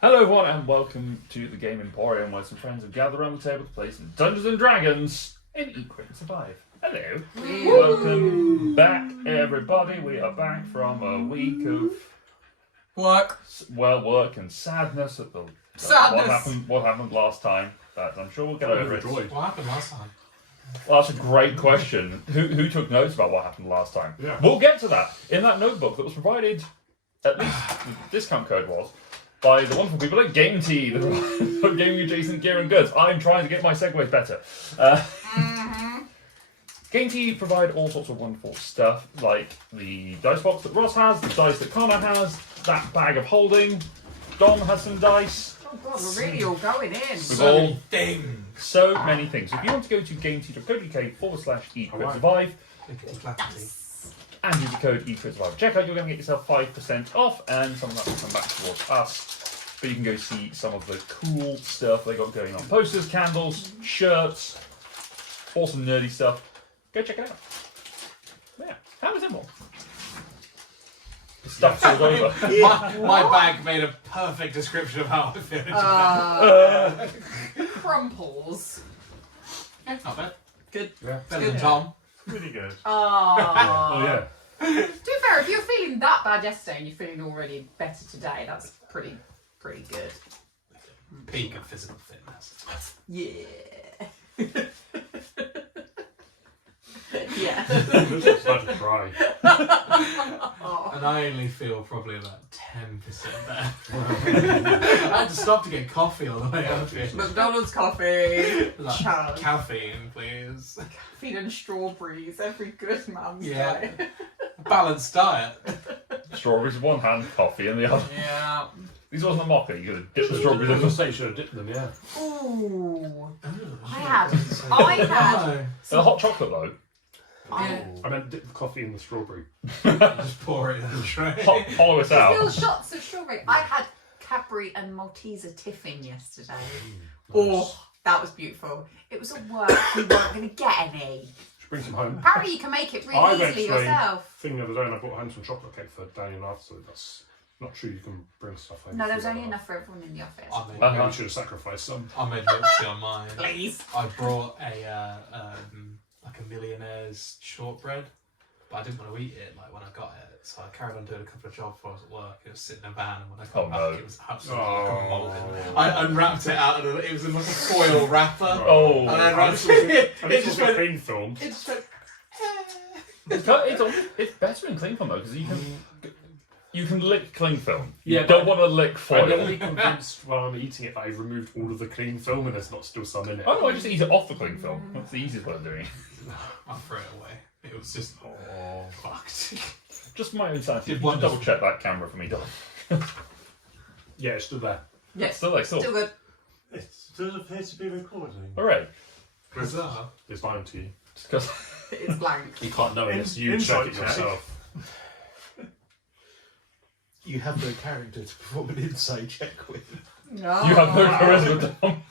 Hello everyone and welcome to the Game Emporium where some friends have gathered around the table to play some Dungeons and Dragons in Eat, Quit and Survive. Hello. Welcome back everybody. We are back from a week of work and sadness at the sadness. What happened last time, but I'm sure we'll get over it. What happened last time? Well, that's a great question. Who took notes about what happened last time? Yeah. We'll get to that in that notebook that was provided, at least the discount code was, by the wonderful people at Game Tea, the gaming adjacent gear and goods. I'm trying to get my segues better. Game Tea provide all sorts of wonderful stuff, like the dice box that Ross has, the dice that Connor has, that bag of holding. Dom has some dice. Oh god, we're really all going in. We've all Things. so many things. If you want to go to gametea.co.uk/eatquitsurvive and use the code eatquitsurvive checkout, you're going to get yourself 5% off, and some of that will come back towards us. But you can go see some of the cool stuff they got going on. Posters, candles, shirts, awesome nerdy stuff. Go check it out. Yeah. How was it more? The stuff's all over. My bag made a perfect description of how I feel. Crumples. Yeah, not bad. Good. Yeah. Better Good. than Tom. Pretty good. Oh Yeah. To be fair, if you're feeling that bad yesterday and you're feeling already better today, that's pretty good. Peak of physical fitness. Yeah. Yeah. I'm just starting to cry. And I only feel probably about 10% better. I had to stop to get coffee on the way out here. McDonald's coffee. Like, Chug. caffeine, please. Caffeine and strawberries. Every good man's Yeah. diet. Balanced diet. Strawberries in one hand, coffee in the other. Yeah. These wasn't a mocker, you could have dipped the strawberries I in was them. going to say you should have dipped them, yeah. Ooh. I had. No. The hot chocolate though. Yeah. I meant dip the coffee in the strawberry. Just pour it in the tray. Hollow us out. Little shots of strawberry. I had Cadbury and Malteser Tiffin yesterday. Oh, that was beautiful. It was at work. We weren't going to get any. Should bring some home. Apparently, you can make it really I easily actually- yourself. Thing the other day, and I brought home some chocolate cake for Danny and Arthur, so that's not true. You can bring stuff home. No, there if was you only want. enough for everyone in the office. I made, Maybe you should have sacrificed some. I made milkshake on mine. Please. I brought a like a millionaire's shortbread, but I didn't want to eat it like when I got it, so I carried on doing a couple of jobs before I was at work. It was sitting in a van, and when I got Oh, back, no. it was absolutely like a Oh. molded. I unwrapped it out, and it was in like a foil wrapper. Oh. And then right, And it this just was a went. clean film. It just went. It's better in cling film though, because you can lick cling film. You Yeah, don't but- want to lick I'm foil. really convinced while I'm eating it that I've removed all of the clean film and there's not still some in it. Oh no, I just eat it off the cling film. That's the easiest way of doing it. I threw it away. It was just fucked. Just for my own sanity. Did Just one double check that camera for me, Dom. Yeah, it's still there. Yes. Still. Still good. It does appear to be recording. Alright. Bizarre. It's lying to you. Just because. It's blank. You can't know unless you check Insight it check. yourself. You have no character to perform an insight check with. No. You have no charisma, Dom.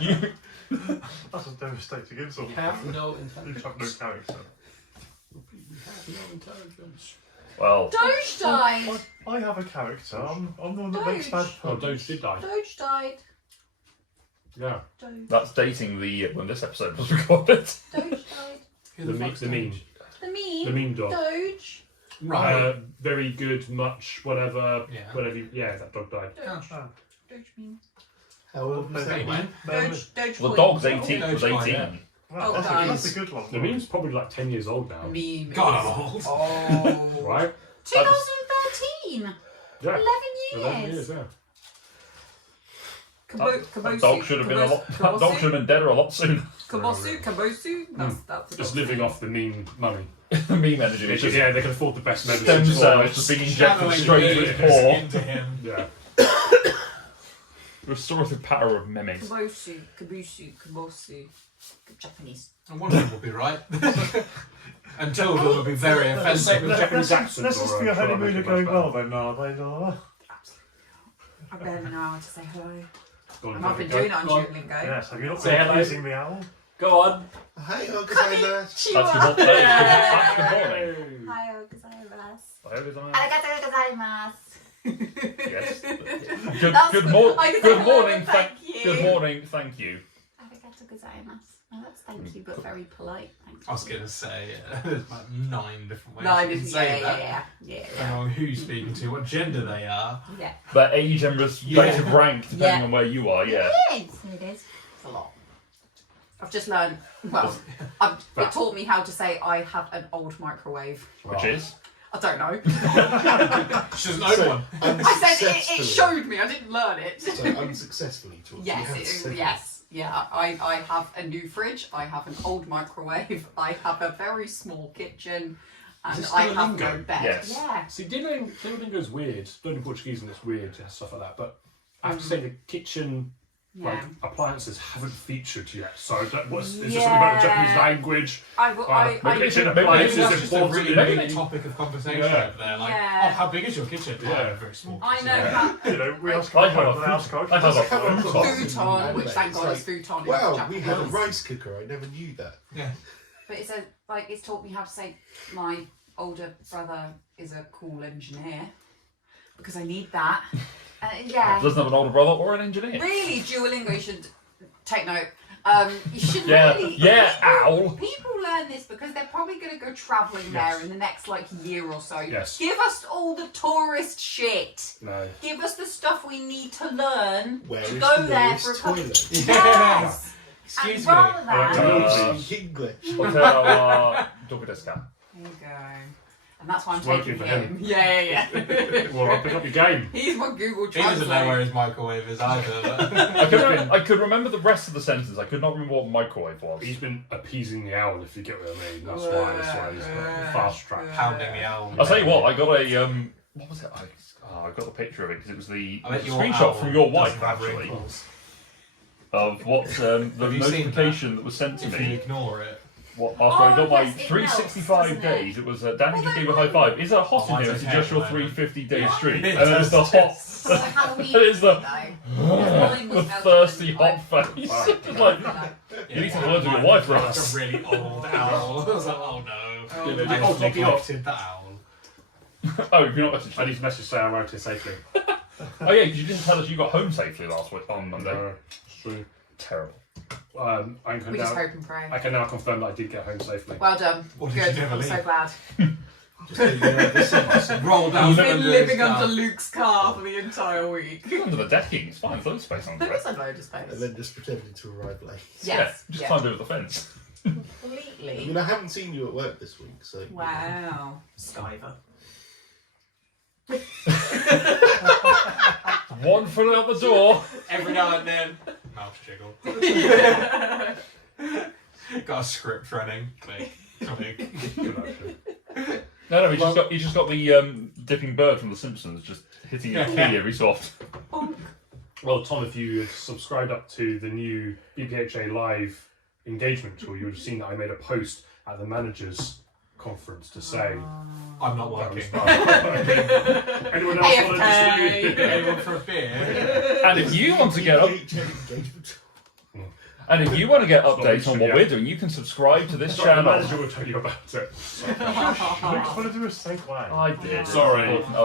you. That's a devastating insult. Have no You intelligence. have no character. No intelligence. Well. Doge died. I have a character. I'm the one that makes bad Doge. Oh, puns. Doge did die. Doge died. Yeah. Doge. That's dating the when this episode was recorded. Doge died. Who The fuck's meme. Doge? The meme. The meme dog. Doge. Right. Very good, much, whatever. Yeah. Whatever. Yeah, that dog died. Doge. Ah. Doge meme. How old was that? Anyway. Doge. Doge. Well, coin. dog's 18. Was Doge 18. coin, Wow, Oh, that's a good one. The meme's probably like 10 years old now. Meme. God, is- I'm old. Oh. Right? 2013. Yeah. 11 years. 11 years, yeah. That dog should have been a lot. That dog should have been dead or a lot sooner. Kabosu. That's the Just dog's living name. off the meme money. The meme energy. It's It's just, just yeah, they can afford the best stem medicine. cells just being injected Channeling straight into his nerves paw. into him. Yeah. Restorative power of memes. Kabosu. Japanese. And one of them will be right. And two of them will be very offensive. With Japanese accents Let's just or, be a try and make honeymoon it going much well better. then, are they, Nala? I barely know how to say hello. Go on, And I've have a been go. doing it on Go on. Duolingo. Yes, have you not Say been hello. using the owl? Go on. Hey, Uncle That's good morning. That's good morning. Hi, gozaimasu. I hope it's on. Arigatou gozaimasu. Yes. That's Good I can say good hello morning. and thank you. Good morning. Thank you. Arigato gozaimasu. Oh, that's thank you, but very polite. Thank you. I was gonna say there's like 9 different ways No, you can say that. yeah. Depending on who you're speaking to, what gender they are. Yeah. But age and respective rank, depending Yeah. on where you are. Yeah. It is. It's a lot. I've just learned. Well, it taught me how to say I have an old microwave. Which is. I don't know. She doesn't own one. I said it showed me. I didn't learn it. So unsuccessfully taught. Yes. Yeah. I have a new fridge. I have an old microwave. I have a very small kitchen, and this I still a have lingo? no bed. Yes. Yeah. See, Duolingo is weird. Learning Portuguese and it's weird, it has stuff like that. But I have to say the kitchen Yeah. appliances haven't featured yet. So is there something about the Japanese language? Kitchen maybe appliances That's is just a important. really maybe- big topic of conversation Yeah. over there. Like, Yeah. oh, how big is your kitchen? Yeah. Oh, very small. I know kitchen. how. You know, we ask I have about a the house coach. I have a Futon, which thank God is futon. in Wow, we Japanese. have a rice cooker. I never knew that. Yeah. But it's taught me how to say my older brother is a cool engineer because I need that. Yeah. Doesn't have an older brother or an engineer. Really, Duolingo, you should take note. You should Yeah. really. Yeah. People, Ow. people learn this because they're probably going to go travelling there in the next year or so. Yes. Give us all the tourist shit. No. Give us the stuff we need to learn Where to is go the there nearest for a couple. toilet? Yes. Excuse And me. rather than Speak English. Hotel dogu desu ka? there you go. And that's why I'm It's working taking for him. him. Yeah. Well, I'll pick up your game. He's my Google He doesn't know where Translate. his microwave is either. But I could remember the rest of the sentence. I could not remember what microwave was. He's been appeasing the owl, if you get what I mean. That's why he's got fast track. pounding the owl. I'll tell you what. I got a what was it? I got the picture of it because it was the I bet your screenshot owl from your wife doesn't have actually wrinkles. of what the Have you seen notification that was sent to If you me. ignore it. What, after I got my yes, it 365 melts, doesn't days, it was Danny just gave a high five. Is that hot in here? Is it just your 350 day streak? It And then it's the does. hot, So Halloween It is the- Mine the was melted thirsty and hot I- face. Wow. Just like you need to learn to your wife, Like Ross. a really old owl. I was like, oh no. Yeah, I oh, top you off. neglected the owl. Oh, you're not messaging. I need to message say I wrote it safely. Oh yeah, because you didn't tell us you got home safely last week on Monday. No, it's true. Terrible. I We just hope and pray. can now confirm that I did get home safely. Well done. Or did Good. you never I'm so leave? glad. Just so you know, this is- Roll down. He's the been windows living down. under Luke's car for the entire week. Under the decking, it's fine. There's loads of space under There it. is a load of space. and then just pretending to arrive late. Yes. Just Yeah. climbed over the fence. I Completely. mean, I haven't seen you at work this week, so. Wow. Skyver. One foot out the door. Every now and then. Mouth jiggle. Got a script running. Click. Click. Good, actually. No, he just got the dipping bird from The Simpsons just hitting a key every so often. Well, Tom, if you subscribed up to the new BPHA Live engagement tool, you would have seen that I made a post at the managers' conference to say I'm not that was working. fine. Anyone else want to AFK. distribute? Anyone for a beer? And if you want to get up, engagement. and if you want to get not updates on what yeah. we're doing, you can subscribe to this Sorry, the channel. manager will tell you about it. What to do a segue? I did. Sorry. I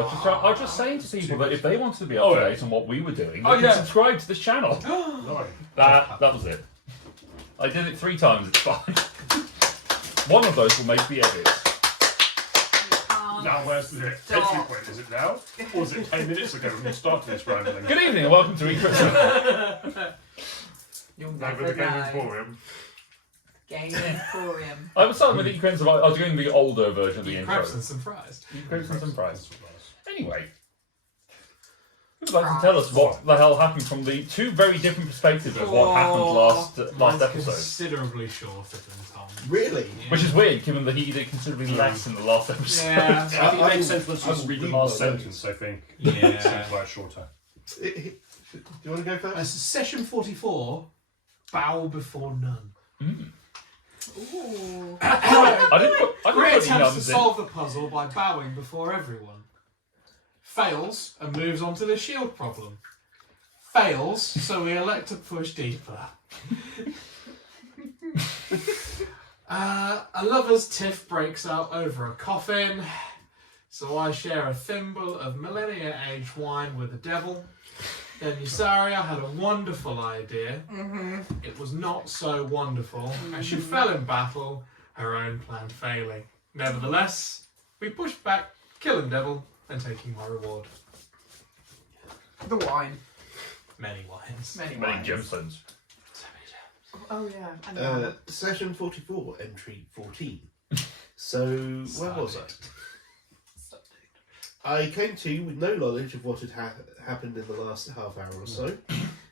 was just saying to people that if they wanted to be up Oh, to yeah. date on what we were doing, Oh, they yeah. can subscribe to this channel. No. That was it. I did it 3 times. It's fine. One of those will make the edit. Now where's the entry point? Is it now? Or was it 10 minutes ago when we started this rambling? Good evening and welcome to Ecrypto. You'll Like never with the Game know. Emporium. Game Emporium. I was starting with Ecrypto. I was doing the older version of the intro. Crabs and some fries. Ecrypto and some fries. Anyway, who would like to tell us what the hell happened from the 2 very different perspectives of what happened last Mine's episode? considerably shorter than Tom. Really? Which is weird, given that he did considerably less in the last episode. Yeah. I think it I makes will- sense once I you will read the read last my notes. sentence, I think. Yeah. It seems like shorter. Do you want to go first? Session 44. Bow before none. Ooh. I didn't put Great any attempts to nuns in. solve the puzzle by bowing before everyone. Fails and moves on to the shield problem. Fails, so we elect to push deeper. A lover's tiff breaks out over a coffin. So I share a thimble of millennia-aged wine with the devil. Then Usaria had a wonderful idea. It was not so wonderful, and she fell in battle, her own plan failing. Nevertheless, we pushed back, killing devil and taking my reward. The wine. Many wines. Many Many wines. gemstones. Oh yeah. And the wine. Session 44, entry 14. So, where was I? I came to with no knowledge of what had happened in the last half hour or so,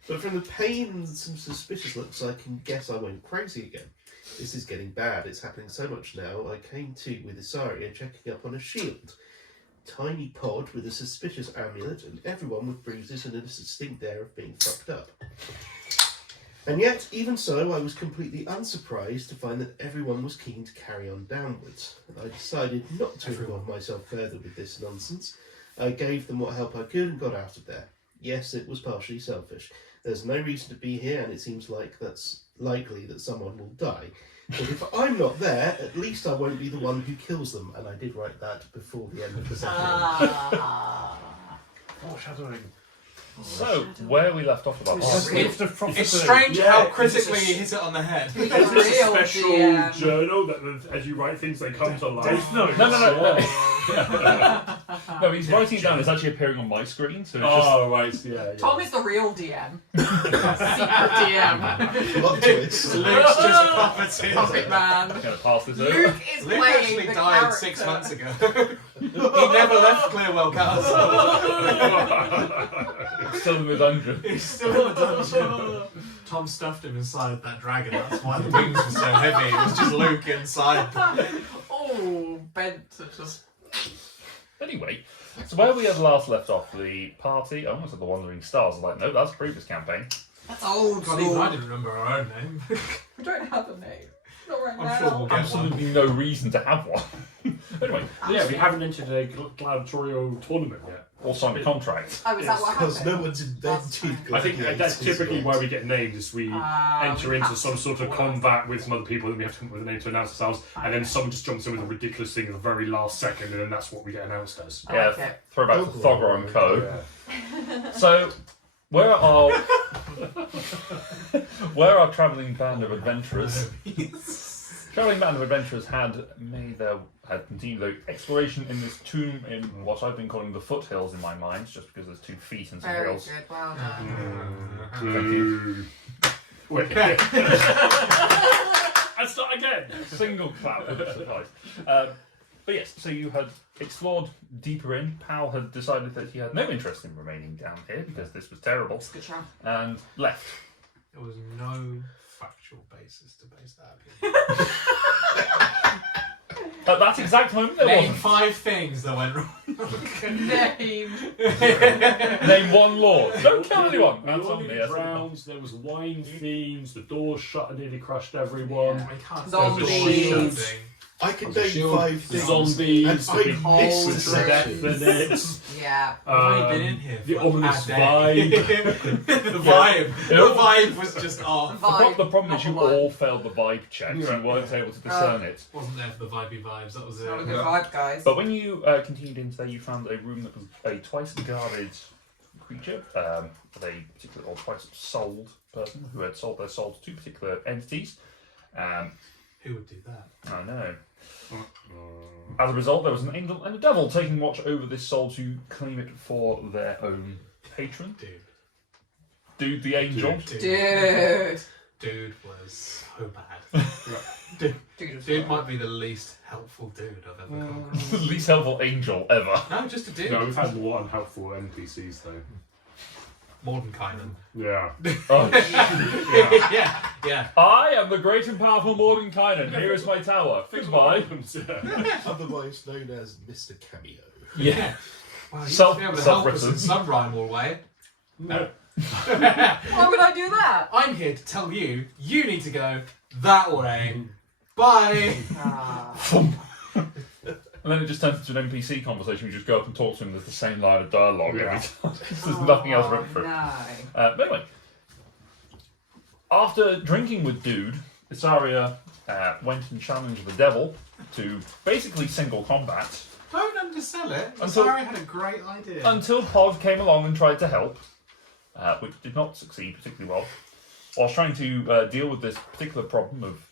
but from the pain and some suspicious looks, I can guess I went crazy again. This is getting bad. It's happening so much now. I came to with Isaria checking up on a shield. Tiny pod with a suspicious amulet, and everyone with bruises and a distinct air of being fucked up. And yet, even so, I was completely unsurprised to find that everyone was keen to carry on downwards. I decided not to involve myself further with this nonsense. I gave them what help I could and got out of there. Yes, it was partially selfish. There's no reason to be here, and it seems like that's likely that someone will die. But if I'm not there, at least I won't be the one who kills them. And I did write that before the end of the session. Foreshadowing. So, where we left off about It's strange how critically he hit it on the head. He's Is this a real special DM. journal that as you write things they come to life? No. No, he's writing it down. It's actually appearing on my screen, so it's Oh, right, yeah. Tom is the real DM. Secret DM. Plot twist. Luke's just puppeting. Puppet man. just going to pass this over. Luke is Luke playing actually the died character. 6 months ago. He never left Clearwell Castle. Still in the dungeon. He's still in the dungeon. Tom stuffed him inside that dragon. That's why the wings were so heavy. It was just Luke inside. Oh, bent to just. Anyway, so where we had last left off, the party, I almost said the Wandering Stars. I was like, no, that's the previous campaign. That's old God, even I school. didn't remember our own name. We don't have a name. Not right I'm now. sure we'll get one. Absolutely no reason to have one. Anyway, Yeah, we haven't entered a gladiatorial tournament yet. or signed a contract. Oh, is that what Because happened? no one's invented. I think that's gladiators typically yet. why we get named, is we enter we into have some to sort of call combat with some other people, and we have to come up with a name to announce ourselves, and then someone just jumps in with a ridiculous thing at the very last second, and then that's what we get announced as. I Yeah, like it. throwback to Thogger and Co. Yeah. So, where our travelling band of adventurers had continued their exploration in this tomb in what I've been calling the foothills in my mind, just because there's 2 feet and some Very hills. good. Well done. Thank you. Wait. Let's start again. Single clap would suffice. But yes, so you had explored deeper in. Pal had decided that he had no interest in remaining down here because this was terrible, Good job. and left. There was no factual basis to base that opinion. At that exact moment, there Name wasn't. 5 things that went wrong. Name. Name one lord. Don't kill anyone. That's We on all me. needed Yes. drowns, there was wine themes, the doors shut and nearly crushed everyone. I can't Zombies. say the shield thing. I can The name shield. 5 things. Zombies, And the I big missed with the the death sections. in it. Yeah. I've only been in here for The ominous a day. The vibe was just off. The problem is you Not the all failed the vibe check, so you weren't able to discern it. Wasn't there for the vibey vibes, that was it. Not a good vibe, guys. But when you continued into there, you found a room that was a twice guarded creature, with a particular or twice sold person who had sold their soul to 2 particular entities. Who would do that? I know. As a result, there was an angel and a devil taking watch over this soul to claim it for their own patron. Dude the angel. Dude was so bad. Dude might be the least helpful dude I've ever come across. The least helpful angel ever. No, just a dude. No, we've had more unhelpful NPCs though. Mordenkainen. Yeah. Oh, yeah. I am the great and powerful Mordenkainen. Here is my tower. Goodbye. Otherwise known as Mr. Cameo. Yeah. Wow, you Self- should be able to help us self-written. in some rhyme or way. No. Why would I do that? I'm here to tell you, you need to go that way. Bye. And then it just turns into an NPC conversation. You just go up and talk to him with the same line of dialogue Yeah. every time. There's nothing else written for it. No. But anyway, after drinking with Dude, Isaria went and challenged the devil to basically single combat Don't undersell it. Until- Sorry, I had a great idea. Until Pod came along and tried to help, which did not succeed particularly well. Whilst trying to deal with this particular problem of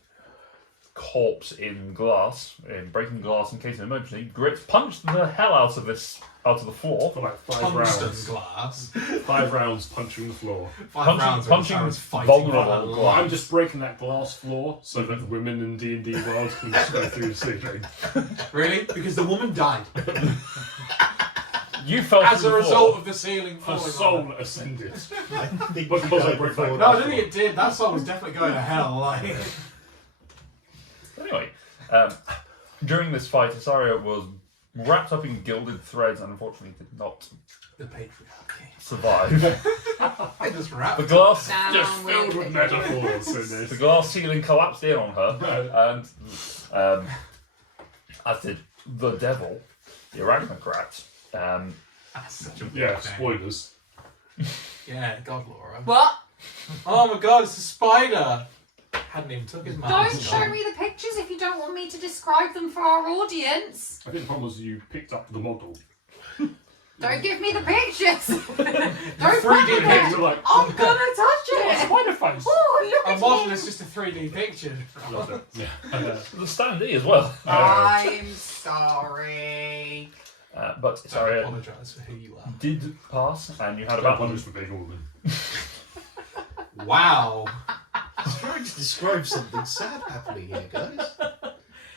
corpse in glass, in breaking glass in case of emergency, Grits punched the hell out of the floor. For like 5 Tungsten rounds. glass. 5 rounds punching the floor. 5 rounds when punching Sarah's fighting vulnerable by the glass. line. I'm just breaking that glass floor so that the women in D&D world can just go through the ceiling. Really? Because the woman died You fell as through a the result floor. of the ceiling Her falling. on soul her. ascended. I think Because you I died broke before that No, I that. don't think it did. That soul was definitely going to hell. Like, Anyway, during this fight, Isaria was wrapped up in gilded threads and unfortunately did not the patriarchy. survive. I just wrapped. The glass, Down Just filled with it. metaphors in the this. glass ceiling collapsed in on her, and as did the devil, the arachnocrat. That's such a weird Yeah, thing. spoilers. Yeah, God, Laura. What? Oh my God, it's a spider. Hadn't even took his mask Don't off. show me the pictures if you don't want me to describe them for our audience. I think the problem was you picked up the model. Don't give me the pictures. Don't put 3D them And there. you're like, I'm gonna touch it. spider face. Oh, look A at model him. is just a 3D picture. Loved it. Yeah. The standee as well. I'm sorry. But I Isaria apologise for who you are. did pass, and you had Don't about apologise for being a woman. Wow. He's trying to describe something sad happening here, guys.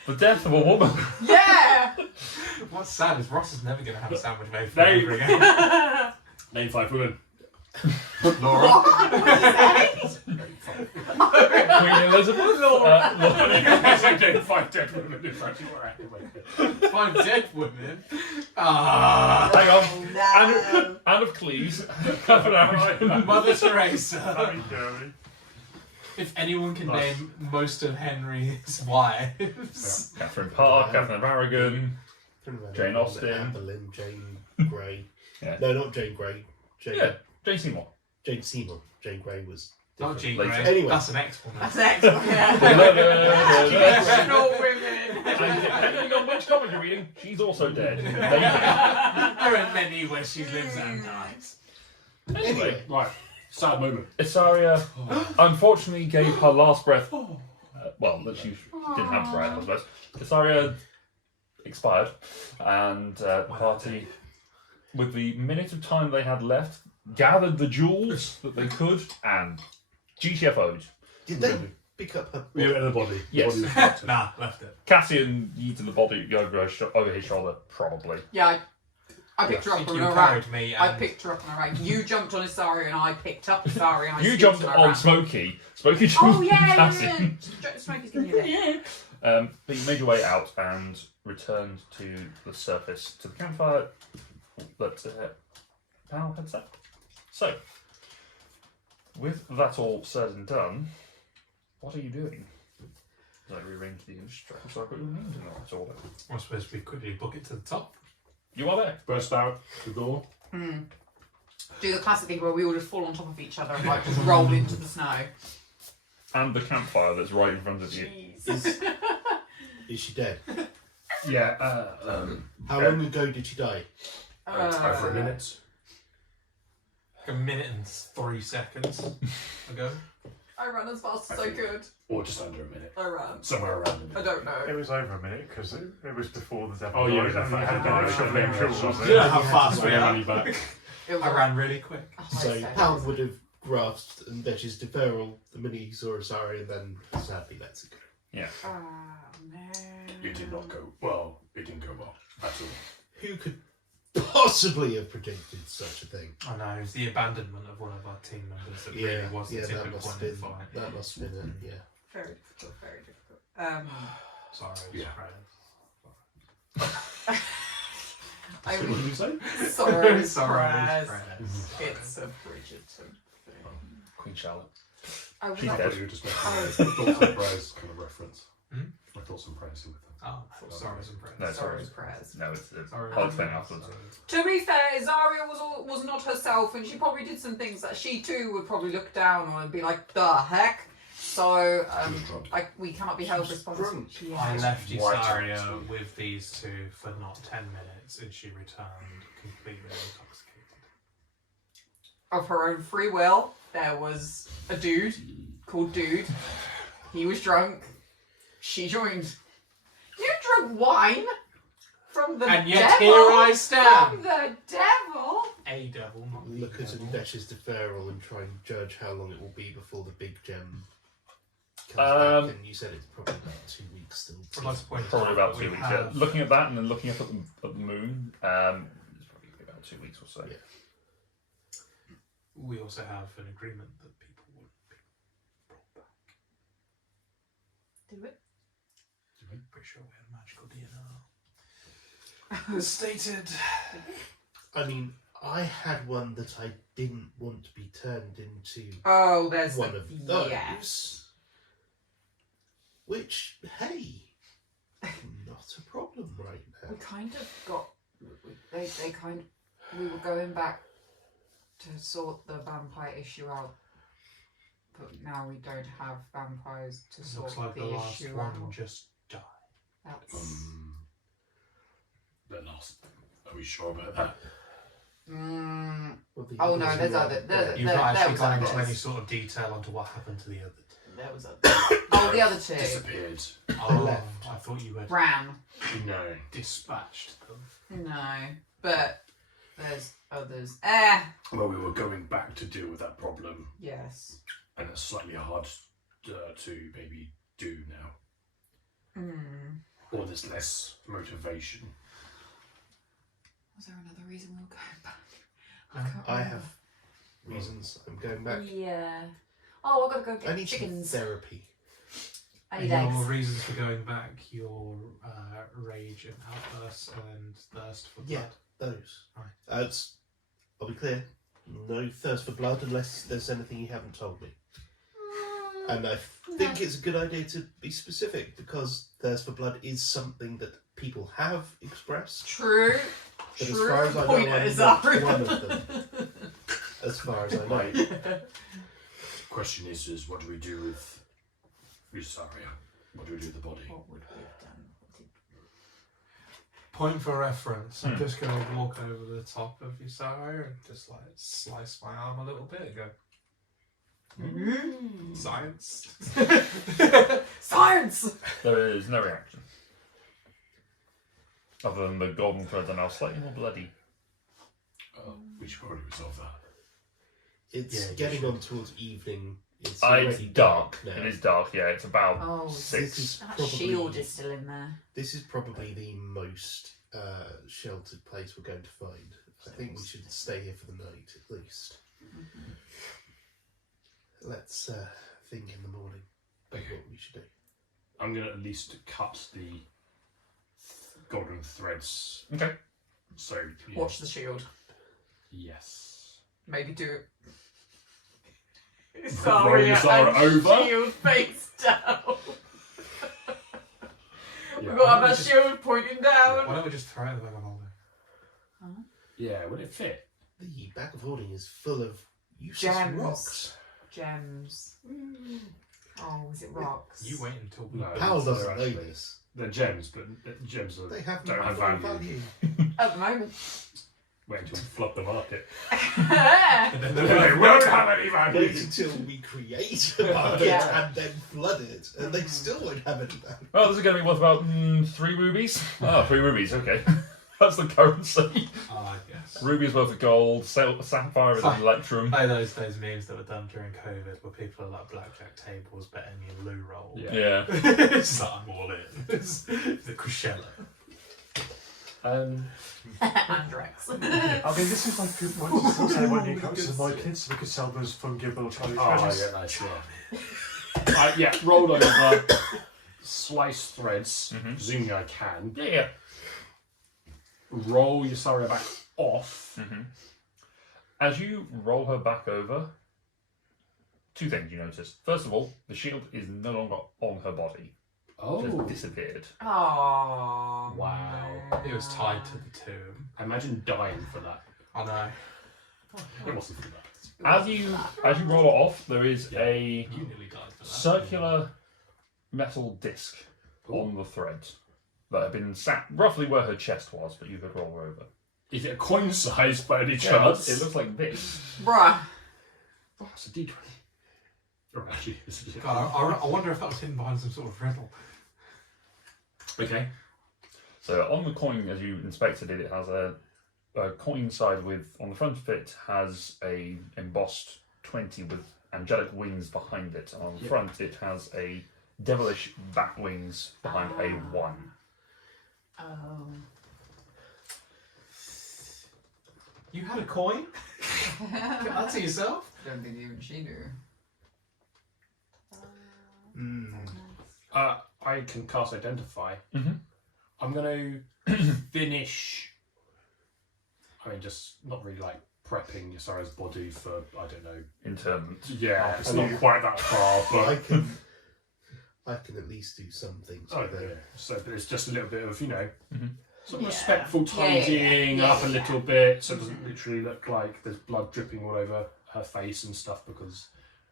the death of a woman. Yeah. What's sad is Ross is never going to have a sandwich made for They- him ever again. Name 5 women. Laura. What did you say? Queen Elizabeth. Laura. Yes, I did 5 dead women. If actually were accurate. 5 dead women. Ah. Hang on. No. Anne of Cleves. Catherine Harrington. Mother Teresa. Very dirty. If anyone can Nice. name most of Henry's wives. Catherine Parr, Catherine of Aragon. Jane Austen. Anne Boleyn, Jane Grey. Yeah. No, not Jane Grey. Jane, Yeah, Jane Seymour. Jane Seymour. Jane Grey was. Not different. Jean Later. Grey. Anyway. That's an ex-woman. That's excellent. Yeah. Traditional women. Depending on which comic you're reading, she's also dead. Maybe. There are many where she lives and dies. Anyway, Right. Sad moment. Isaria unfortunately gave her last breath. Well, that she didn't have breath, I suppose. Isaria expired, and the party, with the minute of time they had left, gathered the jewels that they could and GTFO'd. Did they pick up her? Yeah, in the body. The Yes. body was fucked. Nah, left it. Cassian yeeted the body over his shoulder, probably. Yeah, I picked her I up think on you a rag. carried me I and picked her up on a rag. You jumped on Isaria and I picked up Isaria and I You scooped jumped her on rag. Smokey. Smokey jumped Oh on yeah, Cassian. yeah. Smokey's giving you that. But you made your way out and returned to the surface, to the campfire that Pal had set. So, with that all said and done, what are you doing? As I rearrange the instructions so I put your names in the right order. I'm supposed to be quickly book it to the top. You are there. Burst out the door. Do the classic thing where we all just fall on top of each other and like just roll into the snow. And the campfire that's right in front of you. Jeez. Is she dead? Yeah. How long ago did she die? Over a minute. A minute and 3 seconds ago. I ran as fast as I could. Or just under a minute. I ran. Somewhere around a I minute. don't know. It was over a minute because it was before the devil. Oh, yeah, died, the and you fact had that to they shove were them showing jewels them. in. You know how fast we Bring are. money back. It was I ran really quick. So Pal would have grasped and Betty's deferral the minute he saw Asari and then sadly lets it go. Oh no. It did not go well. It didn't go well at all. Who could possibly have predicted such a thing? I know, it was the abandonment of one of our team members that Yeah, really was the yeah, tipping that must point have in the been fight. that must have been it. Yeah. Very difficult, very difficult. Sorry, Yeah. I So what did you say? sorry, Sorry, surprise. It's a Bridgerton thing. Queen Charlotte. I was She's like, I dead. thought you were just making a thoughts and prayers kind of reference. Hmm? My thoughts and prayers with them. Oh, sorry, some prayers. No, sorry, sorry. surprise. No, it's Sorry. I'll explain afterwards. To be fair, Zarya was not herself, and she probably did some things that she too would probably look down on and be like, "The heck." So we cannot be held She's responsible. drunk. She I is. left Right. Usaria with these two for not 10 minutes, and she returned completely intoxicated. Of her own free will, there was a dude called Dude. He was drunk. She joined. You drunk wine from the And yet devil. here I stand. From the devil. A devil, not the Look at devil. Undesh's deferral and try and judge how long it will be before the big gem comes back. And you said it's probably about 2 weeks still. I'd like to point Probably out about that 2 we weeks. have- Yeah. Looking at that and then looking up at the moon, it's probably about 2 weeks or so. Yeah. We also have an agreement that people wouldn't be brought back. Do it. Pretty sure we had a magical DNR. As stated. I mean, I had one that I didn't want to be turned into Oh, there's one of those. Yeah. Which, hey, not a problem right now. We kind of got. They kind of. We were going back to sort the vampire issue out, but now we don't have vampires to sort Looks like the the last issue one out. just died. That's. The last. Are we sure about that? Well, the Oh no, others there's were other. out There's, there. You've there, not there actually was gone into others. any sort of detail onto what happened to the other two. There was others. Oh, the other two Disappeared. Oh, left. I thought you had ran. No. dispatched them. No, but there's others. Well, we were going back to deal with that problem, Yes. and it's slightly hard to maybe do now. Or there's less motivation. Was there another reason we were going back? I have reasons I'm going back. Yeah. Oh, I've got to go I get need some chickens. therapy. I need Your eggs. reasons for going back, your rage and outbursts and thirst for blood. Yeah, those. Right. I'll be clear. No thirst for blood unless there's anything you haven't told me. And I think it's a good idea to be specific because thirst for blood is something that people have expressed. True. But as True far as I know, point, I'm not Azari. one of them. As far as I know. Right. Question is what do we do with Usaria? What do we do with the body? What would we have done? Point for reference, I'm just going to walk over the top of Usaria and just like slice my arm a little bit and go, science. Science! There is no reaction. Other than the golden threads are now slightly more bloody. We should probably resolve that. It's Yeah, you getting should. on towards evening. It's It's already dark. now. It is dark, yeah. It's about Oh, This 6. is That probably, shield is still in there. This is probably the most sheltered place we're going to find. I think we should stay here for the night at least. Let's think in the morning about what we should do. I'm going to at least cut the golden threads. Okay. So, yeah. Watch the shield. Yes. Maybe do it. Roll Yuzara over. Shield face down. Yeah. We've got our shield pointing down. Why don't we just throw it in the bag of holding? Yeah, would it fit? The bag of holding is full of useless Gems. rocks. Gems. Oh, is it rocks? You wait until we No. Powell they're doesn't know actually- this. They're gems, but gems are, They have don't no have value. At the moment. Wait until we flood the market. And then They won't have any Wait value. until we create a market Yeah. and then flood it, and they still won't have any value. Well, this is going to be worth about 3 rubies. Oh, 3 rubies, okay. That's the currency. I guess. Ruby is worth of gold, sapphire is an electrum. Like those memes that were done during COVID where people are like blackjack tables betting you loo roll. Yeah. Yeah. It's like I'm all in. It's the Crescella. Andrex. I mean, this is like good point to say when you come to my kids, so we could sell those fungible Chinese Oh, treasures. yeah, nice, yeah. Yeah, roll over, slice threads, presuming I can. Yeah. Roll Usaria back off. As you roll her back over, 2 things you notice. First of all, the shield is no longer on her body. Oh, Just disappeared. Oh. wow. It was tied to the tomb. Imagine dying for that. I know. It wasn't too bad. As you roll it off, there is a You nearly died for that. circular metal disc on the thread that had been sat roughly where her chest was, but you could roll her over. Is it a coin size by any Yeah, chance? it looks like this. Bruh. Oh, it's a D20. Or actually, it's a D20. God, I wonder if that was hidden behind some sort of riddle. Okay. So on the coin, as you inspected it, it has a coin side with, on the front of it, has a embossed 20 with angelic wings behind it. And on the front, it has a devilish bat wings behind a 1. Oh. You had a coin? Get that to yourself? Don't think even she do. I can cast Identify. Mhm. I'm going to finish. I mean, just not really like prepping Ysara's body for, I don't know. Interment. Yeah, it's not quite that far, I but. I can at least do some things Oh, with yeah. it. So, but it's just a little bit of, some Yeah. respectful Yeah, yeah, tidying yeah, up a yeah. little bit, so it doesn't literally look like there's blood dripping all over her face and stuff because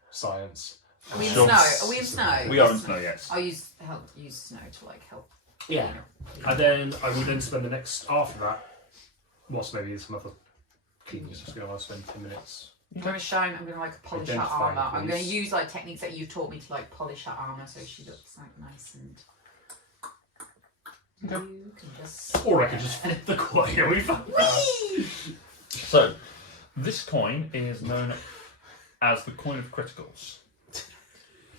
science. Are we in Sure. snow? Are we in snow? We are in snow, yes. I'll use snow to like help. Yeah. And then I will then spend the next after that. What's maybe some other cleaning stuff going on? I'll spend 10 minutes. I'm gonna shine. I'm gonna like polish her Identify, armor. I'm gonna please. use like techniques that you've taught me to like polish her armor so she looks like nice and. You can just. Or I could just flip the coin. Yeah, we found that. So, this coin is known as the coin of criticals.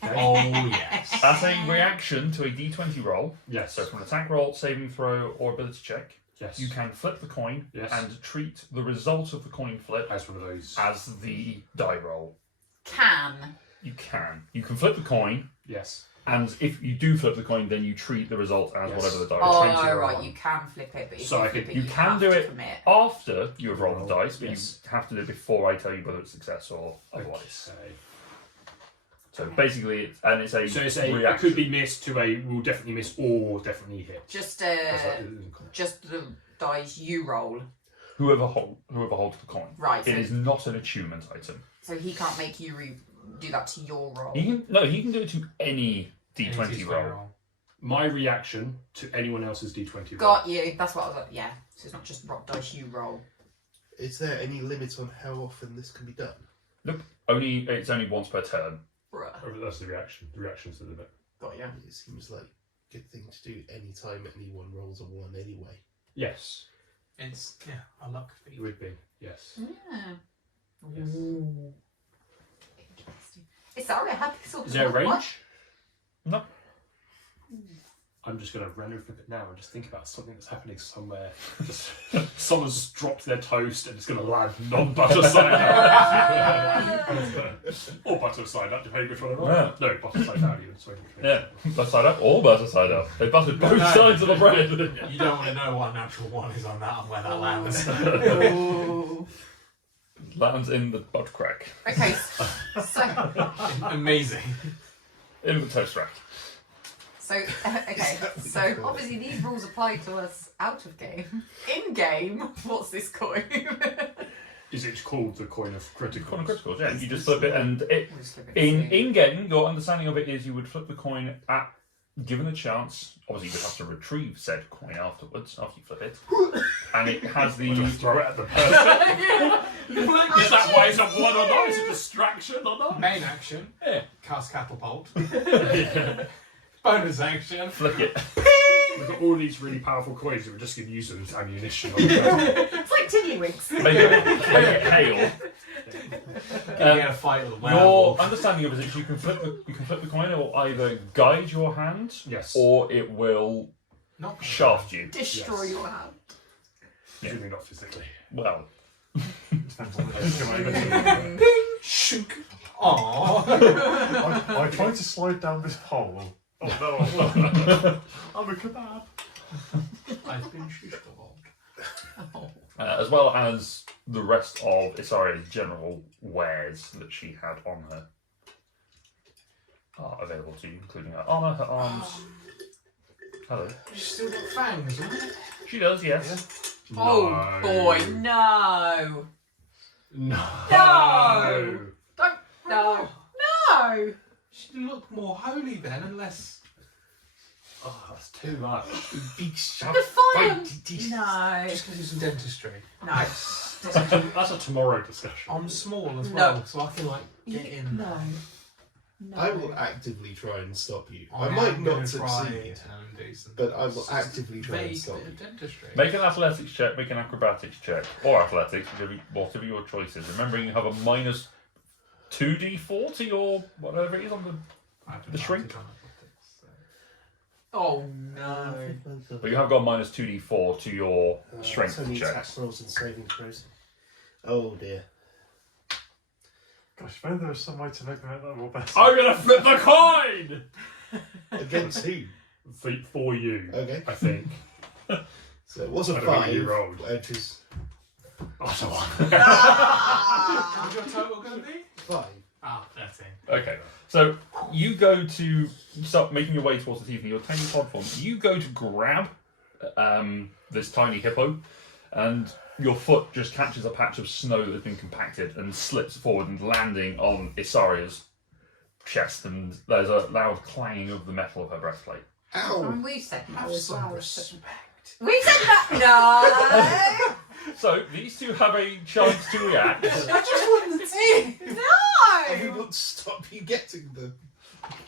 Oh, yes. As a reaction to a d20 roll, Yes. so from an attack roll, saving throw, or ability check, Yes. you can flip the coin Yes. and treat the result of the coin flip As one of those. as the die roll. Can. You can. You can flip the coin, Yes. and if you do flip the coin, then you treat the result as Yes. whatever the die Oh, roll. 20 or right. one. You can flip it, but if So you I flip could- it, you can have do to it commit. After you have rolled the dice, but Yes. you have to do it before I tell you whether it's success or otherwise. Okay. So basically, it's a So it's a, it reaction. could be missed to a will definitely miss or definitely hit. Just the dice you roll. whoever holds the coin. Right. It So, is not an attunement item. so he can't make you do that to your roll. He can do it to any d20 roll. My reaction to anyone else's d20 roll. Got you. That's what I was like. Yeah. So it's not just rock dice you roll. Is there any limit on how often this can be done? Nope. It's only once per turn. Bruh. Oh, that's the reaction. The reaction's the limit. Got you. It seems like a good thing to do any time anyone rolls a 1 anyway. Yes, It's, a luck it feat. would be. Yes. Yeah. Yes. Ooh. Interesting. It's sorry, I had this all. Is there a range? No. I'm just going to random flip it now and just think about something that's happening somewhere. Just, someone's just dropped their toast and it's going to land non-butter side up. Or butter side up, depending which one I want. No, butter side down even. Sorry. Yeah, butter side up or butter side up. They buttered both No. sides of the bread. You don't want to know what natural one is on that and where that lands. Ooh. Lands in the butt crack. Okay, so Amazing. In the toast rack. so obviously these rules apply to us out of game. In game, what's this coin? Is it called the coin of critical? Coin of criticals, yeah. You just flip it, and it We'll just flip it in to- game, your understanding of it is you would flip the coin at given a chance. Obviously, you would have to retrieve said coin afterwards after you flip it, and it has the Throw it at the person. Is that why it's a 1 or not? Is it a distraction or not? Main action. Yeah. Cast catapult. Bonus action. flick it. We've got all these really powerful coins that we're just going to use them as ammunition. On the person. It's like Tiddlywinks. Make it hail. Gonna get a fight with a Your werewolf. understanding of it is you can flip the coin. It will either guide your hand, Yes. or it will Not shaft you. Destroy Yes. your hand. Presumably not physically. Well, Depends on the Shook. Aww. I tried to slide down this pole. Oh no! I'm a kebab. I've been shish kebabbed. as well as the rest of Isaria's general wares that she had on her are available to you, including her armor, her arms. Hello. She's still got fangs, right? She does, yes. Oh No. boy, no. No. No! Don't. No. No! She'd look more holy then, unless. Oh, that's too much. Big sharp The fire. pointy teeth. No. Just because it's in dentistry. No. That's a tomorrow discussion. I'm small as No. well, so I can like get in. No. No. I will actively try and stop you. I am might gonna not try succeed, and do some but I will actively try and vague stop bit you. of dentistry. Make an athletics check, make an acrobatics check, or athletics, whatever your choice is. Remembering you have a minus 2d4 to your whatever it is on the. I have the shrink? advantage on athletics, so. Oh no. But you have got minus 2d4 to your It's strength only attack checks. rolls and saving throws. Oh dear. Gosh, maybe there was some way to make that more better. I'm gonna flip the coin Against who? for you. Okay. I think. So it was I a don't know what 5, you rolled. which is That's a one. What's your total going to be? 5. Ah, 13. Okay, so you go to start making your way towards the teeth in your tiny pod form. You go to grab this tiny hippo, and your foot just catches a patch of snow that has been compacted and slips forward and landing on Isaria's chest, and there's a loud clanging of the metal of her breastplate. Ow! And we said no Have as some well. respect. We said that. So these two have a chance to react. No. I just wanted to. We No. want to stop you getting them.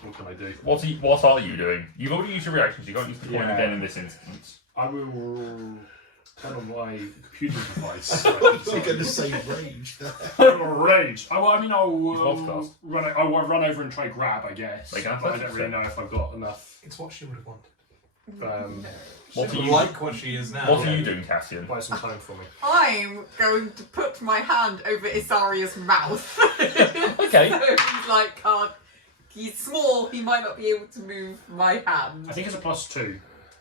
What can I do? What are you doing? You've already used your reactions. You can't use the coin Yeah. again in this instance. I will turn on my computer device. I was going to say rage there. Rage. I'll It's podcast. run over and try grab, I guess. Make an But I athletics don't really check. know if I've got enough. It's what she would have wanted. What She are would you? like what she is now. What are you doing, Cassian? Buy some time for me. I'm going to put my hand over Isaria's mouth. Okay. So he's like, he's small, he might not be able to move my hand. I think it's a +2.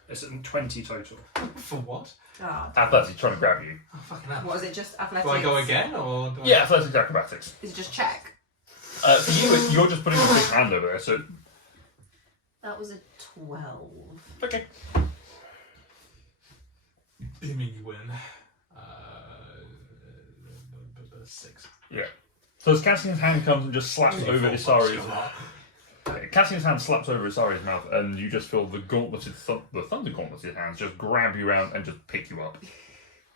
It's 20 total. For what? Ah, Athletics trying to grab you. Oh, fucking hell. what is it, just athletics? Do I go again, or do I... Yeah, athletics acrobatics. Is it just check? For you, you're just putting a big hand over there, so That was a 12. okay. You mean you win? 6. Yeah. So as Cassian's hand comes and just slaps over Isaria's Cassian's hand slaps over Isaria's mouth, and you just feel the gauntleted, the thunder gauntleted hands just grab you around and just pick you up.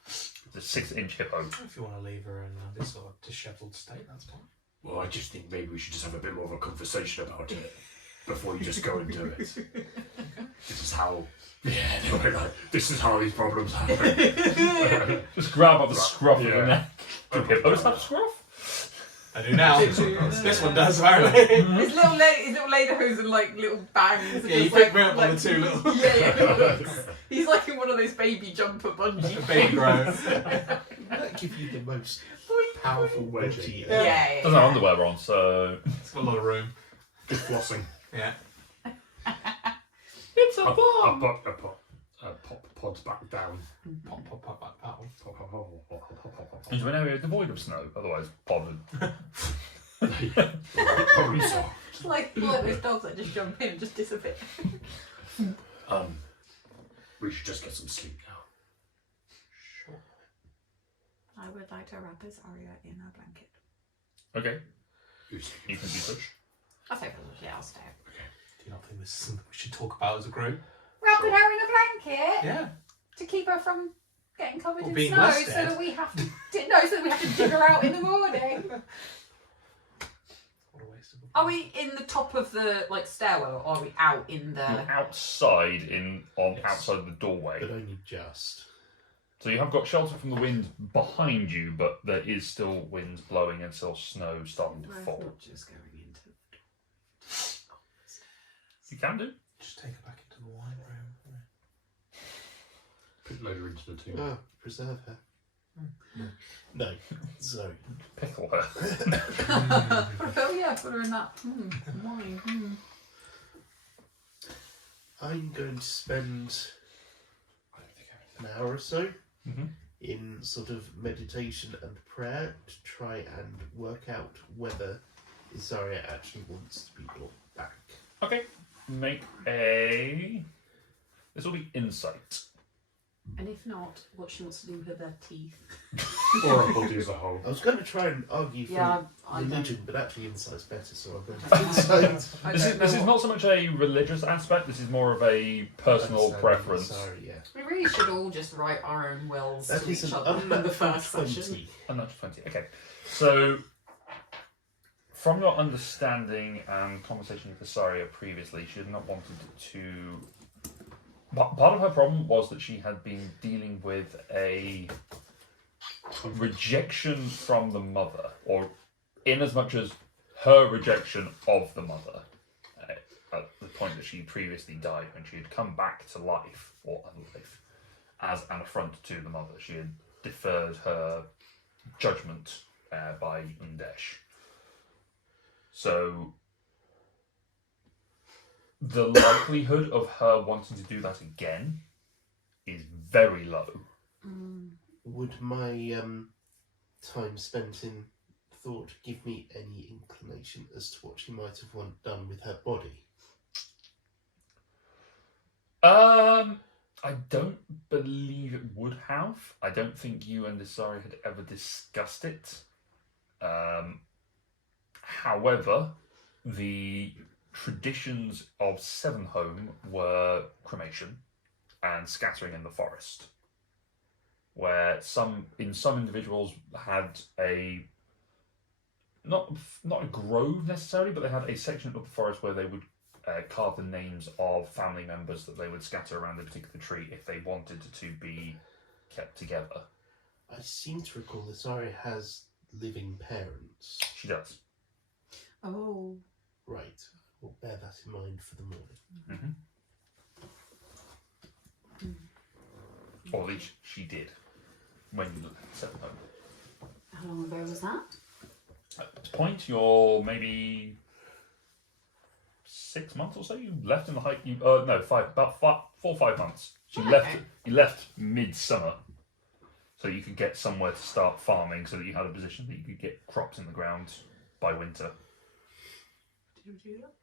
It's a 6-inch hippo. If you want to leave her in this sort of dishevelled state, that's fine. Well, I just think maybe we should just have a bit more of a conversation about it before you just go and do it. This is how. Yeah, this is how these problems happen. Just grab up the scruff of Yeah. the neck. Do hippos have scruff? I do now. This one does, apparently. His little lederhosen like little bangs. and Yeah, you just, picked like, me up on the two little Yeah. He's like in one of those baby jumper bungee baby things. grows. That give you the most powerful wedgie. wedgie. Yeah. Doesn't have underwear on, so It's got a lot of room. Good flossing. Yeah. it's a I bomb. pop pods back down. Pop, pop, pop, pop, pop. Pop, pop, pop, pop, pop, pop, pop. Into an area devoid of snow, otherwise bothered. Probably so. It's like those dogs that just jump in and just disappear. We should just get some sleep now. Sure. I would like to wrap Isaria in a blanket. Okay, Who's you can do push. I'll say yeah, I'll stay. Do you not think this is something we should talk about as a group? Wrapping her in a blanket Yeah. to keep her from getting covered Or in being snow, so listed. that we have to dig her out in the morning. What a waste of a Are we in the top of the stairwell, or are we out in the? You're outside Yes. outside the doorway. But only just. So you have got shelter from the wind behind you, but there is still winds blowing and still snow starting to fall. Just going into. You can do. Just take her back into the wine room. Put loader into the tomb. Ah, preserve her. No, sorry. Pickle her. Oh yeah, put her in that wine. I'm going to spend I don't think an hour or so Mhm. in sort of meditation and prayer to try and work out whether Isaria actually wants to be brought back. Okay. Make a. This will be insight. And if not, what she wants to do with her teeth. Or a body as a whole. I was going to try and argue for Yeah, I don't. religion, but actually insight's better, so I'm going to insight. I This don't know is what- not so much a religious aspect. This is more of a personal preference. Sorry, yeah. We really should all just write our own wills That to is each an other in the unnatural first 20. session. Unnatural 20. Okay. So, from your understanding and conversation with Thesaria previously, she had not wanted to. Part of her problem was that she had been dealing with a rejection from the mother, or in as much as her rejection of the mother, at the point that she previously died, when she had come back to life, or unlife, as an affront to the mother. She had deferred her judgment by Undesh. So the likelihood of her wanting to do that again is very low. Would my time spent in thought give me any inclination as to what she might have done with her body? I don't believe it would have. I don't think you and Desari had ever discussed it. However, the traditions of Sevenhome were cremation and scattering in the forest, where some individuals had a not a grove necessarily, but they had a section of the forest where they would carve the names of family members that they would scatter around a particular tree if they wanted to be kept together. I seem to recall that Zari has living parents. She does. Oh. Right. We'll bear that in mind for the morning. Or at least she did when you looked at Sevenhome. How long ago was that? At this point, you're maybe 6 months or so. You left in the hike. About 4 or 5 months. So you left. You left midsummer, so you could get somewhere to start farming, so that you had a position that you could get crops in the ground by winter. Did we do that?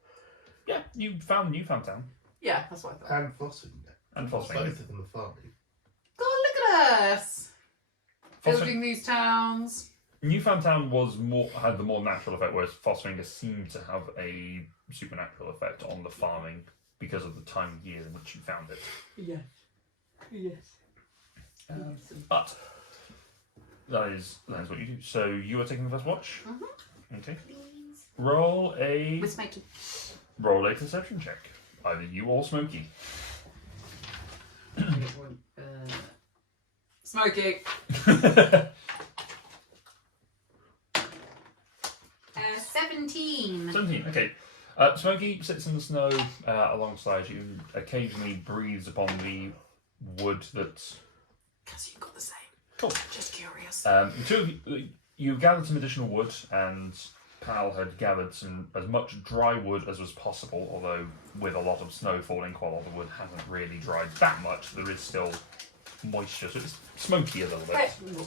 Yeah, you found Newfoundtown Yeah, that's what I thought. And Fossing. and Fossing. Both of them are farming. God, look at us! Building these towns. Newfoundtown had the more natural effect, whereas Fossringer seemed to have a supernatural effect on the farming because of the time of year in which you found it. Yes. Yes. But that is what you do. So you are taking the first watch. Okay. Please. Roll a With Smokey. perception check. Either you or Smokey. Smokey. 17. 17. Okay. Smokey sits in the snow alongside you, and occasionally breathes upon the wood that. Because you got the same. Cool. Just curious. The two of you gathered some additional wood, and Pal had gathered as much dry wood as was possible, although with a lot of snow falling, quite a lot of wood hasn't really dried that much. There is still moisture, so it's smoky a little bit. Hey, we've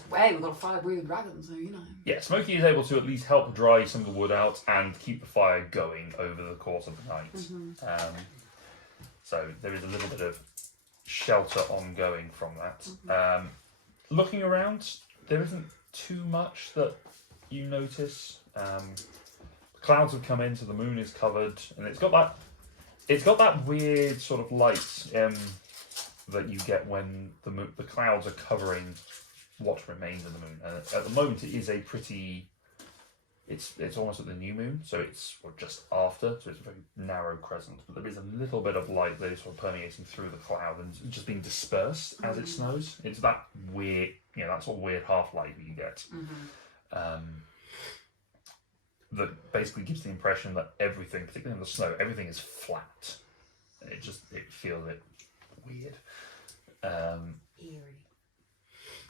got a fire-breathing dragon, so you know. Yeah, Smokey is able to at least help dry some of the wood out and keep the fire going over the course of the night. So there is a little bit of shelter ongoing from that. Looking around, there isn't too much that you notice. The clouds have come in, so the moon is covered, and it's got that weird sort of light that you get when the clouds are covering what remains of the moon. At the moment, it is a pretty. It's almost at the new moon, so it's just after, so it's a very narrow crescent. But there is a little bit of light that is sort of permeating through the cloud and just being dispersed as it snows. It's that weird, that sort of weird half light that you get. That basically gives the impression that everything, particularly in the snow, everything is flat. And it feels a bit weird. Eerie.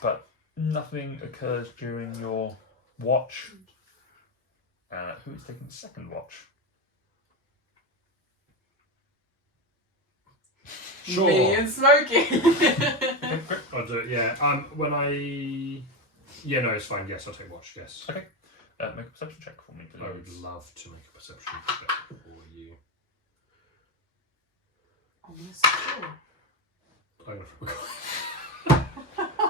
But nothing occurs during your watch. Who is taking the second watch? Sure. Me and Smokey. I'll do it, yeah. Yeah, no, it's fine. Yes, I'll take watch, yes. Okay. Make a perception check for me, please. I would love to make a perception check for you. Almost sure. I'm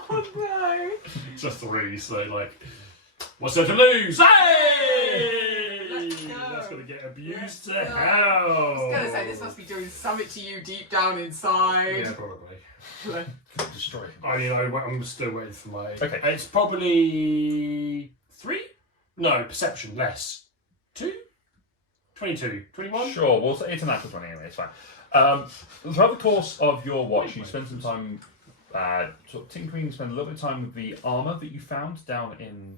gonna Oh no. Just to really say, like, what's there to lose? Hey! Let's go. That's going to get abused to Let's go. hell. I was gonna say this must be doing something to you deep down inside. Yeah, probably. Destroy him. I mean, I'm still waiting for my. Okay. It's probably 3? No, perception less. 2? 22? 21? Sure, well, it's a natural 20 anyway, it's fine. Throughout the course of your watch, you spend some time sort of tinkering, spend a little bit of time with the armour that you found down in.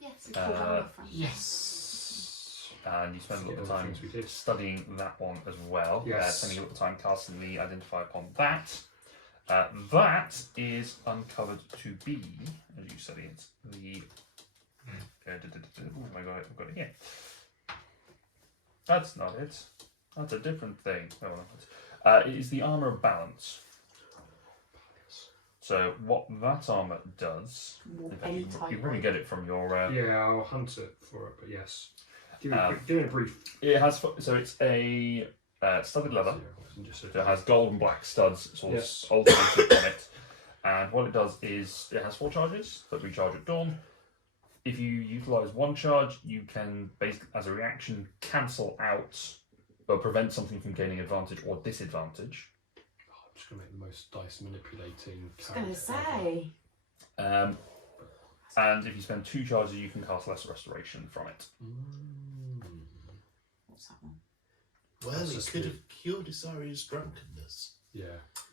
Yes, it's called armor front. Yes. And you spend a little bit of Yeah, time things we did. studying that one as well. Yes. Spending a little bit of time casting the Identify upon that. That is uncovered to be, as you study it, the. Oh my god, I've got it here. That's not it. That's a different thing. Oh, it is the armour of balance. So what that armour does, in fact, Any you type can probably get it from your. Yeah, I'll hunt it for it, but yes. Give me, Um, give me a brief. It has so it's a studded leather. Just So it has gold and black studs sort of Yes. alternated on it. And what it does is it has 4 charges that recharge at dawn. If you utilise 1 charge, you can basically, as a reaction, cancel out or prevent something from gaining advantage or disadvantage. I'm just going to make the most dice manipulating. I was gonna say. And if you spend 2 charges, you can cast Lesser Restoration from it. What's that one? Well, That's it just could the- have cured Isaria's drunkenness. Yeah.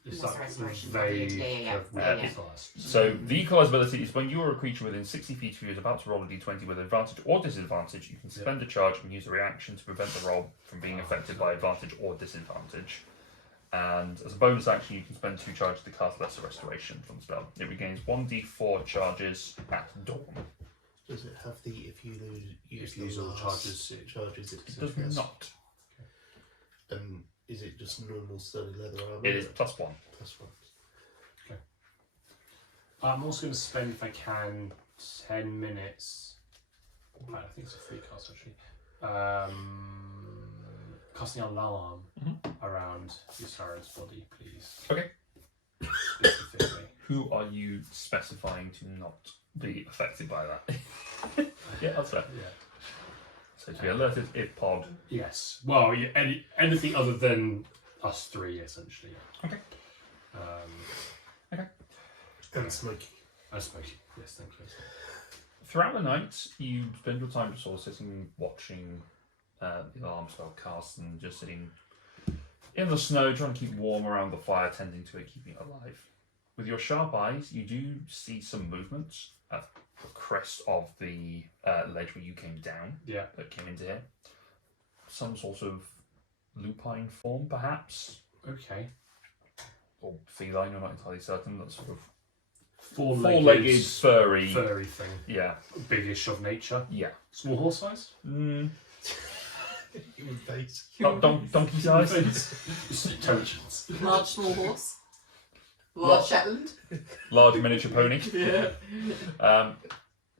It's Lesser like restoration. vague. Yeah. of Yeah. weird class. So the equalize ability is when you are a creature within 60 feet of you is about to roll a d20 with advantage or disadvantage, you can spend a charge and use a reaction to prevent the roll from being affected by advantage or disadvantage. And as a bonus action, you can spend 2 charges to cast Lesser Restoration from the spell. It regains 1d4 charges at dawn. Does it have the if you use If you the use all the last charges, it- charges it It does not. And is it just normal studded leather armor? It is +1. Plus 1. I'm also going to spend, if I can, 10 minutes. In fact, I think it's a free cast actually. Casting alarm around Ysaria's body, please. Okay. Specifically. Who are you specifying to not be affected by that? Yeah, that's fair. Yeah. So to be alerted if pod. Yes. Well, yeah, anything other than us 3, essentially. Okay. And smoky. I suppose. Yes, thank you. Throughout the night, you spend your time just sort of sitting, watching the alarm spell cast, and just sitting in the snow, trying to keep warm around the fire, tending to it, keeping it alive. With your sharp eyes, you do see some movement at the crest of the ledge where you came down, Yeah. that came into here. Some sort of lupine form, perhaps, Okay. or feline. You're not entirely certain. That sort of Four-legged, four-legged, furry. furry thing. Yeah, Biggish of nature. yeah. Small horse size. Human face. Donkey size. It's intelligence. Large small horse. Large Shetland. Large miniature pony. Yeah.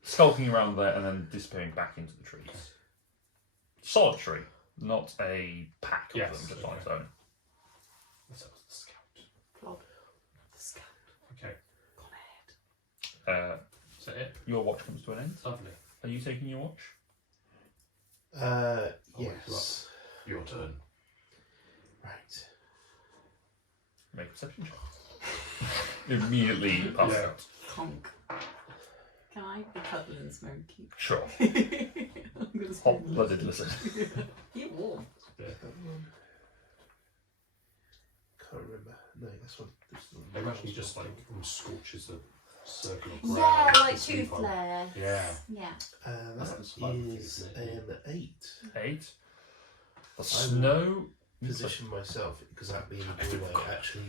Skulking around there and then disappearing back into the trees. Solitary, not a pack of Yes, them just on okay. its own. That was the scout. Plod. The scout. Okay. Gone ahead. Is that it? Your watch comes to an end. Lovely. Are you taking your watch? Yes. Your turn. Right. Make a perception check. Immediately pass Yeah. out. Conk. Can I be cuddling and smoky? Sure. I'm gonna spin Hot-blooded lizard. You're warm. That one. Can't remember. No, that's one. This one. I imagine he just like scorches a circle of ground. Yeah, to like sleep tooth on. flare. Yeah. Yeah. That's That the survival thing, is isn't it? an 8. 8. The snow. Position myself because that being a doorway actually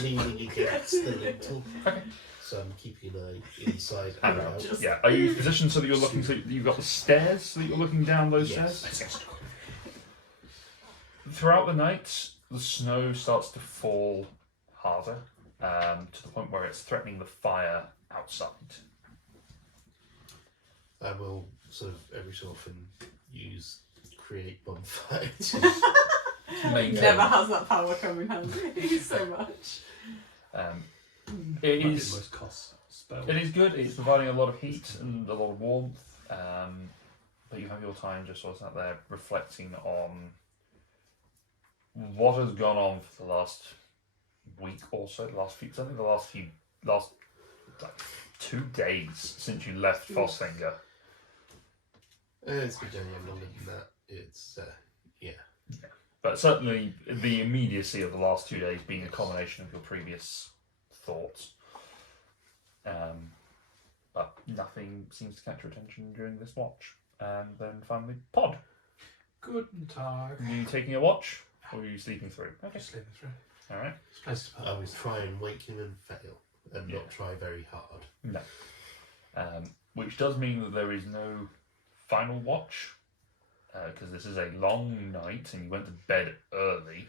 leaning against the lintel. Okay. So I'm keeping an eye inside And and out. out. Yeah. Are you positioned so that you're looking? So you've got the stairs, so that you're looking down those Yes. stairs. Throughout the night, the snow starts to fall harder, to the point where it's threatening the fire outside. I will sort of every so often use create bonfire. Maintain. Never has that power come in handy so much. It Might be the is. most cost spell. It is good. It's providing a lot of heat and a lot of warmth. But you have your time just sort of sat there reflecting on what has gone on for the last week or so. The last few, I think the last like 2 days since you left Fossfinger. It's been going on longer than that. It's yeah. But certainly the immediacy of the last 2 days being a combination of your previous thoughts. But nothing seems to catch your attention during this watch. And then finally, Pod. Guten Tag. Are you taking a watch? Or are you sleeping through? Okay. Just sleeping through. Alright. This place is I perfect. always try and wake him and fail, and Yeah. not try very hard. No. Which does mean that there is no final watch. Because this is a long night and you went to bed early.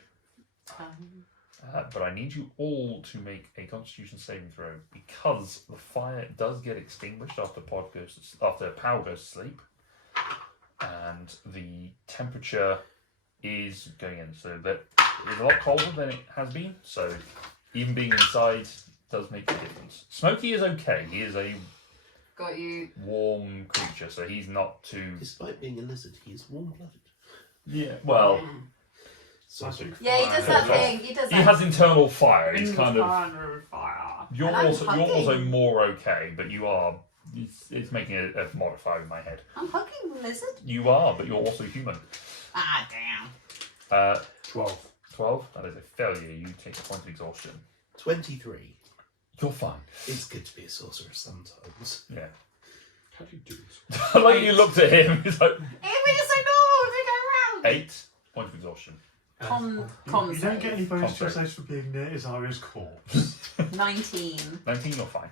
But I need you all to make a Constitution saving throw because the fire does get extinguished after power goes to sleep, and the temperature is going in. So that it's a lot colder than it has been. So even being inside does make a difference. Smokey is okay. He is a Got you. warm creature, so he's not too. Despite being a lizard, he is warm-blooded. Yeah. Well, Sorcery. Yeah, he does that thing. He does he that. has internal fire. He's kind of. Fire. You're And I'm also hugging. more okay, but you are. It's making a modifier in my head. I'm hugging the lizard. You are, but you're also human. Ah, damn. 12. 12. That is a failure. You take a point of exhaustion. 23. You're fine. It's good to be a sorcerer sometimes. Yeah. How do you do this? I like you looked at him. He's like It was so normal to go around. 8 points of exhaustion. Con You don't get any bonus Con save. success for being near Isaria's corpse. 19. 19. You're fine.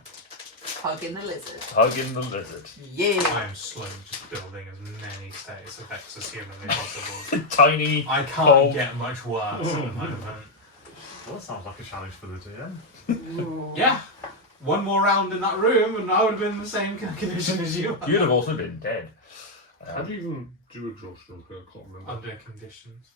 Hugging the lizard. Hugging the lizard. Yeah. I am slowly just building as many status effects as humanly possible. Tiny. I can't cold. get much worse at the moment. Well, that sounds like a challenge for the DM. Yeah. One more round in that room and I would have been in the same condition as you. You'd have also been dead. How do you even do exhaustion? I can't remember. Under conditions.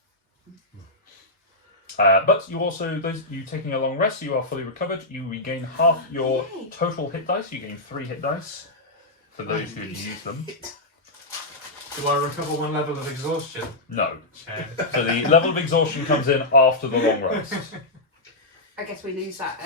But you also, you taking a long rest, you are fully recovered. You regain half your Yay. total hit dice. You gain 3 hit dice for those who had used them. Do I recover 1 level of exhaustion? No. Shame. So the level of exhaustion comes in after the long rest. I guess we lose that.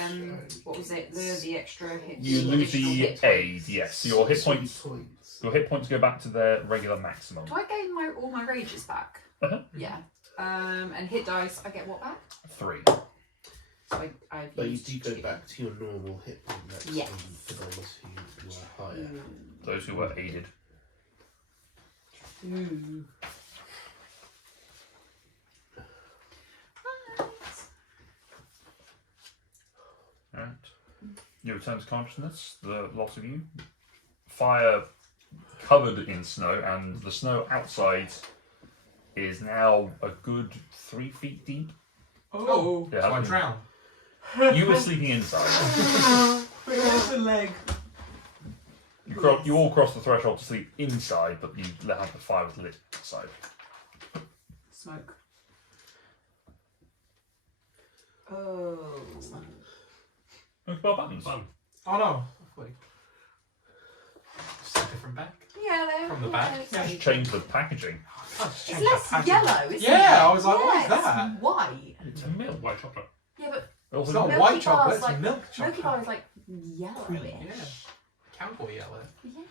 What was it? The extra hit. You lose additional the hit aid. points. Yes, your hit points. Points. Your hit points go back to their regular maximum. Do I gain all my rages back? Uh-huh. Yeah. And hit dice, I get what back? 3. So I've But you used do go 2. back to your normal hit point maximum Yes. for those who are higher. Those who were aided. Ooh. Alright. You return to consciousness, the lot of you. Fire covered in snow, and the snow outside is now a good 3 feet deep. Oh, Yeah, so I I mean- drown. You were sleeping inside. Where's the leg? You all crossed the threshold to sleep inside, but you let out the fire was lit outside. Smoke. Oh. Look at our buttons. Fun. Oh no. Wait. Just a different back. Yeah, they're From the back? yeah, Just change the packaging. Oh, just it's change the less packaging. yellow, isn't it? Yeah, I was like, yeah, what is that? It's white. It's a milk. White chocolate. Yeah, but Also, It's not Milky white chocolate, Bar's it's like- milk Milky chocolate. Bar is like yellowish. Yeah. Cowboy yellow. Yeah.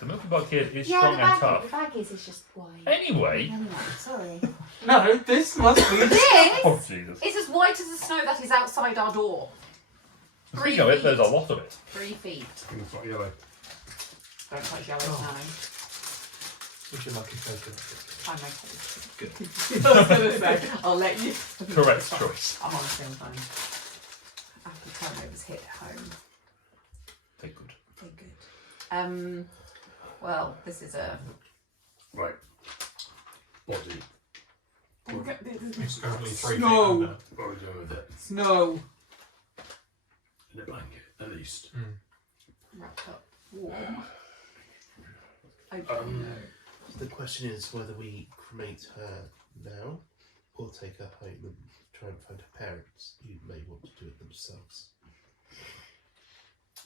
the Milky Bar Kid is Yeah, strong the and bag, tough. the bag is just white. Anyway. Anyway, sorry. No, this must be. This Oh, Jesus. is as white as the snow that is outside our door. Speaking of it, there's a lot of it. 3 feet. It's got yellow. Don't touch yellow Oh. snow. Would you like a coconut? I'm okay. Good. I was gonna say, I'll let you. Correct choice. I'm on the same time. After turnovers hit home. They're good. They're good. Well, this is a. Right. Body. It's only 3 Snow. feet under. What are we doing with it? Snow. In a blanket, at least. Wrapped up warm. Open. The question is whether we cremate her now or take her home and try and find her parents who may want to do it themselves.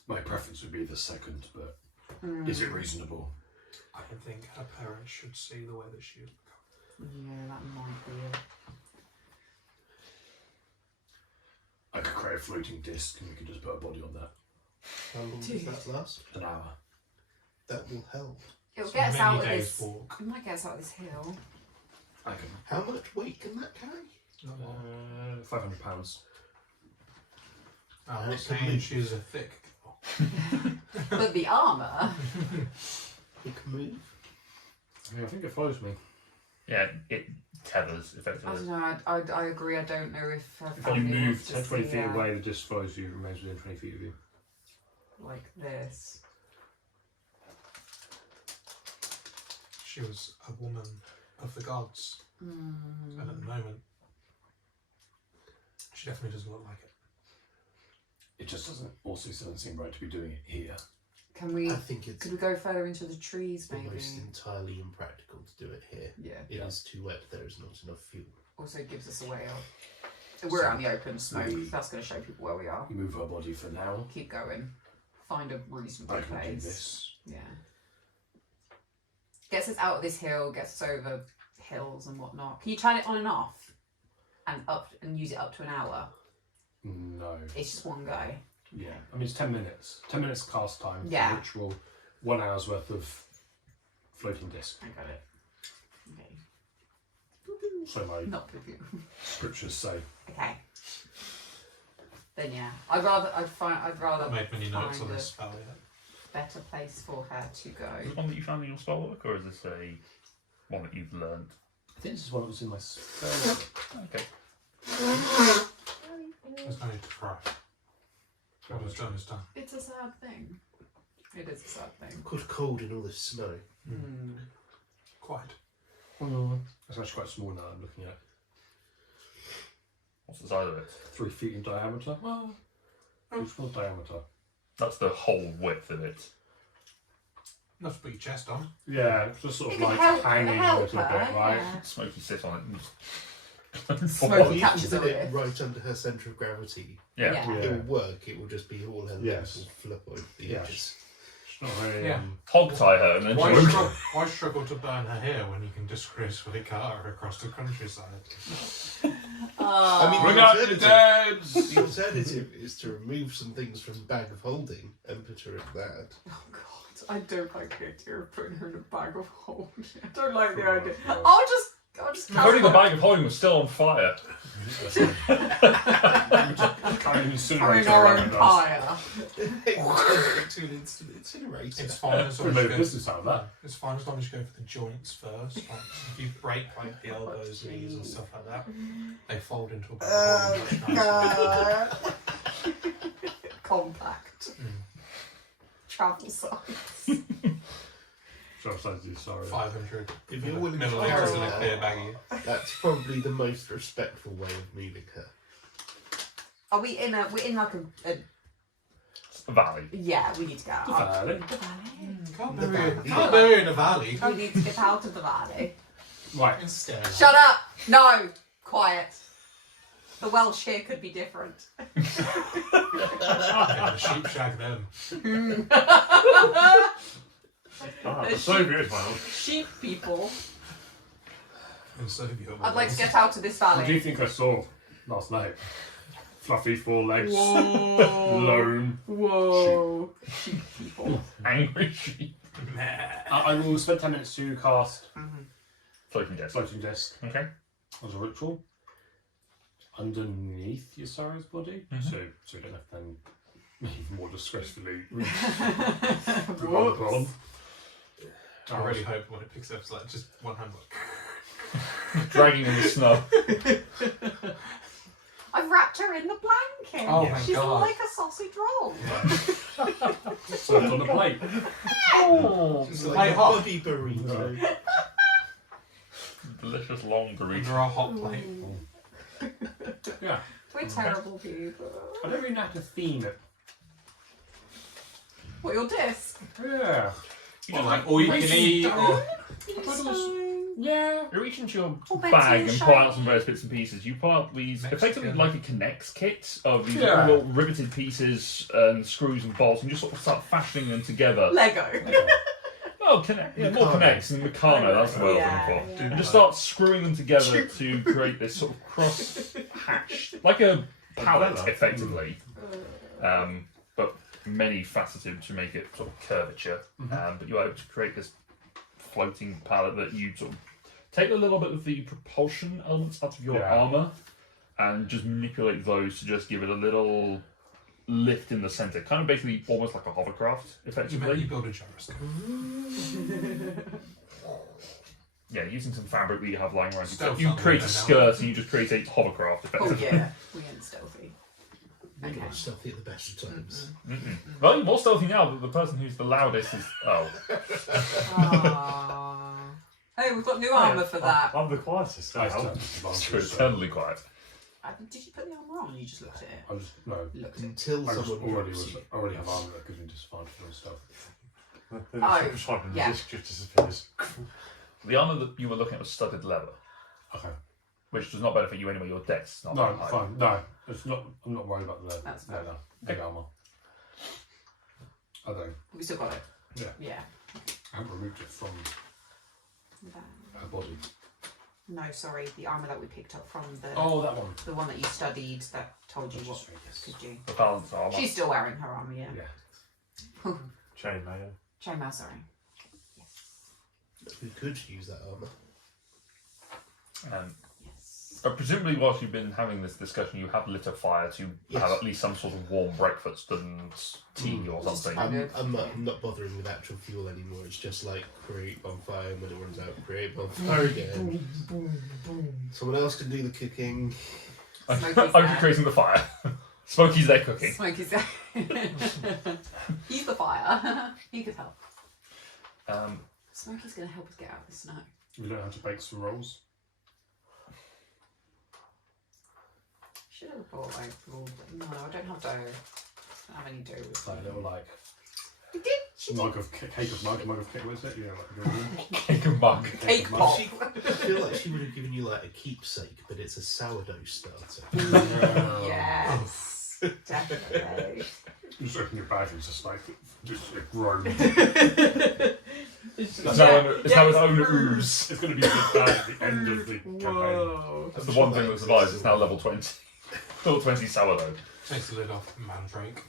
My preference would be the second, but is it reasonable? I don't think her parents should see the way that she is. Yeah, that might be it. I could create a floating disc and we could just put a body on that. How long does that last? An hour. That will help. It'll It's get us many out of days this. walk. It might get us out of this hill. I can. How much weight can that carry? £500. I'm not saying she's a thick girl. But the armour. It can move. Yeah, I think it follows me. Yeah, it tethers I effectively. don't know. I agree. I don't know if her If you family move wants to 10, 20 see feet her away, the disc follows you, remains within 20 feet of you. like this. She was a woman of the gods, and at the moment, she definitely doesn't look like it. It just doesn't seem right to be doing it here. Can we? I think it's Could we go further into the trees, maybe? almost entirely impractical to do it here. Yeah. It is too wet. There is not enough fuel. Also gives us a way out. We're out in the open smoke. we- That's going to show people where we are. You move her body for now. Keep going. Find a reasonable I can do place. this. Yeah. Gets us out of this hill. Gets us over hills and whatnot. Can you turn it on and off, and use it up to an hour? No. It's just one go. Yeah. I mean, it's 10 minutes. 10 minutes cast time. for Yeah. Ritual. 1 hour's worth of floating disc. I got it. Okay. So my Not with you. scriptures say. Okay. Then yeah, I'd rather Made many notes on find this a spell yet. better place for her to go. Is this one that you found in your spellbook, or is this a one that you've learned? I think this is one that was in my spell. Okay. There's no need to cry. What is done is done. It's a sad thing. It is a sad thing. Of course, cold in all this snow. Quite. It's actually quite small now. I'm looking at What's the size of it? 3 feet in diameter. Well, small diameter. That's the whole width of it. Enough to put your chest on. Yeah, it's just sort It of can like help, hanging a help little her, bit, right? yeah. Smokey sits on it. Smoke. Well, you can catches put her it wrist. right under her centre of gravity. Yeah. Yeah. It will work. It will just be all her Yes. legs will flip over the Yes. edges. It's not very. Yeah. Hog tie her and then Why struggle to burn her hair when you can disgracefully cut her across the countryside? I mean, Bring the out the alternative- deads! The alternative is to remove some things from the bag of holding and put her in that. Oh god, I don't like the idea of putting her in a bag of holding. I don't like the idea. God. I'll just If only the bag of holding was still on fire. Carrying Carrying our own pyre. to an incinerator. It's fine as long We as made you a go. business out of that. It's fine as long as you go for the joints first. Like, if you break like the elbows, knees, and stuff like that, they fold into a bag of holding much nicer. Compact. Travel size. So I'm sorry to do sorry. 500 If you're willing to millilitres carry in a that, clear baggie. that's probably the most respectful way of moving her. Are we in we're in like a Valley. yeah, we need to get out. Valley. The valley. Can't The bury valley. can't bury in a valley. We need to get out of the valley. Right. Instead. Shut up! No! Quiet. The Welsh here could be different. Yeah, sheep shag them. So good, man. Sheep people. And so you I'd like to get out of this What do you valley. think I saw last night? Fluffy 4 legs. Whoa. Lone. Whoa. Sheep people. Angry sheep. I will spend 10 minutes to cast Floating desk. floating disc Okay. as a ritual underneath Yasara's body, so we don't have to then even more disgracefully remove the bottom. I really hope when it picks up, it's like just one hand. Like, Dragging in the snow. I've wrapped her in the blanket. Oh my She's God. like a sausage roll. Served on a plate. It's Play like a hot. body burrito. Delicious long burrito. under a hot plate. Yeah. We're terrible people. I don't really know how to theme it. What, your disc? Yeah. Or like all you can eat, or Yeah. You reach into your All bets bag are and pull out shiny. some various bits and pieces. You pull out these, effectively Mexican. like a Connects kit of these Yeah. little riveted pieces and screws and bolts, and just sort of start fashioning them together. Lego. No, Connect, yeah, more Meccano. Connects and Meccano, that's the word I Yeah, was looking for. yeah. And just start screwing them together to create this sort of cross hatch, like a pallet, Umbrella. effectively. But many faceted to make it sort of curvature. But you're able to create this floating pallet that you sort of take a little bit of the propulsion elements out of your Yeah. armour and just manipulate those to just give it a little lift in the centre. Kind of basically almost like a hovercraft, You effectively. build a gyroscope. Yeah, using some fabric that you have lying around. Stealth You on create a there now. skirt and you just create a hovercraft, Oh effectively. yeah, we ain't stealthy. We're Okay. not stealthy at the best of times. Well, you're more stealthy now that the person who's the loudest is. Oh. Aww. Hey, we've got new armour for that. I'm the quietest I now. still have It's advantage, so eternally quiet. Did you put the armour on? Or you just looked at it. I just no. Looked at it. Until I just someone already drops was you. already have armor that gives me disadvantage on stuff. Then Oh, super sharp and yeah. the disc just disappears. The armour that you were looking at was studded leather, Okay. which does not benefit you anyway. Your deck's not No, that high. fine. No, it's not. I'm not worried about the That's fine. the armor. I don't. We still got it. Yeah. Yeah. I haven't removed it from her body. No, sorry, the armour that we picked up from the Oh, that one. the one that you studied that told you what Yes. could do. The balance armour. She's still wearing her armour, yeah. Yeah. Chainmail. Chainmail, sorry. Yes. We could use that armour. Yes. Presumably, whilst you've been having this discussion, you have lit a fire to Yes. have at least some sort of warm breakfast and tea or Just something. have- I'm not bothering with actual fuel anymore. It's just like create bonfire, and when it runs out, create bonfire again. Someone else can do the cooking. I'm Smokey's I'm there. creating the fire. Smokey's there cooking. Smokey's He's the fire. He could help. Smokey's going to help us get out of the snow. We don't have to bake some rolls. Should have bought like no, I don't have dough. I don't have any dough with Like a little like We did. She did. mug of cake of mug of cake. What is it? You know, like Cake and mug. Cake mug. pop. She, I feel like she would have given you like a keepsake, but it's a sourdough starter. Yes. Definitely. You just open your bag and it's just like a groan. It's now its own ooze. It's going to be a big bag at the end of the campaign. Whoa. That's the one thing that survives. It's now level 20. Level 20 sourdough. Takes the lid off Mandrake.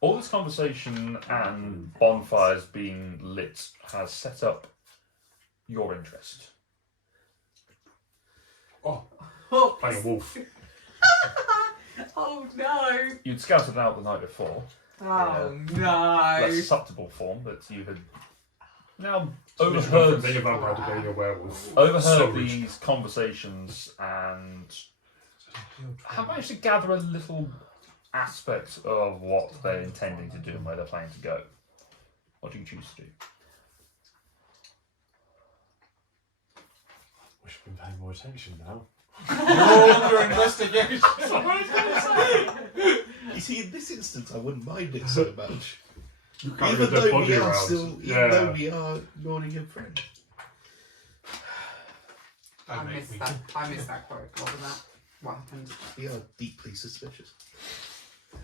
All this conversation and bonfires being lit has set up your interest. Oh, Oh, playing a wolf. oh no. You'd scouted out the night before, Oh no. less susceptible form, but you had now Being overheard a vampire to being a werewolf. overheard So rich. these conversations and have managed to gather a little aspect of what they're intending to do and where they're planning to go. What do you choose to do? We should be paying more attention now. Oh, your investigation. You see, in this instance, I wouldn't mind it so much. You carry Even a dead though body we are around. still, even though we are mourning a friend. I Don't make missed me. that. I missed that quote. What was that? What happened? We are deeply suspicious.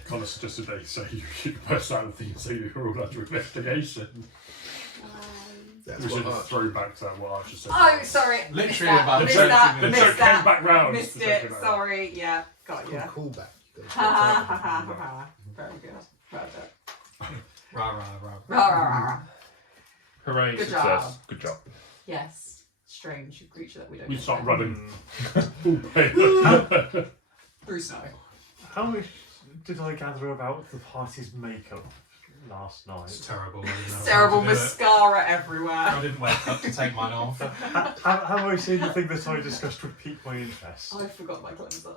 Connor suggested they say you burst out of the thing and say you're all under investigation. That's We what should Arch. throw back to what Archer said. Oh, sorry. Literally missed that. about Missed the that. joke The Missed joke came that. back round. Missed The joke it. came back round. Sorry. Yeah. Got Called you. callback. You Ha gotta ha ha ha ha. Very good. Well done. Rah, rah, rah. Rah, rah, rah, rah. Hooray, Good success. job. Good job. Yes. Strange creature that we don't We know. start running. Full pain. Through snow. How much did I gather about the party's makeup last night? It's terrible. I didn't know Terrible how to do it. mascara everywhere. I didn't wake up to take mine off. Have I seen the thing that I discussed would pique my interest? I forgot my cleanser.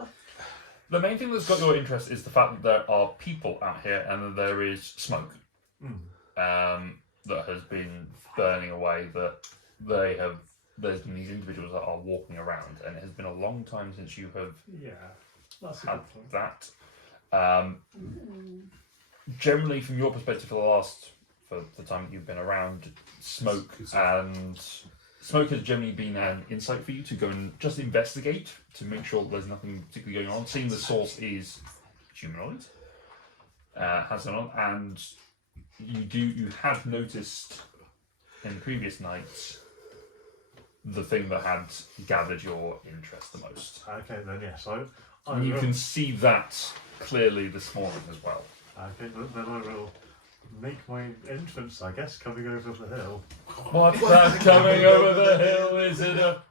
The main thing that's got your interest is the fact that there are people out here and that there is smoke that has been burning away, that there's been these individuals that are walking around, and it has been a long time since you have Yeah, that's a had good point. that. Generally, from your perspective, for the last for the time that you've been around, Smoke has generally been an insight for you to go and just investigate to make sure that there's nothing particularly going on. Seeing the source is humanoid, has gone on, and you have noticed in the previous nights the thing that had gathered your interest the most. Okay, then yes, I And you will- can see that clearly this morning as well. Okay, then I will make my entrance, I guess, coming over the hill. What's that coming over the hill? Is it a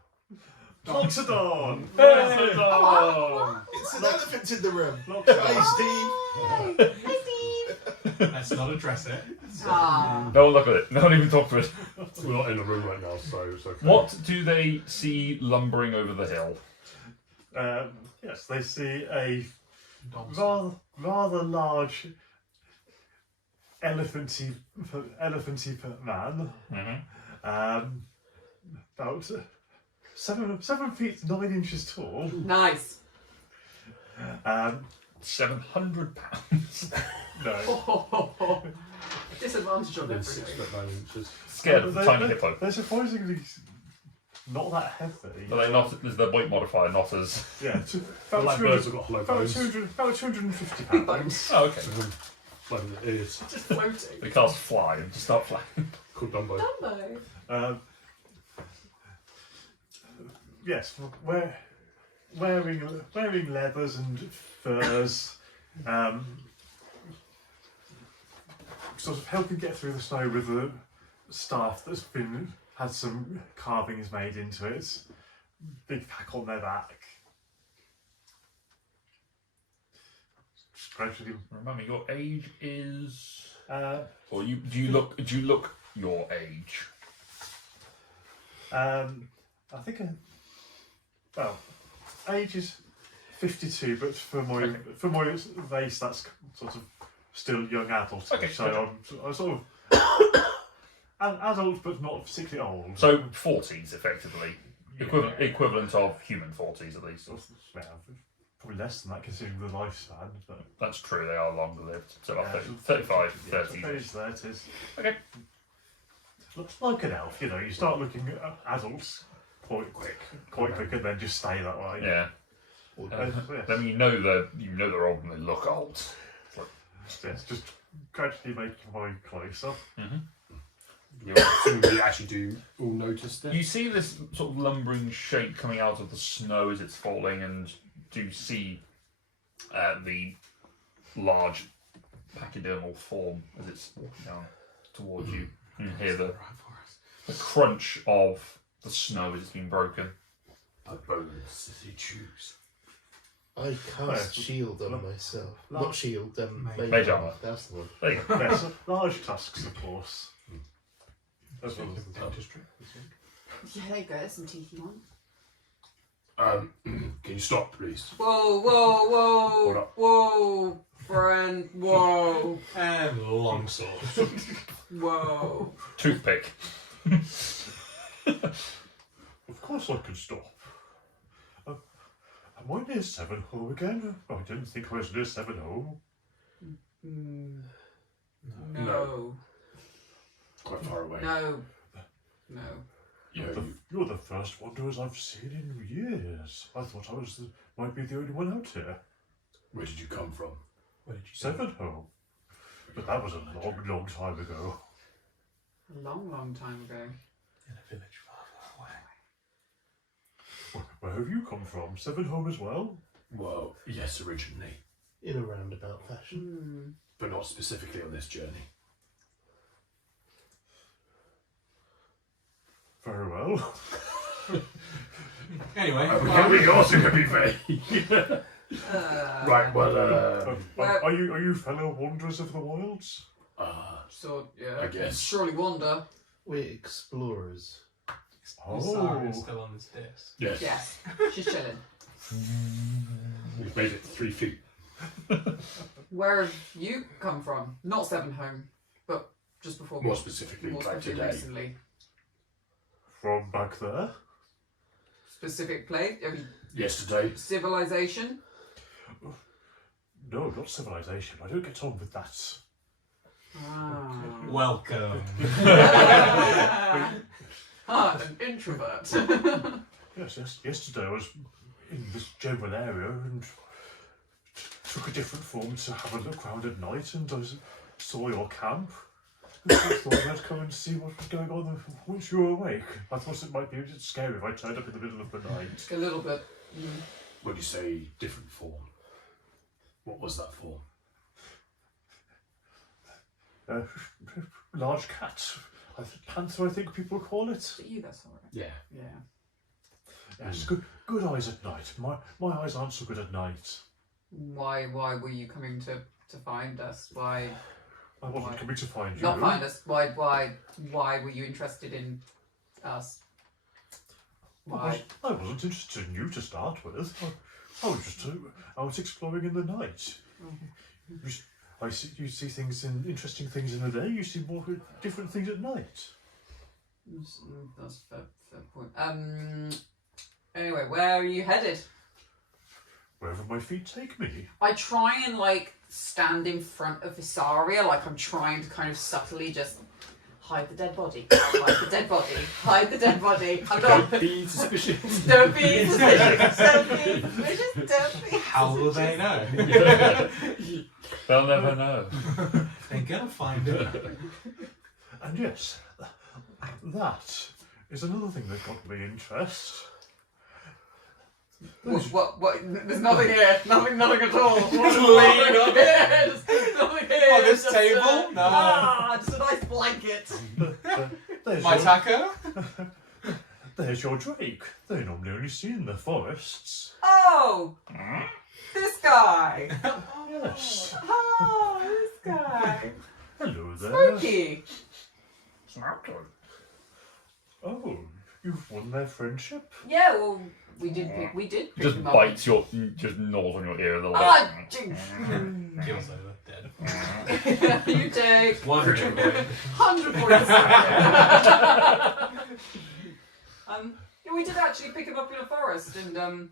Loxodon! Hey! It's an elephant in the room. Loxodon! Hey, Steve. Let's not address it. Ah. No one look at it. No one even talk to it. We're not in the room right now, so it's okay. What do they see lumbering over the hill? Yes, they see a Dom. rather large elephanty man, Mm-hmm. about 7 feet 9 inches tall. Nice. 700 pounds. No, Disadvantage on Then everything. 6'9" inches. Scared of the tiny they're, hippo. they're surprisingly not that heavy. But they're not. Is their weight modifier not as? Yeah, The about like 200 birds have got hollow about bones. 250 Big pounds. bones. Oh, okay. Like it is Just floating. They cast fly and just start flying. called Dumbo. Dumbo. Yes, wearing leathers and furs, sort of helping get through the snow with the staff that's had some carvings made into it. Big pack on their back. Just gradually, Remind me, your age is. uh, Or you do you look your age? I think, well, age is 52, but for my race, that's sort of still young adult. Okay, So gotcha. I'm sort of an adult, but not particularly old. So 40s, effectively. Equivalent of human 40s, at least. Yeah, probably less than that considering the lifespan. But That's true, they are longer lived. So about yeah, 35, yeah, 30. age there it is. Okay. Looks like an elf, you start looking at adults quite quick, and then just stay that way. Yeah. Yes. I mean, you know they're old and they look old. Yes, just gradually making my way closer. You're assuming we actually do all notice this. You see this sort of lumbering shape coming out of the snow as it's falling, and do see the large pachydermal form as it's walking down towards you. And you hear the crunch of the snow as it's been broken. A bonus as he choose. I cast shield on myself. Not shield, Mage armor. That's the one. There you go. Yes, large tusks, of course. As well as the Dentistry. Yeah, there you go. There's some teethy ones. Can you stop, please? Whoa, Hold whoa, up. whoa, friend, whoa, And longsword. whoa. Toothpick. Of course I can stop. Am I near Sevenhole again? I didn't think I was near Sevenhole. No. Quite far away. No. No. Yeah, You're the first wanderers I've seen in years. I thought might be the only one out here. where did you come from? Sevenhole. But that was a long, long time ago. A long, long time ago. In a village far, far away. Where have you come from? Sevenhole as well? Well, yes, originally, In a roundabout fashion. but not specifically on this journey. Very well. Anyway, We also can be vague. Right, well, Are you fellow wanderers of the wilds? So, yeah. I guess. Surely wander. We're explorers. Sarah is still on this disc. yes, Yes. She's chilling. we've made it 3 feet. Where have you come from? Not Sevenhome, but just before. More specifically, More like specific today. recently. From back there? Specific place? I mean, Yesterday, civilization? No, not civilization. I don't get on with that. Ah. Welcome. An introvert. Yes, yesterday I was in this general area and took a different form to have a look round at night, and I saw your camp. And I thought I'd come and see what was going on once you were awake. I thought it might be a bit scary if I turned up in the middle of the night. A little bit. When you say different form, what was that form? Large cat. Panther, I think people call it. Is it you that saw it? Yeah. Yeah. Yes, good eyes at night. My eyes aren't so good at night. Why were you coming to find us? Why I wasn't coming to find you. not find us? Why were you interested in us? Why? I wasn't interested in you to start with. I was just out exploring in the night. You see things and interesting things in the day. You see more different things at night. That's a fair point. Anyway, where are you headed? Wherever my feet take me. I try and like stand in front of Visaria, like I'm trying to kind of subtly just hide the dead body. Hide the dead body. Hide the dead body. I'm not. Don't be suspicious. Don't be suspicious. Don't be suspicious. Don't be. How will they know? They'll never know. They're gonna find it. And yes, that is another thing that got me interest. What? There's nothing here. Nothing at all. Just laying up. There's nothing here. On this Just, table? No. Just a nice blanket. There's My your, taco? there's your drake. They're normally only seen in the forests. Oh, this guy. Yes. Oh, this guy. Hello there. Smokey. Oh, you've won their friendship? Yeah, well, we did pick Just him up. bites your, just gnaws on your ear a little bit. Ah, Kills over. Dead. you take 100 point. 100 points. Yeah, we did actually pick him up in a forest, and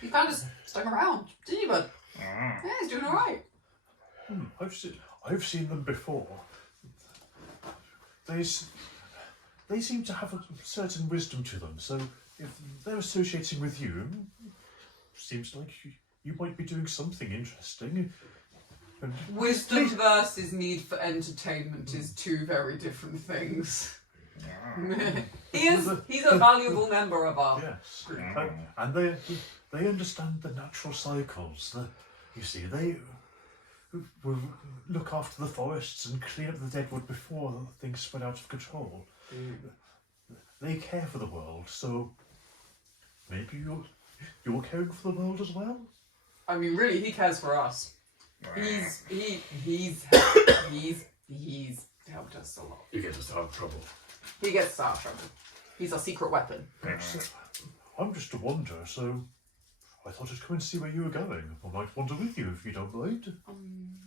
he kind of stuck around, didn't you, bud? Yeah, he's doing all right. I've seen them before. They seem to have a certain wisdom to them, so if they're associating with you, seems like you might be doing something interesting. And Wisdom versus need for entertainment is two very different things. He's a valuable member of our yes, and they understand the natural cycles. You see, they will look after the forests and clean up the deadwood before things spread out of control. They care for the world, so maybe you're caring for the world as well. I mean, really, he cares for us. He's helped us a lot. You get us out of trouble. He gets us out of trouble. He's our secret weapon. I'm just a wanderer, so I thought I'd come and see where you were going. I might wander with you if you don't mind.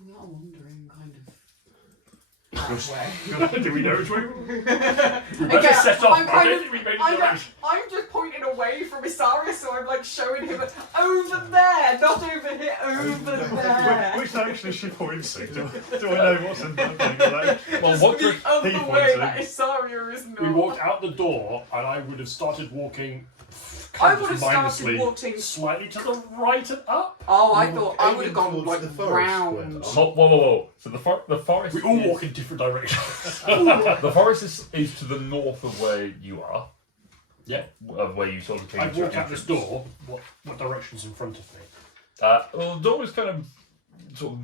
We are wandering kind of Yes. that way. Do we know which way? We Again, better set off. I'm kind I of- think we made I'm, it. I'm just pointing away from Isaria, so I'm like showing him over there, not over here, over there. Which direction is she pointing? Do I know what's in the thing? Well, what The other he way pointed. that Isaria is not. We walked out the door, and I would have started walking. I would have mindlessly, started walking. slightly to the right and up. Oh, I You thought were I would have gone aiming like towards the forest, round. weren't Whoa. So the forest. We all is, walk in different directions. The forest is to the north of where you are. Yeah. Of where you sort of came I to your walk out this entrance. door. What direction's in front of me? Well, the door is kind of sort of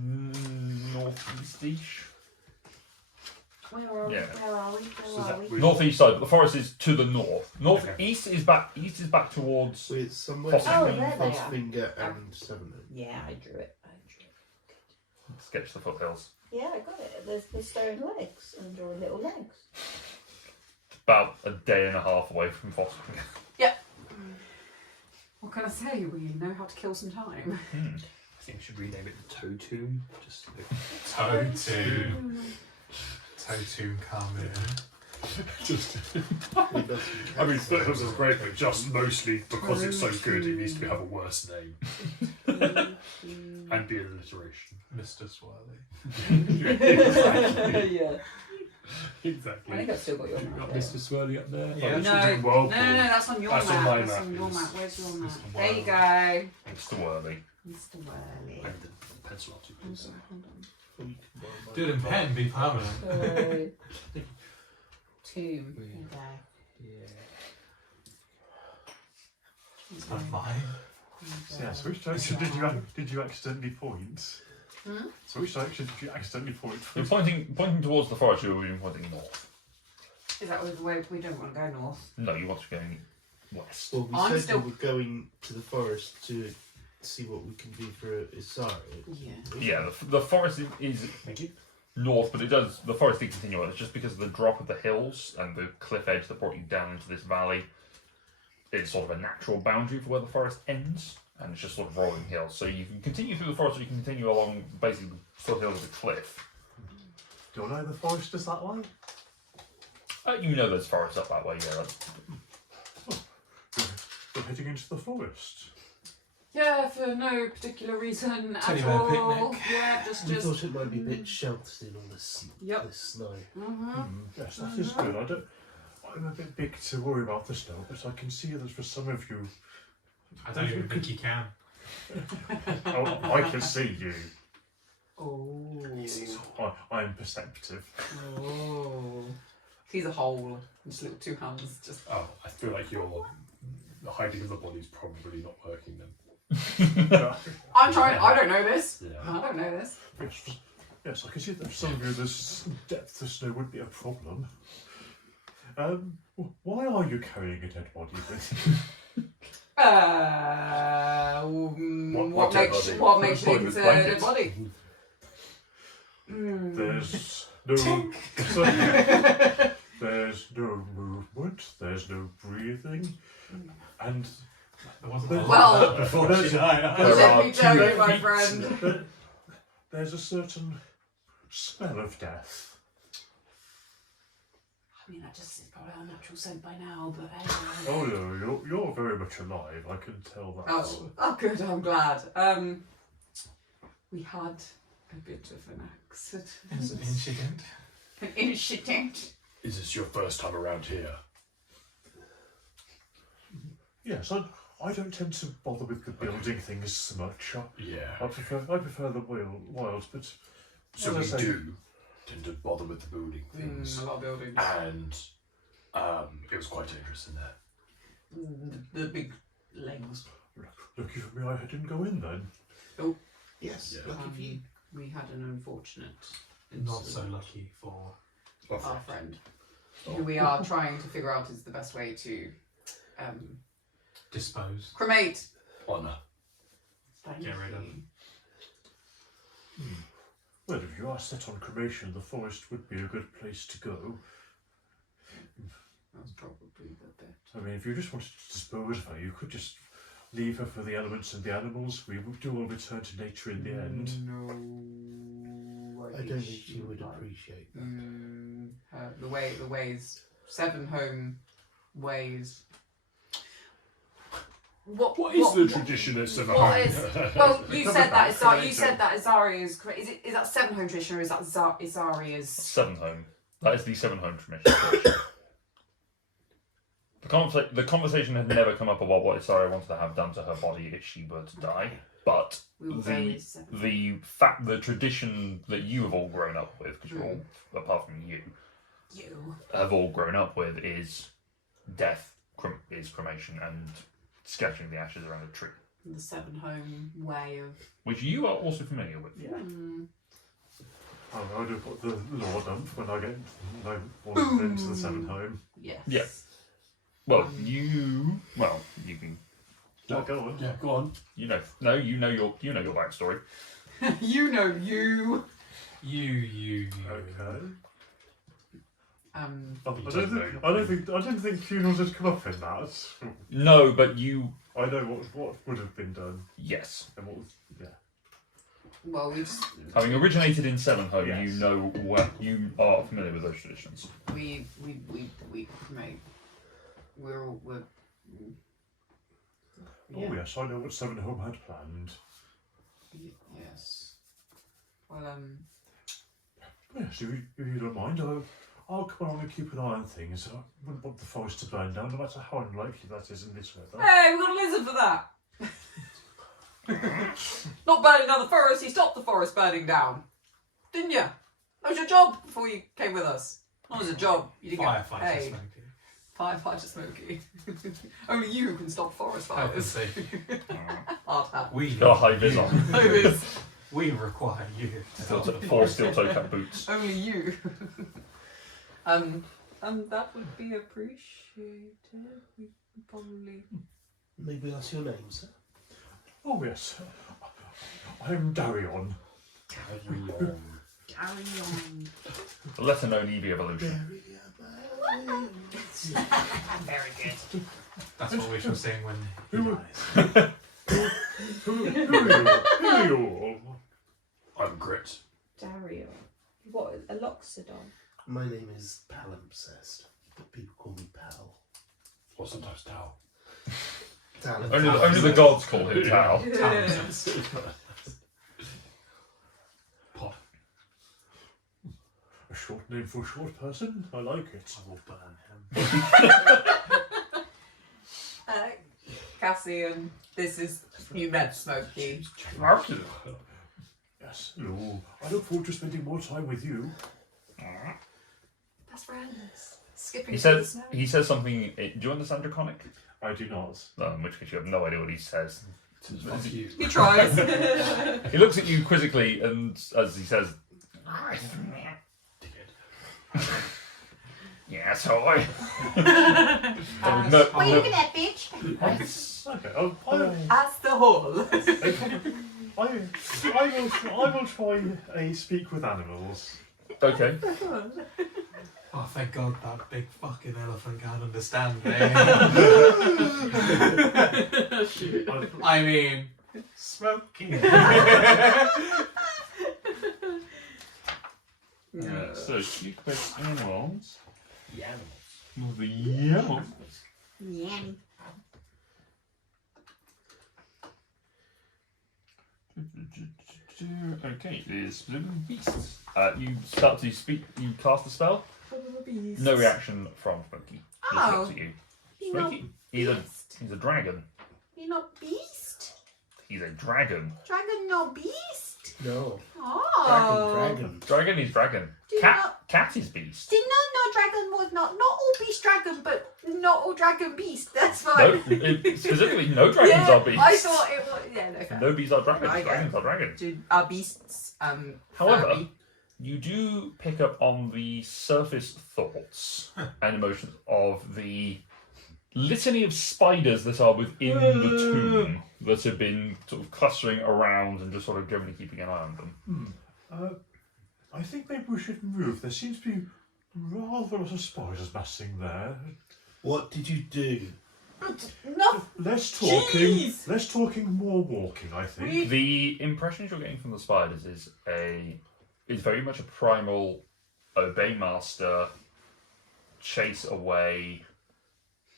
northeast-ish. Where are we? Yeah. Where are we? So Where that are we? we- Northeast side, but the forest is to the north. Okay. East is back towards. So it's somewhere Oh, between there they are. Frostfinger and Seven. Yeah, I drew it. Sketch the foothills. Yeah, I got it. There's the stone legs. I'm drawing little legs. About a day and a half away from Foster. What can I say? We know how to kill some time. I think we should rename it the Toe Tomb. Just Totoon. Totoon, come in. just. It doesn't I mean, count. Foothills is great, but just mostly because it's so good, it needs to have a worse name and be an alliteration. Mr. Swirly. Yeah. Exactly. I think I've still got your You've got map. Mr. Swirly up there. Yeah. Oh, No, you're doing Whirlpool. no, that's on your That's map. on my That's map, on your is map. Where's your map? Mr. There you Whirly. go. It's too early. Mr. Whirly. I need the pencil up too, I'm please. sorry, hold on. Do it in pen, be permanent. So, Tomb. Yeah. Okay. It's not mine. Yeah, so which direction did you accidentally point? Hmm? So which direction did you accidentally point? You're pointing towards the forest. You're pointing north. Is that the way we don't want to go north? No, you want to go west. Well, we I'm said still- we were going to the forest to see what we can do for Isari. Yeah. Yeah, the forest is Thank you. north, but the forest did continue on. It's just because of the drop of the hills and the cliff edge that brought you down into this valley. It's sort of a natural boundary for where the forest ends, and it's just sort of rolling hills. So you can continue through the forest, or you can continue along basically the foothills of the cliff. Do I know the forest is that way? You know there's forests up that way, yeah. We're heading into the forest. Yeah, for no particular reason Teddy at bear all. picnic. Yeah, We just. thought it might be a bit sheltered in all this, Yep. this snow. Mm-hmm. Yes, that is good. I'm a bit big to worry about the snow, but I can see that for some of you, I don't even think you can. I can see you. Oh. I am perceptive. Oh. Sees a hole. Just little two hands. Just. Oh, I feel like your hiding of the body's probably not working then. I'm trying. I don't know this. Yeah. I don't know this. Yes, I can see that for some of you, this depth of snow would be a problem. Why are you carrying a dead body with you? What makes you think it's a dead body? There's no there's no movement, there's no breathing, and There wasn't Well, a lot before there's- she died. Let me tell you, two my feet. friend. There's a certain smell of death. I mean, that just is probably our natural scent by now, but hey. Oh no, you're very much alive. I can tell that. Oh, good. I'm glad. We had a bit of an accident. It's an incident. An incident. Is this your first time around here? Yes, I don't tend to bother with the building things so much. Yeah. I prefer the wilds, but So as we I say- do tend to bother with the building things. A lot of buildings. And it was quite dangerous in there. The big lanes. Lucky for me, I didn't go in then. Yes, Yeah. lucky for you. We had an unfortunate Not so incident. lucky for. Our friend, who we are trying to figure out is the best way to Dispose. cremate. Honor. Thank Get rid of. you. Well, if you are set on cremation, the forest would be a good place to go. That's probably the bit. I mean, if you just wanted to dispose of her, you could just leave her for the elements and the animals. We do all return to nature in the end. No, I don't think she would appreciate that. The ways, Seven Home ways. What is the tradition of Seven What Home? is? Well, you Cover said that. that, You said that Azaria's. Is that Seven Home tradition or is that Azaria's? Seven home. That is the seven home tradition. The conversation had never come up about what Isaria wanted to have done to her body if she were to die, but We will go with Seven. the tradition that you have all grown up with, because you're all, apart from you, You. have all grown up with is death is cremation and scattering the ashes around a tree, The Seven Home way of. which you are also familiar with. I do put the law dump when I wander into the Seven Home. Yes. Yeah. Well, you can. Yeah, go on. Yeah, go on. You know your backstory. You know you. You. Okay. Um. I didn't think funerals had come up in that. No, but you. I know what would have been done Yes. and what was. Yeah. Well, we just Having originated in Seven Home, Yes. you know you are familiar with those traditions. we cremate. We're. Oh yes, I know what Seven Home had planned. Yes. Well, Yes, if you don't mind, I'll come along and keep an eye on things. I wouldn't want the forest to burn down, no matter how unlikely that is in this weather. Hey, we've got a lizard for that. Not burning down the forest, you stopped the forest burning down. Didn't you? That was your job before you came with us. That was a job. You didn't get Firefighter paid. Smokey. Firefighter Smokey. Only you can stop forest Health and fires. safety. Hard hat. We Got a high vis on. We require you to help. Four steel toe cap boots. Only you. And that would be appreciated. We probably. Maybe that's your name, sir. Oh yes, I'm Darion. Carry on. Carry on. The lesser known Eevee evolution. Very good. That's what we shall sing when he Who- dies. Who are you all? I'm Grit. Dario. What? A Loxodon? My name is Palimpsest, but people call me Pal. Or sometimes Tao. Only the gods call him Tao. Pod. A short name for a short person? I like it. I will burn him. Cassian, this is you met Smokey. Yes, hello. I look forward to spending more time with you. Best friends. Skipping. He through the says snow. something. Do you understand Draconic? I do not. No, in which case you have no idea what he says. Fuck you. He tries. He looks at you quizzically, and as he says, "Yeah, so I." No, What are you looking at, bitch? Okay. That's the hole. I will try a speak with animals. okay. Oh, thank God that big fucking elephant can't understand me. I mean, Smokey. So you quiz animals. Yams. The yellow. Yummy. Okay, it is Blooming Beasts. You start to speak. You cast the spell. No reaction from Smokey. He just looks at you. You're not Smokey. He's a dragon. You're not beast. He's a dragon. Dragon, not beast. No. Oh. Dragon is dragon. Do Cat is beast. Did no dragon was not all beast dragon, but not all dragon beast. That's No, fine. specifically, no dragons yeah, are beasts. I thought it was. Yeah, no. fair. No beasts are dragons. I get Dragons are dragons. Are beasts However, furry? you do pick up on the surface thoughts and emotions of the litany of spiders that are within the tomb that have been sort of clustering around and just sort of generally keeping an eye on them. I think maybe we should move. There seems to be rather a lot of spiders massing there. What did you do? No. Less talking. Jeez! Less talking, more walking. I think. The impressions you're getting from the spiders is very much a primal obey master, chase away,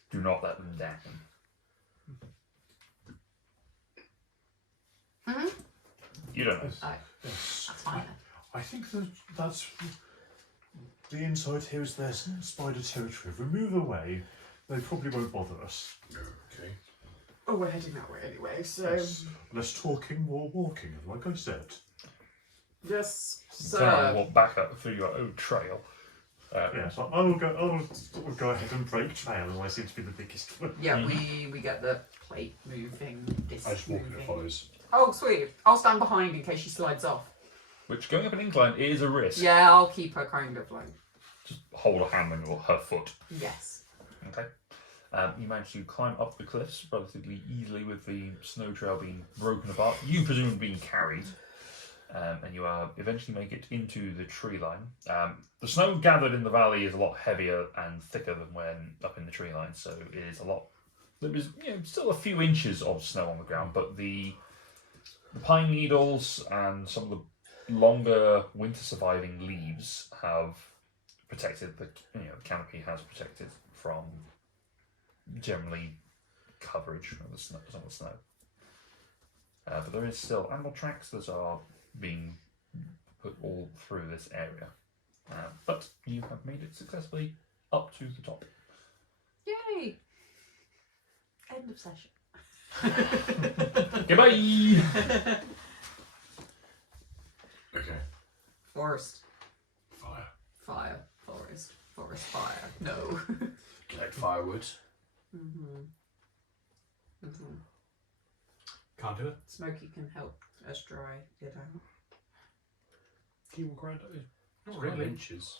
do not let them down. You don't know. Yes. That's fine. I think that's the inside here is their spider territory. If we move away, they probably won't bother us. Okay. Oh, we're heading that way anyway, so. Yes. Less talking, more walking, like I said. Yes, Turn around and sir. walk back up through your own trail. Yes, I will go ahead and break trail, as I seem to be the biggest one. Yeah, we get the plate moving. This I just walk and it moving. follows. Oh, sweet. I'll stand behind in case she slides off. Which, going up an incline, is a risk. Yeah, I'll keep her kind of like. Just hold a hand on her foot. Yes. Okay. You manage to climb up the cliffs relatively easily with the snow trail being broken apart. You presumably being carried. And you eventually make it into the tree line. The snow gathered in the valley is a lot heavier and thicker than when up in the tree line, so it is a lot. There is still a few inches of snow on the ground, but the pine needles and some of the longer winter surviving leaves have protected the canopy has protected from generally coverage from the snow. Some of the snow, but there is still animal tracks that are being put all through this area. but you have made it successfully up to the top. Yay! End of session. Goodbye! Okay. Forest. Fire. Fire. Forest. Forest fire. No. Collect firewood. Can't do it. Smokey can help us dry it out. Can you walk around it? Not 12 really. inches.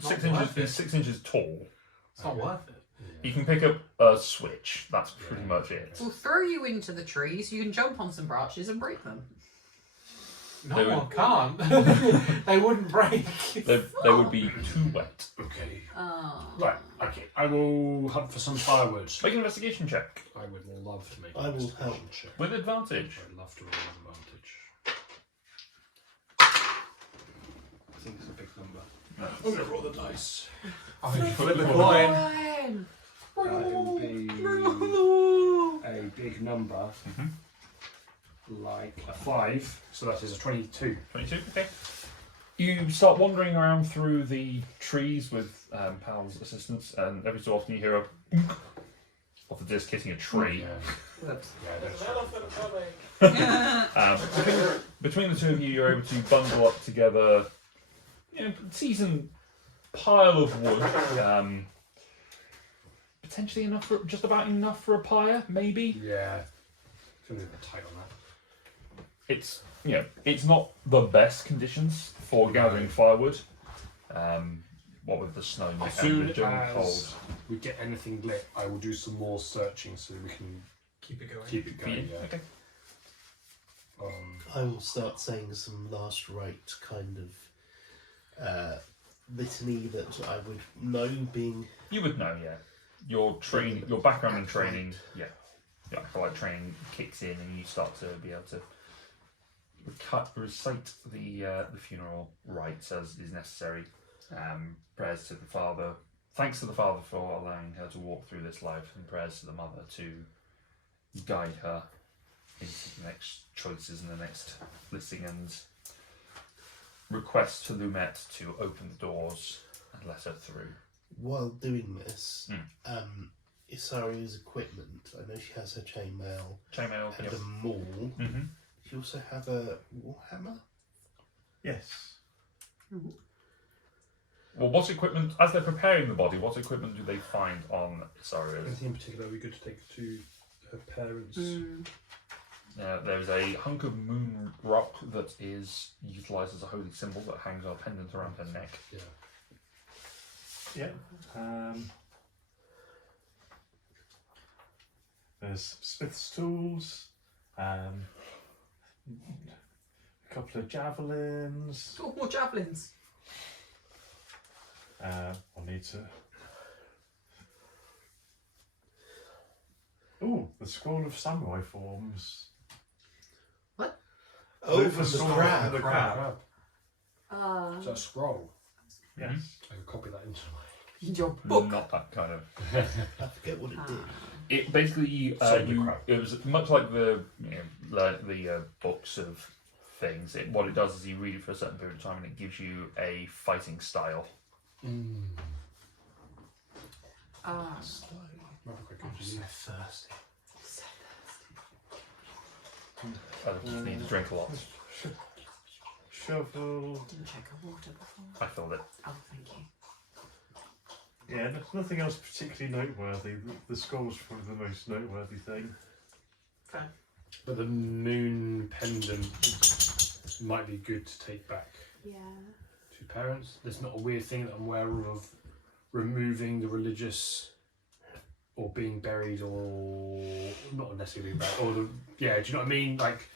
6 Not inches. worth it. It's 6 inches tall. It's not worth it. You can pick up a switch. That's pretty Yeah. much it. We'll throw you into the trees. You can jump on some branches and break them. No They one can't. They wouldn't break. They would be too wet. Okay. Oh. Right, okay. I will hunt for some firewood. Make an investigation check I would love to make I an will investigation help. check. with advantage. I'd love to roll an advantage. I think it's a big number. I'm going to roll the dice. I think you flip the coin. That will be a big number. Like a 5. So that is a 22. 22. Okay. You start wandering around through the trees with Pal's assistance, and every so often you hear a of the disc hitting a tree. Yeah. Whoops. Yeah, Between the two of you, you're able to bundle up together, decent pile of wood. Potentially enough for just about enough for a pyre, maybe. yeah. It's going to be a bit tight on that. It's it's not the best conditions for gathering firewood. What with the snow As and soon the general cold. as we get anything lit, I will do some more searching so we can Keep it going. keep it going. Yeah. Okay. I will start saying some last rite kind of litany that I would know being. You would know, yeah. Your background in training, yeah. Yeah, I feel like training kicks in and you start to be able to recite the funeral rites as is necessary. Prayers to the father. Thanks to the father for allowing her to walk through this life, and prayers to the mother to guide her into the next choices and the next listing, and request to Lumet to open the doors and let her through. While doing this, Isaria's equipment. I know she has her chainmail Chainmail. and Yep. a maul. Mm-hmm. She also have a warhammer. Yes. Well, what equipment, as they're preparing the body, what equipment do they find on Isaria's? Anything in particular we good to take to her parents? There's a hunk of moon rock that is utilised as a holy symbol that hangs a pendant around her neck. Yeah. Yeah. There's smith's tools. A couple of javelins. Oh, more javelins. I'll need to. Oh, the scroll of samurai forms. Oh, The from the scroll crab. of the crab. Is that a scroll? Yes. I can copy that into my. In your book. Not that kind of. I forget what it did. It basically, Solid crab. it was much like the the books of things. What it does is you read it for a certain period of time, and it gives you a fighting style. Ah. Might be quite good to use. thirsty. I just need to drink a lot. Shovel. Didn't check her water before. I filled it. Oh, thank you. Yeah, nothing else particularly noteworthy. The scroll's probably the most noteworthy thing. Fair. But the moon pendant might be good to take back Yeah. to parents. There's not a weird thing that I'm aware of removing the religious or being buried or not necessarily being buried or the do you know what I mean? Like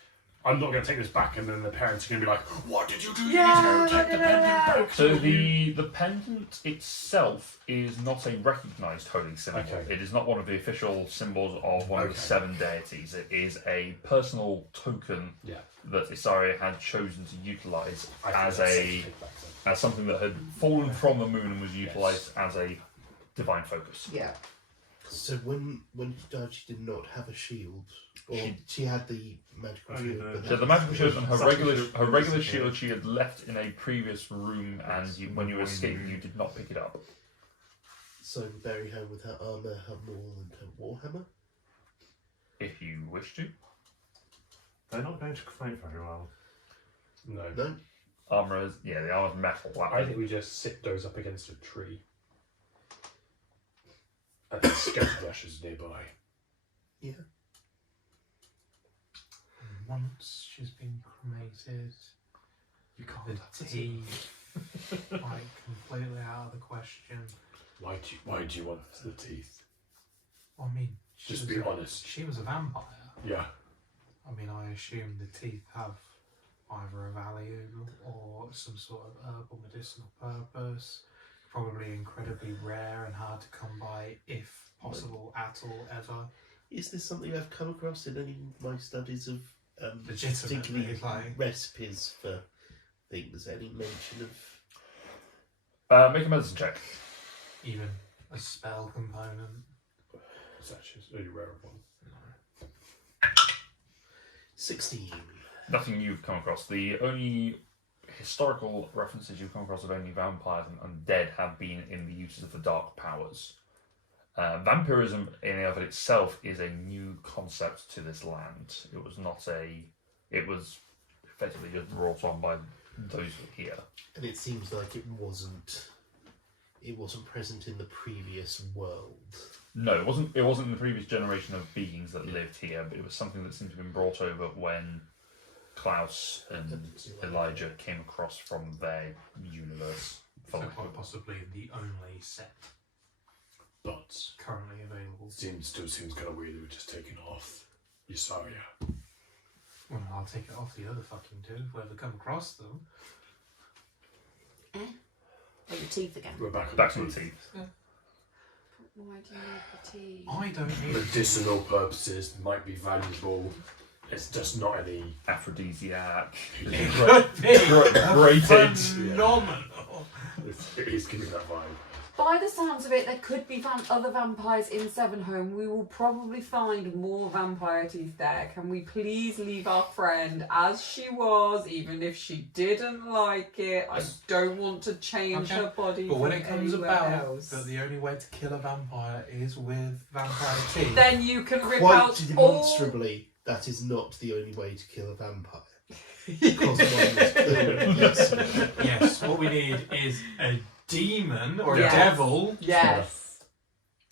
I'm not going to take this back, and then the parents are going to be like, "What did you do? Yeah, You take the pendant back." So the pendant itself is not a recognised holy symbol. Okay. It is not one of the official symbols of one of the Okay. 7 deities. It is a personal token Yeah, that Isaria had chosen to utilise I think as that's a safe to take back then. as something that had fallen from the moon and was utilised as a divine focus. Yeah. So when she died, she did not have a shield, or she had the magical Only shield. the- but So that the magical was- shield and her Exactly. regular shield she had left in a previous room, and when you were escaping, you did not pick it up. So we bury her with her armor, her maul, and her warhammer. If you wish to. They're not going to fight very well. No. No, Armor is the armor's metal. That I think we just sit those up against a tree. And then scatter the ashes nearby. Once she's been cremated, You can't. the teeth, like completely out of the question. Why do you want the teeth? I mean, she Just was be a- honest. She was a vampire. Yeah. I mean, I assume the teeth have either a value or some sort of herbal medicinal purpose. Probably incredibly rare and hard to come by, if possible at all, ever. is this something I've come across in any of my studies of Legitimately, particularly like- recipes for things? Any mention of? make a medicine check. Even a spell component. It's actually a really rare one. 16. Nothing you've come across. The only historical references you've come across of only vampires and undead have been in the uses of the dark powers. Vampirism in and of itself is a new concept to this land. It was not a. It was effectively just brought on by those here. And it seems like it wasn't present in the previous world. No, it wasn't. It wasn't in the previous generation of beings that lived here, but it was something that seemed to have been brought over when Klaus and Elijah came across from their universe. So quite possibly the only set But currently available. still seems kind of weird that we're just taking off Ysaria. Well, I'll take it off the other fucking two if we ever come across them. Oh, your teeth again. We're back on Back the on the teeth. teeth. Why do you need the teeth? I don't need Medicinal purposes might be valuable. It's just not any. Aphrodisiac. It could be Grated. phenomenal. It is giving that vibe. By the sounds of it, there could be other vampires in Sevenhome. We will probably find more vampire teeth there. Can we please leave our friend as she was, even if she didn't like it? I don't want to change Okay, her body. But when from it comes anywhere about else. that the only way to kill a vampire is with vampire teeth, Then you can rip Quite out all. demonstrably, that is not the only way to kill a vampire. Because one was clearly yes. yes, what we need is a demon or Yes. a devil. Yes.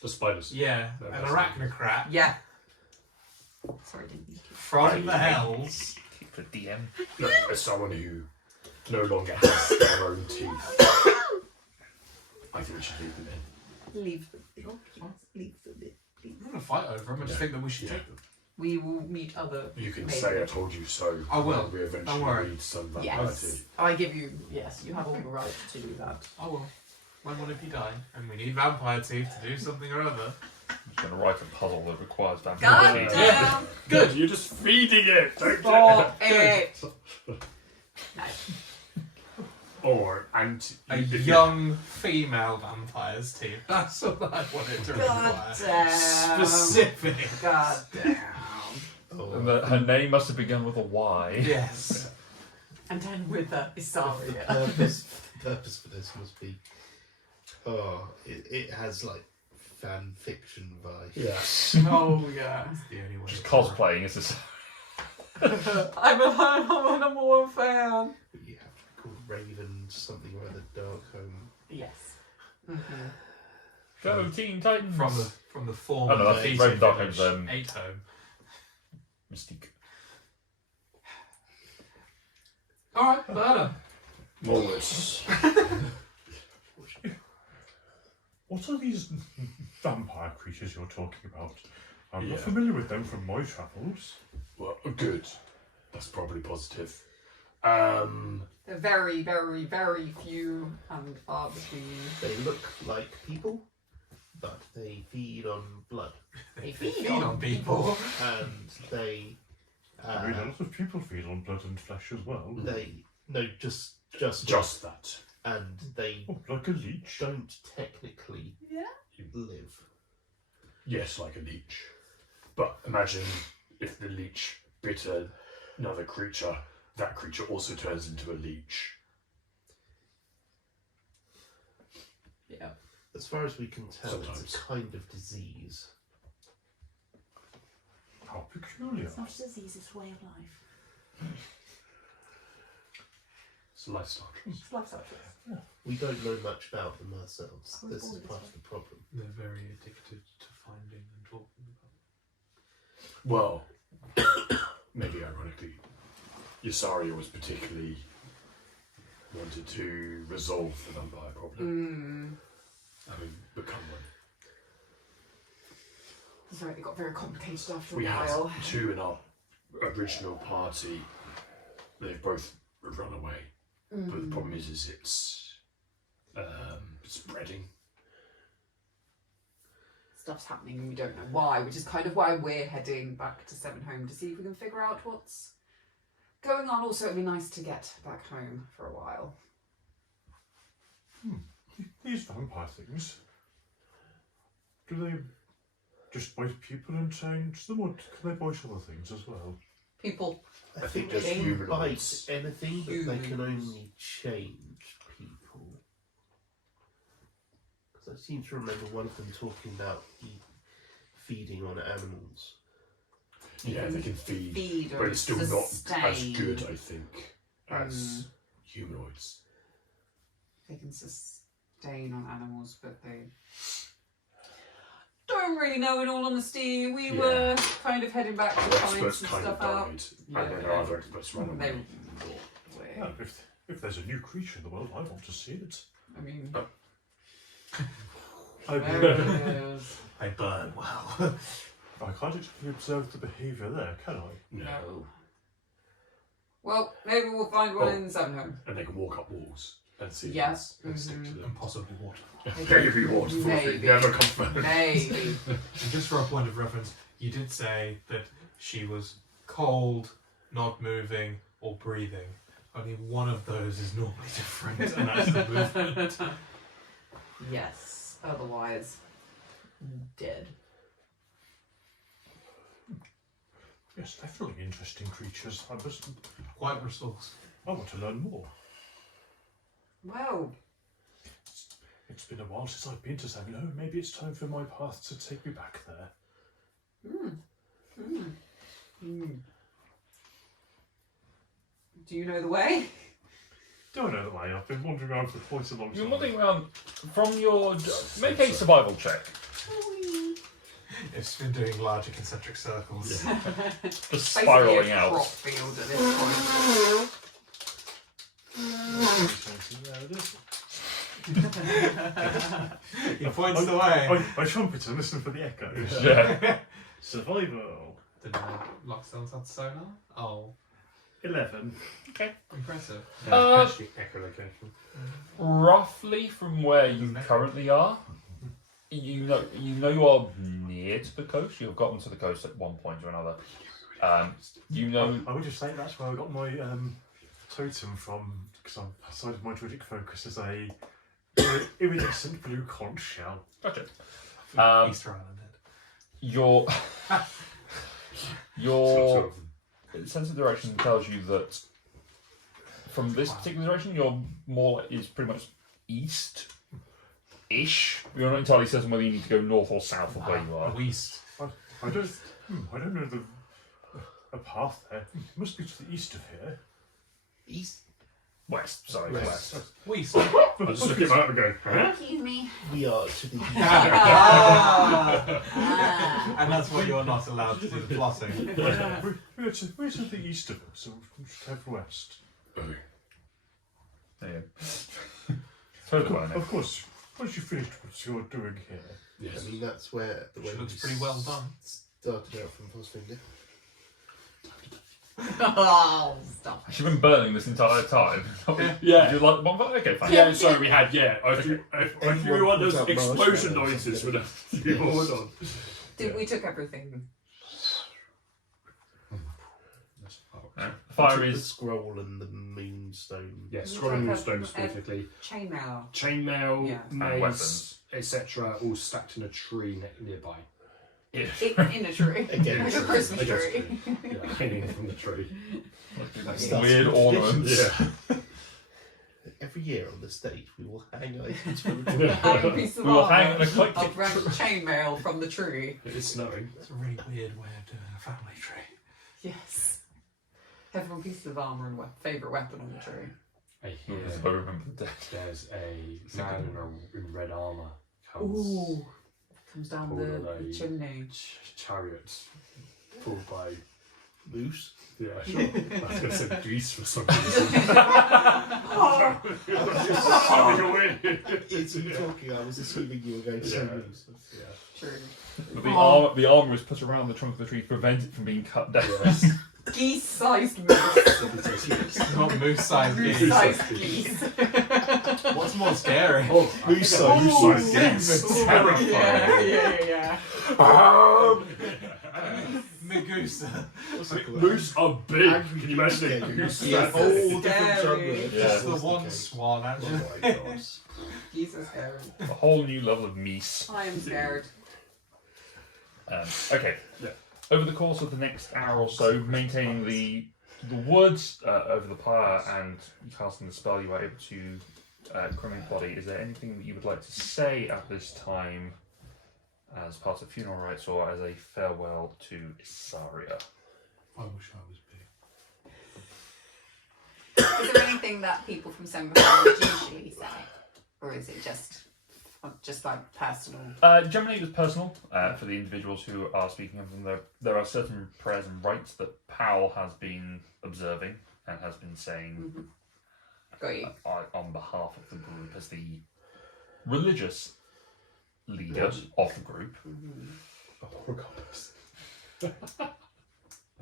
The spiders. Yeah, No, an that's arachnocrat Yeah. Sorry, didn't mean to. from the hells. For DM. No, as someone who no longer has their own teeth. I think we should leave them in. Leave them. Leave them. I'm not gonna fight over them. I just think that we should take them. We will meet other. You can Maybe. say I told you so. I will. when we eventually Don't worry. read some vampire Yes. teeth. I give you. Yes, you have all the right to do that. I will. When will it be die? And we need vampire teeth to do something or other. I'm just going to write a puzzle that requires God vampire teeth. damn! Good, you're just feeding it. Don't Stop it! Or A young female vampire's teeth. That's what I wanted to God require. damn! Specific. God damn! Oh, And her name must have begun with a Y. Yes. And then with a the Isaria. purpose for this must be. Oh, it has like fan fiction vibes. yes. Oh yeah. That's the only way. Just to- cosplaying. It's just I'm a number one fan. You have to be called Raven something or other Darkholme. Yes. Go Teen Titans. from the form Oh, no, of that's the Raven Eating Darkhome's, Village, 8 home. Mystique. Alright, better. Morris. What are these vampire creatures you're talking about? I'm not Yeah. familiar with them from my travels. Well, good. That's probably positive. They're very, very, very few and far between. They look like people, but they feed on blood, They Feed on people. and they. I mean, a lot of people feed on blood and flesh as well. Just Just that. and they Oh, like a leech. don't technically Yeah. live. Yes, like a leech. But imagine if the leech bit another creature, that creature also turns into a leech. Yeah. As far as we can tell, it's Sometimes. a kind of disease. How peculiar. It's not a disease, it's a way of life. It's a lifestyle choice. It's lifestyle choice. We don't know much about them ourselves. I was This is born part this of the problem. They're very addicted to finding and talking about. Well, maybe ironically, Yasaria was particularly wanted to resolve the vampire problem, having become one. Sorry, it got very complicated after We a had while. 2 in our original party. They've both run away. But the problem is it's spreading. Stuff's happening and we don't know why, which is kind of why we're heading back to Seven Home to see if we can figure out what's going on. Also, it'd be nice to get back home for a while. These vampire things, do they just bite people and change them, or can they bite other things as well? People. I think just they can humanoids. bite anything, but they can Humans. only change people. Because I seem to remember one of them talking about feeding on animals. Yeah, they can feed, Feed but or it's still not as sustain. good, I think, as humanoids. They can sustain on animals, but they don't really know. In all honesty, we Yeah. were kind of heading back to Our find experts some kind of stuff out. died, and then our other experts ran They away. walked away. Well, if there's a new creature in the world, I want to see it. I mean, I, there it is. I burn well. I can't actually observe the behaviour there, can I? No. No. Well, maybe we'll find one Oh. in Seven Home. And they can walk up walls and see Yes. them and stick to And them. possibly water. Maybe water Maybe. never confirmed. Maybe. And just for a point of reference, you did say that she was cold, not moving, or breathing. Only one of those is normally different, and that's the movement. Yes. Otherwise, dead. Yes, definitely interesting creatures. Quite resourceful. I want to learn more. Well, It's been a while since I've been to Seven Home. Maybe it's time for my path to take me back there. do you know the way? Do I know the way? I've been wandering around for quite a long time. You're wandering around from your. Make a survival check. It's been doing larger concentric circles. Just Basically spiraling a out. crop field at this There it is. He points the way. I trumpet and listen for the echoes. Yeah. Survival. Did I lock themselves on sonar? Oh, 11. impressive. Actually, echolocation. Roughly from where you currently are, you know you are near to the coast. You've gotten to the coast at one point or another. You know. I would just say that's where I got my totem from, because I've decided my druidic focus is a iridescent blue conch shell. Gotcha. Easter Island head. Your Sort of. sense of direction tells you that from this particular direction, you're more is pretty much east-ish. You're not entirely certain whether you need to go north or south of where you are. East. I don't know a path there. It must be to the east of here. East. West, sorry, West. west. West. I just look at my map and go, huh? Excuse me. We are to the east. Ah. And that's why you're not allowed to do the plotting. We're to the east of it, so we should head west. Okay. There you go. Totally what I know. Of course, once you've finished what you're doing here, I Yes. mean, that's where the way Which looks we pretty well done. started out from Fosfinger. Oh, stop. She's been burning this entire time. Yeah. Did you like the bonfire? Okay, fine. Yeah, sorry, we had, I threw one of those Everyone explosion marshmallows. noises when you hold on. We took everything. Fire The is scroll and the moonstone. Yeah, We scrolling took moonstone a- specifically. Chainmail. Chainmail, Yeah. mace, weapons. etc., all stacked in a tree nearby. In a tree. Again, Like a Christmas I guess tree. Yeah, hanging from the tree. Weird ornaments. Yeah. Every year on this date, we will hang items from the tree. Hang a piece of We will hang armour an eclectic of random chainmail from the tree. It is snowing. It's a really weird way of doing a family tree. Yes. Have one piece of armour and favourite weapon on the tree. I hear I remember the day. there's a man in red armour comes Ooh. Comes down pulled on the a chimney. chariot pulled by Moose. yeah, sure. I was going to say geese for some reason. It's you talking, I was assuming you were going to say Yeah. moose. Yeah. True. But the armour is put around the trunk of the tree to prevent it from being cut down. Yes. Geese-sized moose. Not moose-sized geese. Moose-sized geese. What's more scary? Oh, Moose I think size. that's Yes. terrifying. yeah. Megusa. What's it called? Moose are big. Angry Can you imagine a Geese. goose? Yeah, that all big? different Scary. genres. Yeah. Just the What's one case? swan, actually. Oh my god. Geese are scary. A whole new level of meese. I am scared. Okay. Yeah. Over the course of the next hour or so, maintaining the woods over the pyre and casting the spell, you are able to cremate the body. Is there anything that you would like to say at this time as part of funeral rites or as a farewell to Isaria? I wish I was big. Is there anything that people from Sembahar would usually say? Or is it just like personal? Generally, it's personal for the individuals who are speaking of them. There are certain prayers and rites that Powell has been observing and has been saying Got you. on behalf of the group as the religious leader of the group.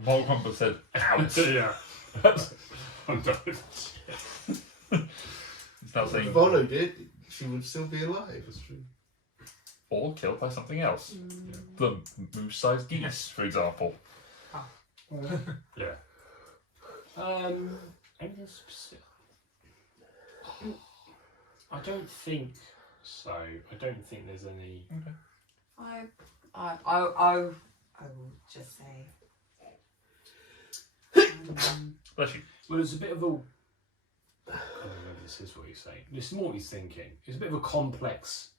Moral Compass said, out. Yeah. I'm done. It's now saying, If Volo did, she would still be alive. That's true. or killed by something else. The moose-sized geese, for example. Yeah. Anything specific? I don't think so. I don't think there's any. I will just say. Bless you. Well, it's a bit of a. I don't know if this is what he's saying. This is more what he's thinking. It's a bit of a complex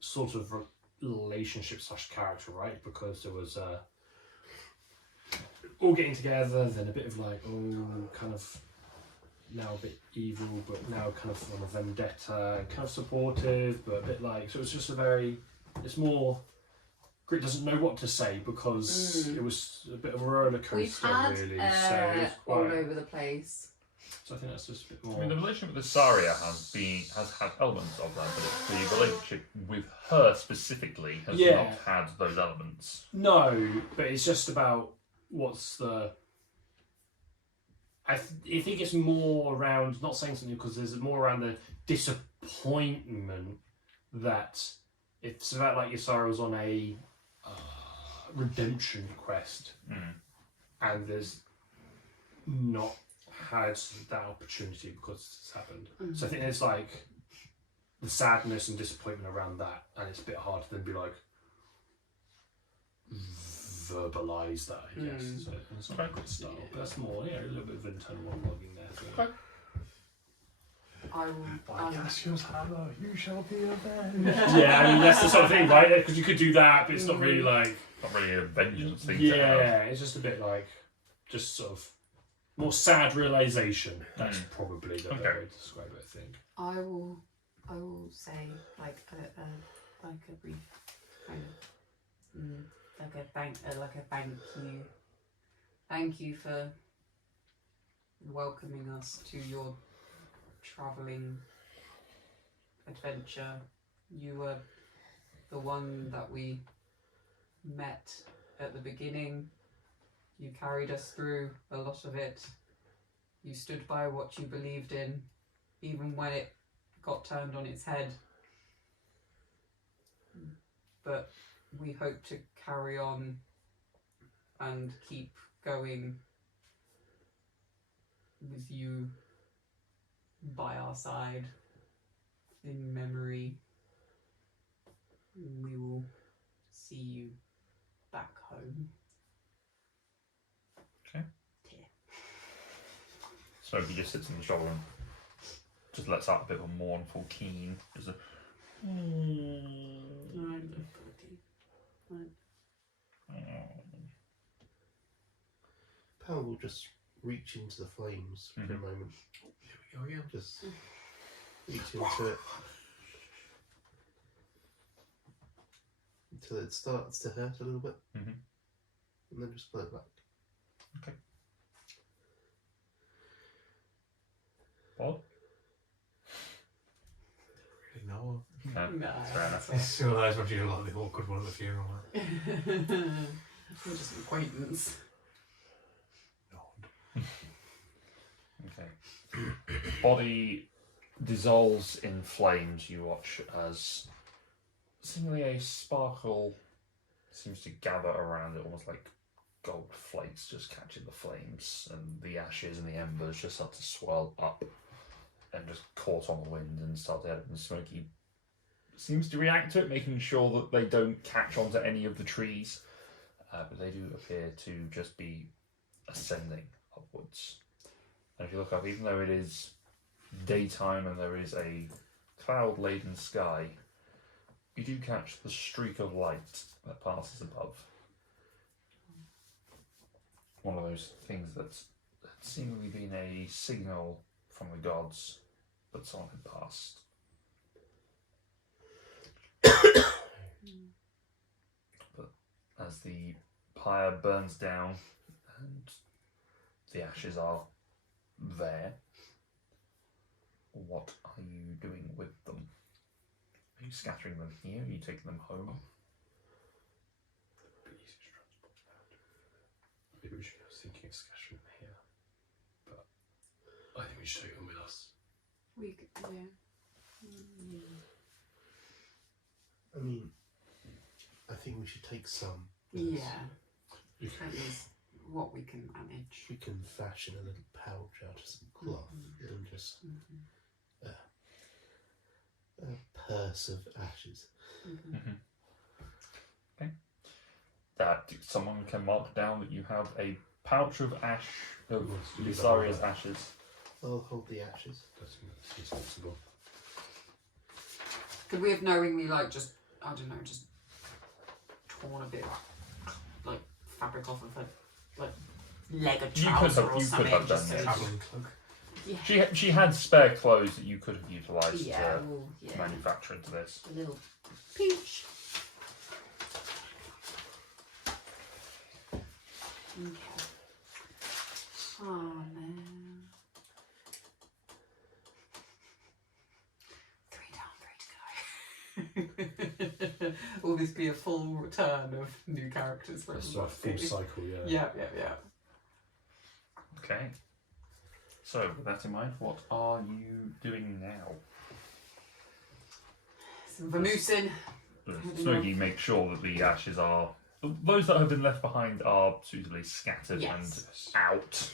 sort of relationship / character, right? Because there was all getting together, then a bit of like, oh, kind of now a bit evil, but now kind of on a vendetta, kind of supportive, but a bit like. So it's just a very. It's more. Grit doesn't know what to say because it was a bit of a roller coaster, We've had really. So it's all quite. over the place. So I think that's just a bit I more. mean, the relationship with Isaria has had elements of that, but it's the relationship with her specifically has Yeah. not had those elements. No, but it's just about what's the. I think it's more around not saying something because there's more around the disappointment that it's about like Isara was on a redemption quest and there's not had that opportunity because it's happened. So I think there's like the sadness and disappointment around that, and it's a bit hard to then be like verbalise that, I guess. So it's not a good style, but that's more, yeah, a little bit of internal monologuing there. Okay. I will. By Cassius' hammer, you shall be avenged. Yeah, I mean that's the sort of thing, right? Because you could do that, but it's not really like Not really a vengeance thing to have. yeah, it's just a bit like just sort of more sad realization. That's probably the Okay. better way to describe it, I think. I will say like a brief kind of like a thank you. Thank you for welcoming us to your travelling adventure. You were the one that we met at the beginning. You carried us through a lot of it. You stood by what you believed in, even when it got turned on its head. But we hope to carry on and keep going with you by our side in memory. We will see you Smokey just sits on the shovel and just lets out a bit of a mournful keen. Just a, Pal will just reach into the flames for a moment. Here we go again. Just reach into it until it starts to hurt a little bit, Mhm. and then just pull it back. Bod? Really know. No, No, that's fair enough. I still realised what you like the awkward one at the funeral. Like. We're just an acquaintance. Okay. Body dissolves in flames. You watch as seemingly a sparkle seems to gather around it, almost like gold flakes just catching the flames, and the ashes and the embers just start to swirl up and just caught on the wind and start to head up. And Smokey seems to react to it, making sure that they don't catch onto any of the trees, but they do appear to just be ascending upwards. And if you look up, even though it is daytime and there is a cloud-laden sky, you do catch the streak of light that passes above. One of those things that's seemingly been a signal from the gods that someone had passed. But as the pyre burns down and the ashes are there, what are you doing with them? Are you scattering them here? Are you taking them home? Maybe we should. I was thinking of scattering them here, but I think we should take them with us. We could, yeah. I mean, I think we should take some. with us. Yeah. That is what we can manage. We can fashion a little pouch out of some cloth and just a purse of ashes. Okay. That someone can mark down that you have a pouch of ash of Who wants to do that? Lysaria's ashes. I'll hold the ashes. That's responsible. Could we have knowingly, like, just, I don't know, just torn a bit, like, fabric off of her, like, leg of You could trouser have- or you could something? have just done so- that. Travelling cloak. Yeah. She had spare clothes that you could have utilised Yeah, to well, yeah. manufacture into this. A little pinch. Okay. Oh man. 3 down, 3 to go. Will this be a full return of new characters for That's a full cycle, Yeah. Okay. So, with that in mind, what are you doing now? Some Vamoosing. Smokey makes sure that the ashes are. Those that have been left behind are suitably scattered Yes. and out.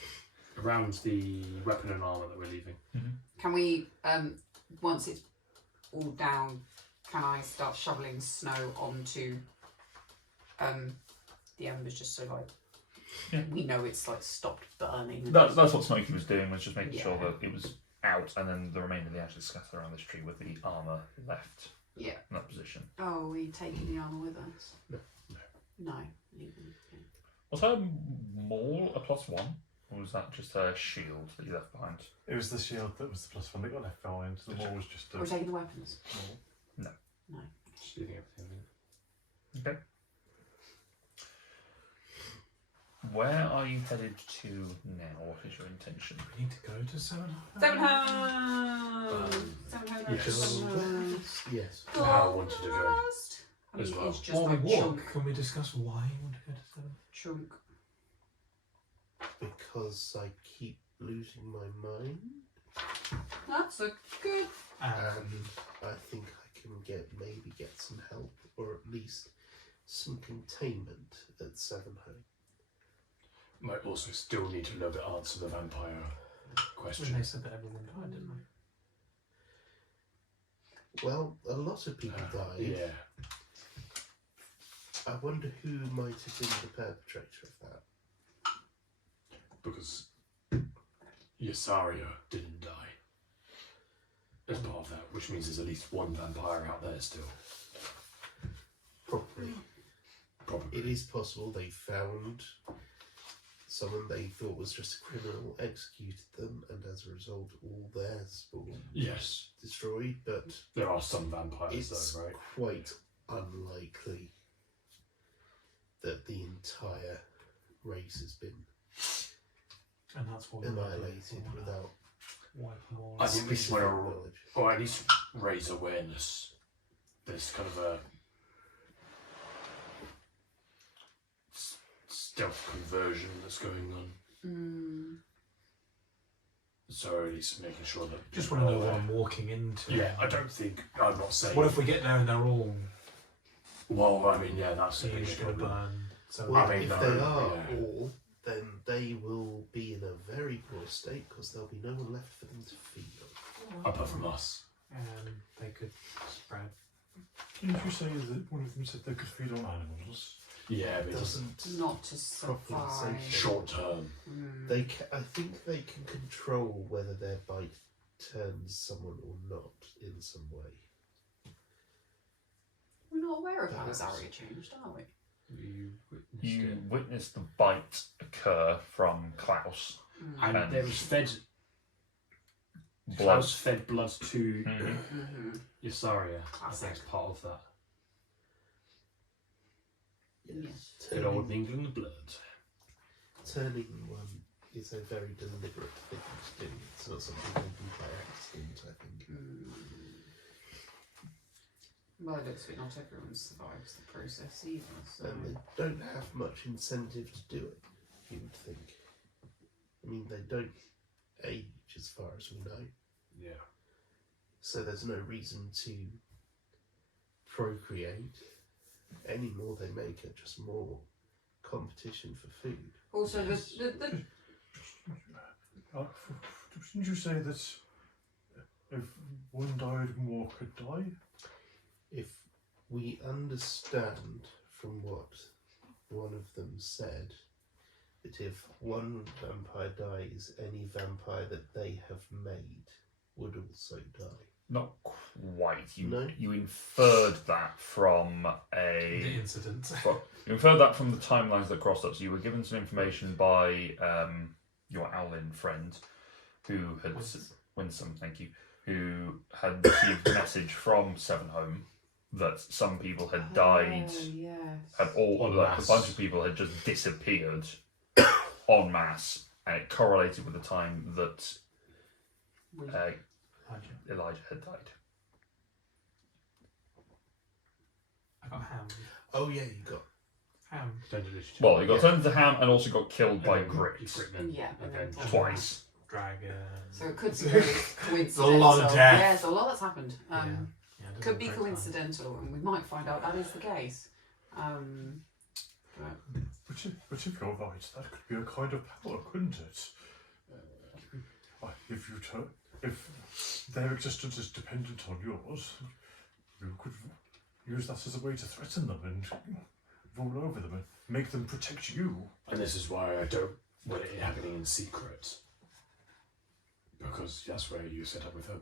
Around the weapon and armour that we're leaving. Can we, once it's all down, can I start shoveling snow onto the embers just so like we know it's like stopped burning? That's what Smokey was doing, was just making sure Yeah. that it was out, and then the remainder of the ashes scattered around this tree with the armour left Yeah. in that position. Oh, are we taking the armour with us? No. No. Leave them. Okay. Was her maul a +1? Or was that just a shield that you left behind? It was the shield that was the +1 that got left behind. The wall was just a. Are we taking the weapons? No. No. Just leaving everything. Okay. Where are you headed to now? What is your intention? We need to go to Seven. Seven Home! Seven Home! yes. Seven Home! Yes. Now I wanted to go First. I as mean, well. it's just While we like walk, chunk. can we discuss why you want to go to Seven? Chunk. Because I keep losing my mind, That's a good. and I think I can maybe get some help, or at least some containment at Sevenhome. Might also still need to know the answer to the vampire When question. they said that everyone died, didn't they? Well, a lot of people died. Yeah. I wonder who might have been the perpetrator of that. Because Yasaria didn't die. As part of that, which means there's at least one vampire out there still. Probably. It is possible they found someone they thought was just a criminal, executed them, and as a result, all their spawn Yes. destroyed. But There are some vampires it's though, right? quite unlikely that the entire race has been And that's what annihilated without wipe them all I out. think we just specific want to, knowledge. or at least raise awareness. There's kind of a stealth conversion that's going on. So at least making sure that Just want to know what I'm walking into. Yeah, I'm not saying. What if we get there and they're all Well, I mean, yeah, that's the seeing big go issue. burn? So Well, I mean, if no, they are yeah. all, then they will be in a very poor state because there'll be no one left for them to feed on. Apart from us. they could spread. Didn't you say that one of them said they could feed on animals? Yeah, but It it doesn't. doesn't Not to properly survive. say Short term. They I think they can control whether their bite turns someone or not in some way. We're not aware of how Perhaps. Azaria changed, are we? You witness the bite occur from Klaus. And And- there was fed. Blood. Klaus fed blood to Mhm. Yasaria. I Classic. think it's part of that. Yes. Good old England blood. Turning one is a very deliberate thing to do. It's not something they do by accident, I think. Well, it looks like not everyone survives the process either, so. And they don't have much incentive to do it, you would think. I mean, they don't age as far as we know, Yeah. so there's no reason to procreate any more. They make it just more competition for food. Also, the Didn't you say that if one died, more could die? If we understand from what one of them said, that if one vampire dies, any vampire that they have made would also die. Not quite. You No? you inferred that from The incident. you inferred that from the timelines that crossed up. So you were given some information by your Owlin friend, who had Winsome, thank you, who had received a message from Sevenhome that some people had died. Oh, yes. Had all En like, a masse. bunch of people had just disappeared en masse, and it correlated with the time that Elijah had died. I got ham. Oh yeah, you got. Ham. Well, he got turned into ham and also got killed by And Grit Yeah, and then twice. Dragon. So it could be very coincidental. a lot of death. Yeah, it's a lot that's happened. Yeah, it doesn't Could be break time. coincidental, and we might find out that is the case. But if you're right, that could be a kind of power, couldn't it? If their existence is dependent on yours, you could use that as a way to threaten them and rule over them and make them protect you. And this is why I don't want it happening in secret. Because that's where you set up with an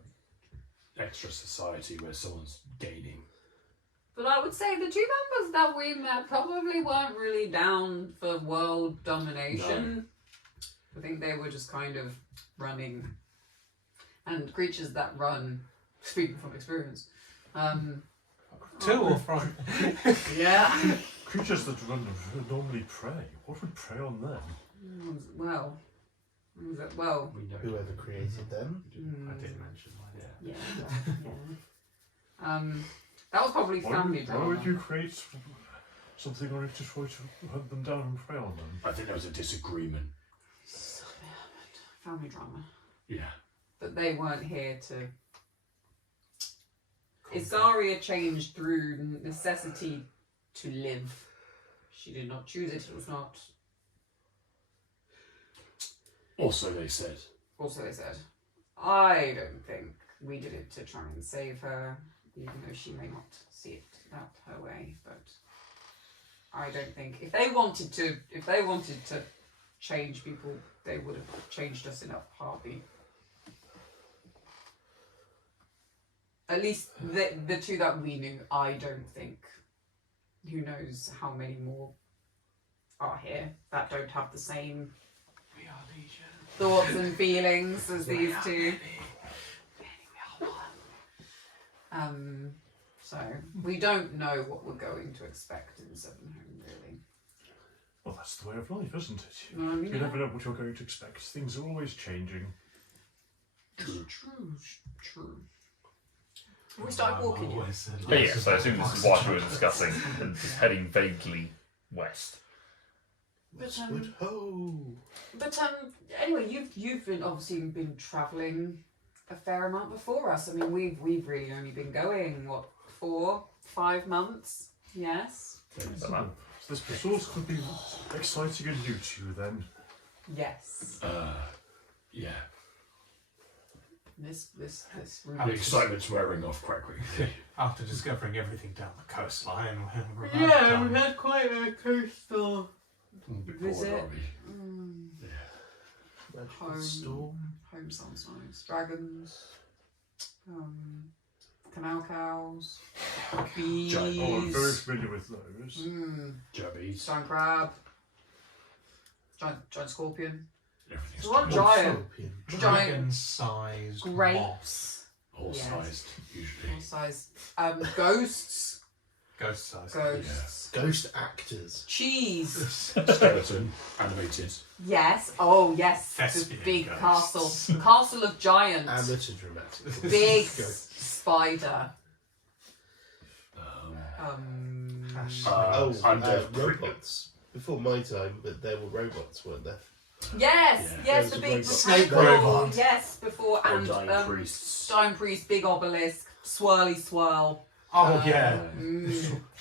extra society where someone's gaining. But I would say the two members that we met probably weren't really down for world domination. I think they were just kind of running. And creatures that run, speaking from experience, Two or front. yeah. Creatures that run normally prey. What would prey on them? Well, We know. Whoever created them. I did mention that. yeah. That was probably family Why drama. would you create something only to try to hunt them down and prey on them? I think there was a disagreement. Family drama. Yeah. But they weren't here to. Isaria changed through necessity to live. She did not choose it. It was not. Also, they said. Also, they said, I don't think we did it to try and save her, even though she may not see it that her way. But I don't think if they wanted to change people, they would have changed us in a heartbeat. At least the two that we knew, I don't think. Who knows how many more are here that don't have the same We are legion. thoughts and feelings as these two. So we don't know what we're going to expect in Sevenhome, really. Well, that's the way of life, isn't it? Yeah. You never know what you're going to expect. Things are always changing. True. We started walking yet? Always said But yeah, so I assume this is what we were discussing, and just heading vaguely west. Westward ho! But anyway, you've been obviously been travelling a fair amount before us. I mean, we've really only been going what 4-5 months. Yes. So this resource could be exciting and new to you then. Yes. Yeah. This The excitement's wearing off quite quickly. After discovering everything down the coastline, we're about Yeah, done. we had quite a coastal Before visit. Derby. Magical Home. storm. Home sounds nice. Dragons. Canal cows. Bees. Oh, I'm very familiar with those. Jabbies. Giant crab. Giant scorpion. Everything's So what giant. giant Scorpion. Dragon-sized moth. grapes. Horse-sized, usually. What size? Ghosts. Ghost-sized. Ghosts. Ghost actors. Cheese. Skeleton, animated. Yes. Oh yes. The Thespian big ghosts. castle. Castle of giants. Amateur dramatic. Big Ghost. spider. Undead robots. Before my time, but there were robots, weren't there? Yes. Yeah. Yes. There The was big a robot. Snake mechanical- robot. Yes. Before and Undying priests. Stone Priest, big obelisk, swirly swirl. Oh yeah.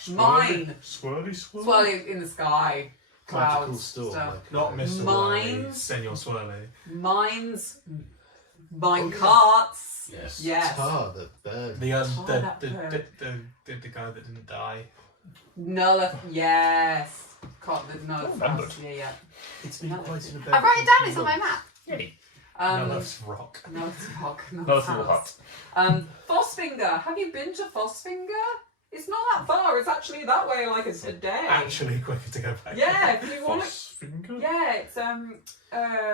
Mine. Swirly swirl? Swirly in the sky. Magical Clouds. storm. Stuff. Like Not Mr. Mines. Wily, Senor Swirly. Mines. Mine Oh, yeah. carts. Yes. Yes. tar that burned. The that the bird. guy that didn't die. Nullif. Yes. Can't the remember. Nullif. Yeah. It's been quite an event. I wrote it down. It's on my map. Yay. Nullif's rock. Nullif's rock. Nice little hut. Fossfinger. Have you been to Fossfinger? It's not that far. It's actually that way like it's a day. Actually, quicker to go back. Yeah, if you want to. Foss finger? Yeah, it's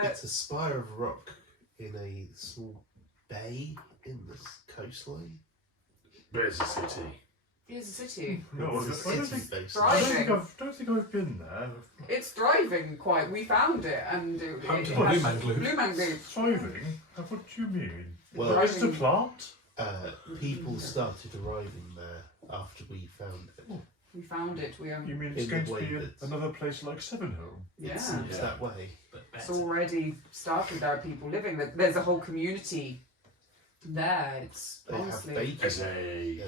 It's a spire of rock in a small bay in the coastline. But it's a city. It's a city. No, It's a I don't city think, based. Right. don't think I've been there. It's thriving quite. We found it and it Home to has- Blue Man Glue. Blue Man Glue. Thriving? What do you mean? Well, Just a plant? people started arriving there after we found it. We found it. We You mean it's In going the to be way that- another place like Sevenhome? It yeah. seems Yeah. that way. But It's better. already started. There are people living there. There's a whole community there. It's They have honestly bacon. As a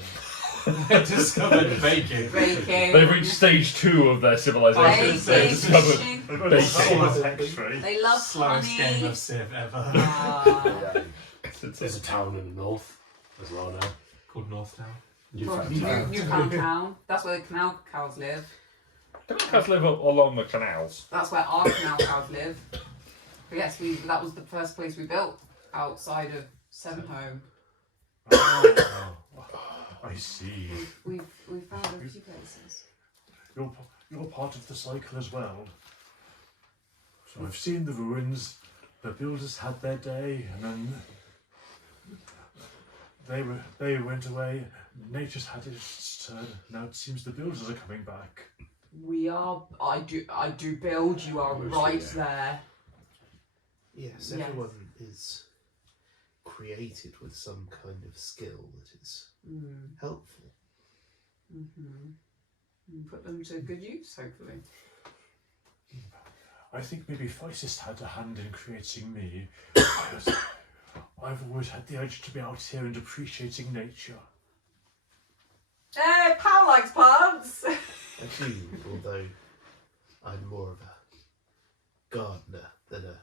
and Discovered bacon. baking. They've reached stage 2 of their civilization. They've discovered Fishing. They They love Slowest game honey. of Civ ever. Ah. There's a town in the north as well now. Called Northtown. Newtown Town. That's where the canal cows live. Don't cows live along the canals? That's where our canal cows live. But yes, that was the first place we built outside of Sevenhome. Oh, I see. We've found a few places. You're part of the cycle as well. So I've seen the ruins. The builders had their day, and then they went away. Nature's had its turn. Now it seems the builders are coming back. We are. I do build. You are Mostly, right yeah. there. yes, Yes. everyone is created with some kind of skill that is helpful. Put them to good use, hopefully. I think maybe Physis had a hand in creating me. I've always had the urge to be out here and appreciating nature. Hey, Pal likes plants. I do, although I'm more of a gardener than a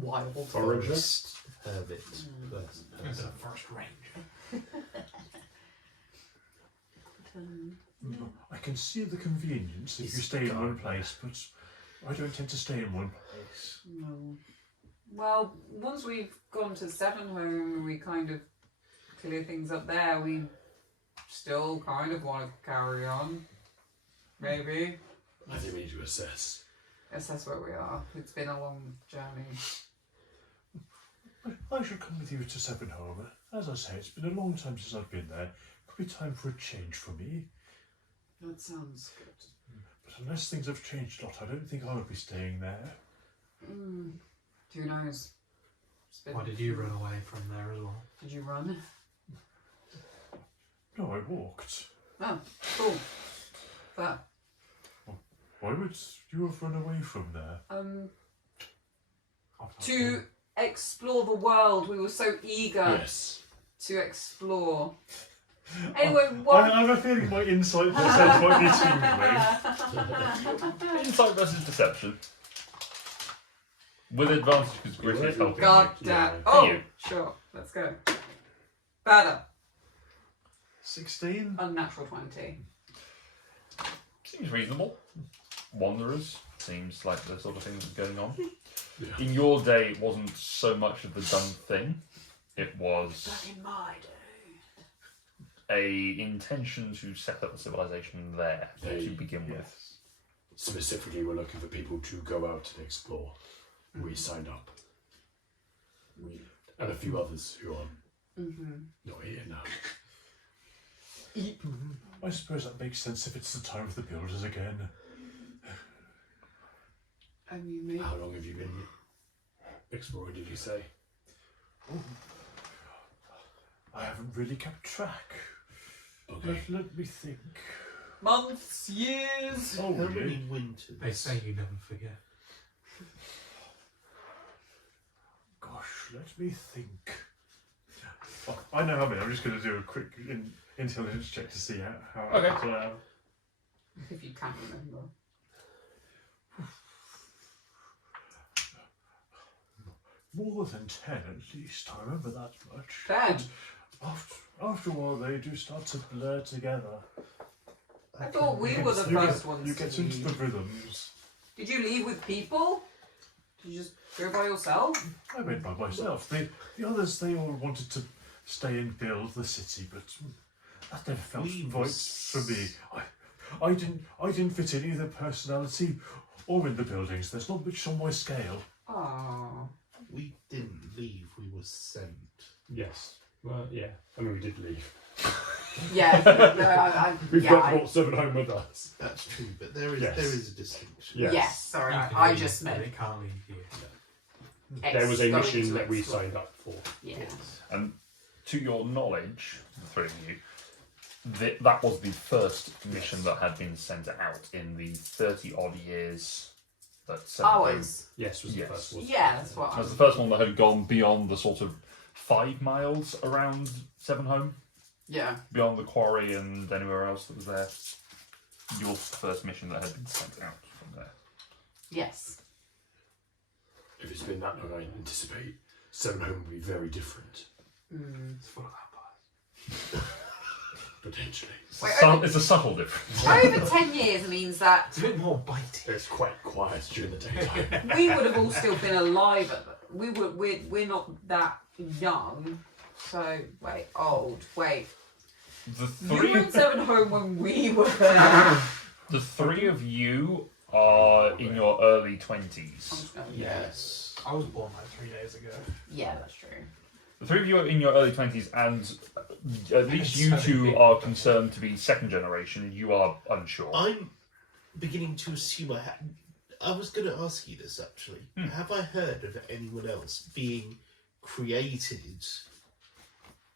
Wild. forest hermit It's person. a forest ranger. I can see the convenience if you It's stay in one gardener. place, but I don't tend to stay in one place. No. Well, once we've gone to Seven Home and we kind of clear things up there, we still kind of want to carry on. Maybe. I think we need to assess. Assess where we are. It's been a long journey. I should come with you to Seven Home. As I say, it's been a long time since I've been there. Could be time for a change for me. That sounds good. But unless things have changed a lot, I don't think I would be staying there. Who knows? Why did you run away from there as well? Did you run? No, I walked. Oh, cool. But Why would you have run away from there? to explore the world, we were so eager Yes. to explore. Anyway, what? I have a feeling my insight percent might be tingling. Insight versus deception. With advantage because Griffin is helping God you. damn. Yeah. Oh, You. sure. Let's go. Better. 16? Unnatural 20. Seems reasonable. Wanderers. Seems like the sort of thing that's going on. Yeah. In your day, it wasn't so much of the done thing. It was In my day. a intention to set up a civilization there to begin with. Specifically, we're looking for people to go out and explore. We signed up. And a few others who are not here now. I suppose that makes sense if it's the time of the builders again. I mean, maybe. How long have you been exploring, did you say? I haven't really kept track. Okay. Let me think. Months, years. Oh, How many really? winters? They say you never forget. Gosh, let me think. Oh, I know how many. I'm just going to do a quick intelligence check to see how Okay. I am. If you can't remember. More than 10 at least. I remember that much. 10. After a while, they do start to blur together. I thought we were the You first get- ones You to get into leave. the rhythms. Did you leave with people? Did you just go by yourself? I went by myself. The others, they all wanted to stay and build the city, but that never felt We right was- for me. I didn't fit in either personality or in the buildings. There's not much on my scale. Oh. We didn't leave, we were sent. Yes. Well, yeah. I mean, we did leave. Yeah. We've yeah, got I- brought Seven home with us. That's true, but there is Yes. there is a distinction. Yes. Yes, sorry, You can I leave, just but meant. it can't leave you. There was a going mission to that we explore. signed up for. Yeah. And to your knowledge, the three of you, that was the first mission that had been sent out in the 30 odd years that Seven Home. Ours. Yes, was Yes. the first one. Yeah, that's what That I was was. the first one that had gone beyond the sort of 5 miles around Seven Home, Yeah. beyond the quarry and anywhere else that was there. Your first mission that had been sent out from there. Yes. If it's been that long, I anticipate Seven Home will be very different. It's full of vampires. Potentially. Wait, It's a subtle difference. Over 10 years means that It's a bit more bitey. It's quite quiet during the daytime. we would have all still been alive. We're not that young. So, wait, old. Wait. The You three, were in Seven Home when we were there. the three of you are in your early 20s. Yes. I was born like 3 days ago. Yeah, that's true. The three of you are in your early 20s, and at least you two are concerned to be second generation, and you are unsure. I'm beginning to assume I was going to ask you this actually. Have I heard of anyone else being created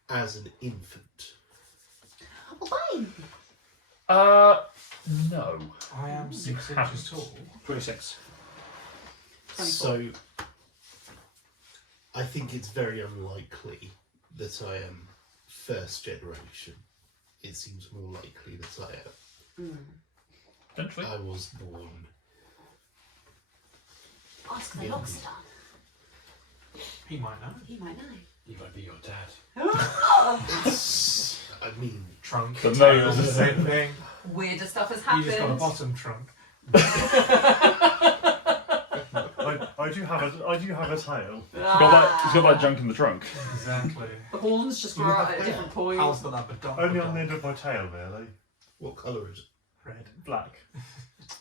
as an infant? Why? No. I am 6 haven't. inches tall. 26. 24. So I think it's very unlikely that I am first generation. It seems more likely that I am. Potentially. I was born. Ask the Loxodon. He might know. He might know. He might be your dad. It's, I mean, Trunk, The tail, nose the is- same thing. Weirder stuff has You just got a happened. bottom trunk. I do have a tail. He's got that junk in the trunk. Exactly. The horns just grow out at a different point. Hal's got that badonk. Only on the end of my tail, really. What colour is it? Red. Black.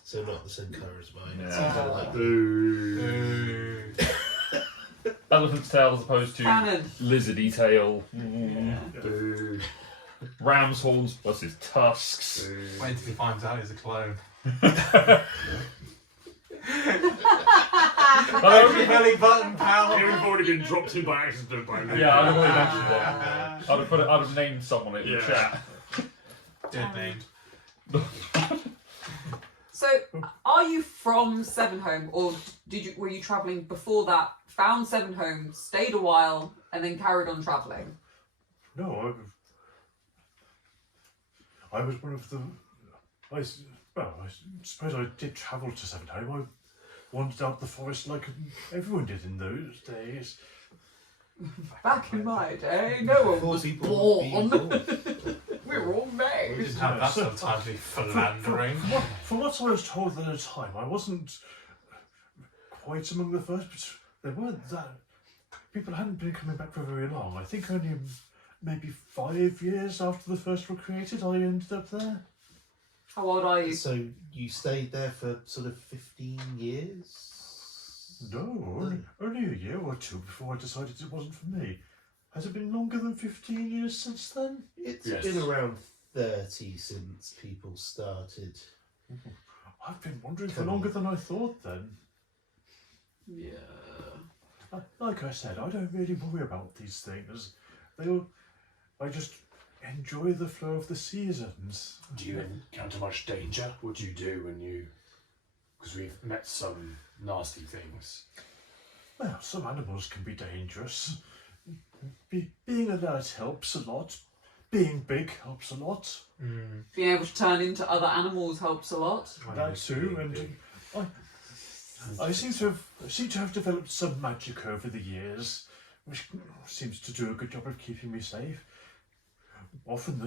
So not the same colour as mine. Yeah. It's either like Ooh. Elephant's tail as opposed to Cannon. lizardy tail. Boo. Ram's horns versus tusks. Wait till he finds out he's a clone. Oh, Belly button power. You've already been dropped in by accident by me. yeah, I'd already mentioned that. I'd have named someone in the Yeah. chat. Dead named. So, are you from Sevenhome, or were you travelling before that? Found Sevenhome, stayed a while, and then carried on travelling. No, I was one of the. I suppose I did travel to Sevenhome. I wandered out the forest like everyone did in those days. Back in my day, no one Before was people being born. born. We were all We made. didn't have that sort of time to be philandering. From what I was told at the time, I wasn't quite among the first, but there weren't that. People hadn't been coming back for very long. I think only maybe 5 years after the first were created, I ended up there. How old are you? So you stayed there for sort of 15 years? No, only a year or two before I decided it wasn't for me. Has it been longer than 15 years since then? It's Yes. been around 30 since people started. I've been wandering for Come longer on. than I thought then. Yeah. Like I said, I don't really worry about these things. I just enjoy the flow of the seasons. Do you encounter much danger? What do you do when you... Because we've met some nasty things. Well, some animals can be dangerous. Being alert helps a lot. Being big helps a lot. Being able to turn into other animals helps a lot. That too, and I seem to have developed some magic over the years, which seems to do a good job of keeping me safe. Often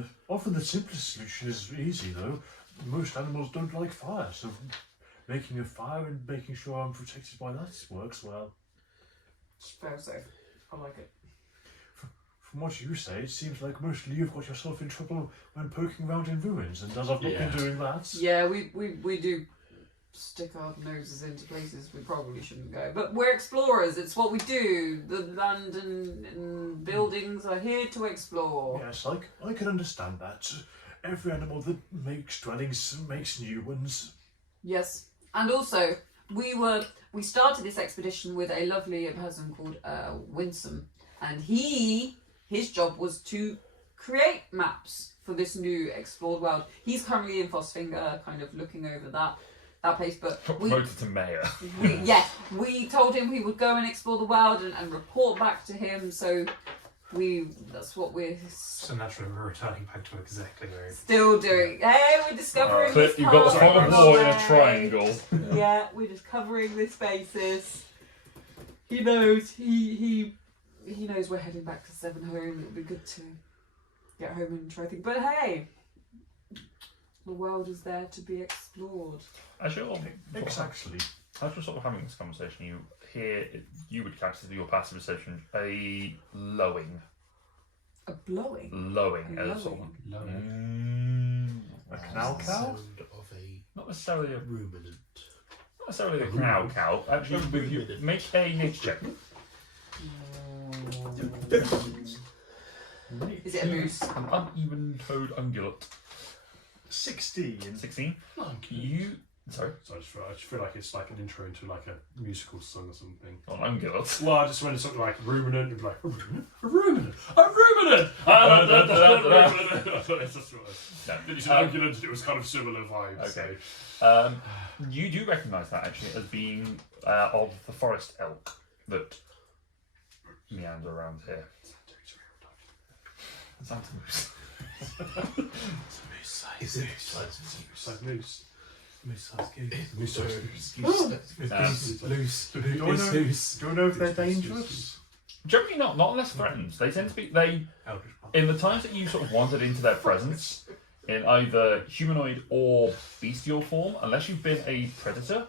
the simplest solution is easy though. Most animals don't like fire, so making a fire and making sure I'm protected by that works well. It's very safe. I like it. From what you say, it seems like mostly you've got yourself in trouble when poking around in ruins, and as I've not been doing that. Yeah, we do stick our noses into places we probably shouldn't go. But we're explorers, it's what we do. The land and buildings are here to explore. Yes, I can understand that. Every animal that makes dwellings makes new ones. Yes. And also, we started this expedition with a lovely person called Winsome, and his job was to create maps for this new explored world. He's currently in Fossfinger, kind of looking over that place, but Promoted to mayor. we told him we would go and explore the world and report back to him, so that's what we're So naturally we're returning back to exactly where it still doing. Hey, we're discovering this You've got the part fog of of war the in a way. triangle. Yeah, we're just covering this basis. He knows. He knows we're heading back to Sevenhome. It'll be good to get home and try things. But hey, the world is there to be explored. As you're Exactly. sort of having this conversation, you hear, you would classify your passive perception a lowing. A blowing. Lowing. A As sort of, A canal cow? Sound of a not necessarily a ruminant. Not necessarily a canal cow. Actually, with you, make a nature check. Is it a moose? An uneven-toed ungulate. 16. 16. You. Sorry, So I just feel like it's like an intro into like a musical song or something. not an ungulate. Well, I just went something like ruminant, and be like a ruminant, a ruminant, a ruminant. It's just what No. then you said ungulate, and it was kind of similar vibes. Okay. So. You do recognise that actually as being of the forest elk that meander around here. Santa moose. Is it? It's like moose. Moose-sized goose. Loose. Do you know if they're dangerous? Generally not unless threatened. They tend to be, Eldritch Blast. in the times that you sort of wandered into their presence, in either humanoid or bestial form, unless you've been a predator,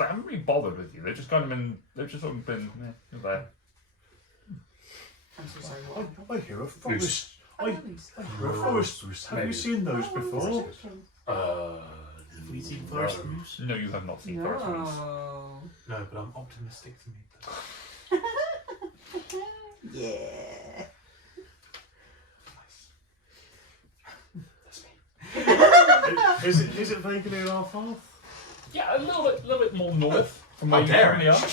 they haven't really bothered with you. They've just kind of been. They've just sort of been you're there. I'm so sorry. What? I hear a forest. I hear a Oh, forest roost. Have you seen those before? Have we seen forest moose? No, you have not seen forest moose. no. No, but I'm optimistic to meet them. Yeah. Is it vaguely in our path? Yeah, a little bit more north from where How you dare currently it. are.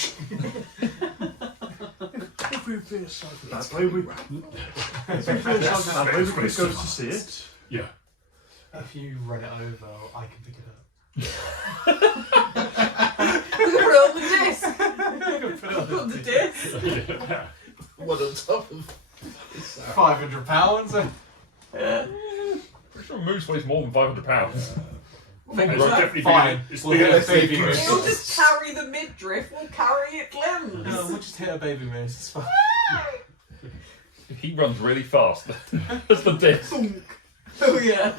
If we veer south of that way, we could go to see it. Yeah. If you run it over, I can pick it up. Put it on the disc. Put it on Put the the disc. One on top of. £500. Pretty sure a moose weighs more than 500 pounds. Maybe It's not. definitely Fine. It's We'll bigger hit a than baby Bigfoot. moose. We'll just carry the midriff. We'll carry it limbs. No, we'll just hit a baby moose. It's fine. He runs really fast. That's the disc. Oh yeah.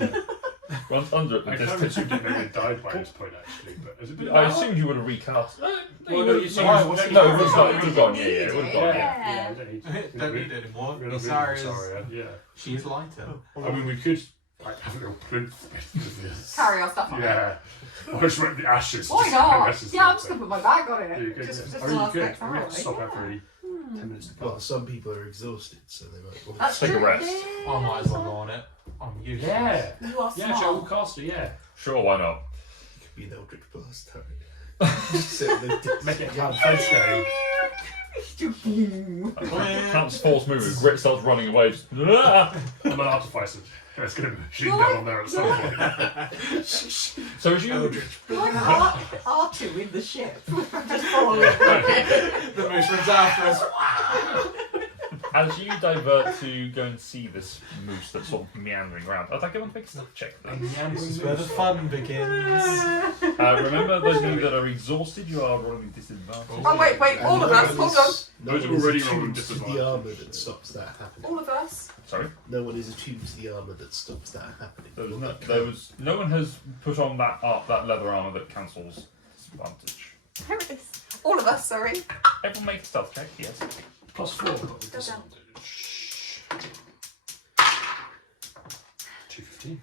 Runs under it. I The kind of disc. assumed it maybe died by this point, actually, but has it been I assumed you would have recast. No, Well, no, no, you you no, saw no, it, it wasn't would it? have gone. Yeah, it would have gone. Yeah, it would have gone. Yeah. Yeah, I don't need Don't need it anymore. We're not Isaria's- Saria, yeah. She is lighter. I mean, we could like have a little plinth bit of this. Carry our stuff on it. Yeah. I just want the ashes. Why just not? ashes Yeah, I'm in just it. gonna put my bag on Yeah, you it. could, Just yeah. the I mean, you last could. next We hour. have to stop every 10 minutes to Well, pass. some people are exhausted, so they might want That's Take a true. rest. I might as well go on it. I'm useless. Yeah. You are Yeah, smart. shall we cast it? Yeah. Sure, why not? It could be an Eldritch Blast turret. Just sit on the disc. Make it a cloud fence game. Counts force move. Grit starts running away. Just, ah! I'm an artificer. There's going to be a machine gun on there at some point. So as you Like R2 in the ship. Just following The moose runs after us. as you divert to go and see this moose that's sort of meandering around, I'd like everyone to make a stealth check, please. This is where the fun begins. Remember, those of you that are exhausted, you are rolling disadvantage. Oh wait, all of us. Hold on. No Those one is already attuned rolling to the disadvantage. armour that stops that happening. All of us. Sorry, No one is attuned to the armour that stops that happening. no one has put on that leather armor that cancels disadvantage. There it is. All of us. Sorry. Everyone make a stealth check, yes. +4, but with Go down. disadvantage. 215.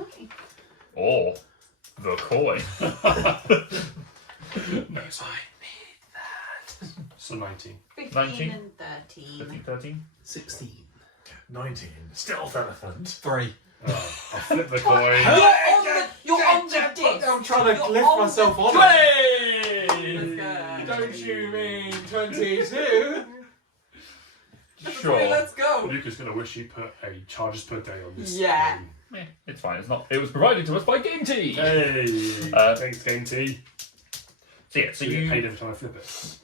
Okay. Or the coin. No, sorry. So 19. 19. and 13. 15, 13. 16. 19. Stealth elephant. 3. I'll flip the coin. You're on the disc. I'm trying to You're lift on myself the on it. Let's go. Don't you mean 22? Sure. Let's go. Luke is going to wish he put a charges per day on this. Yeah. It's fine. It's not. It was provided to us by Game Tea. Hey! Thanks, Game T. So yeah, so You get you paid every time I flip it.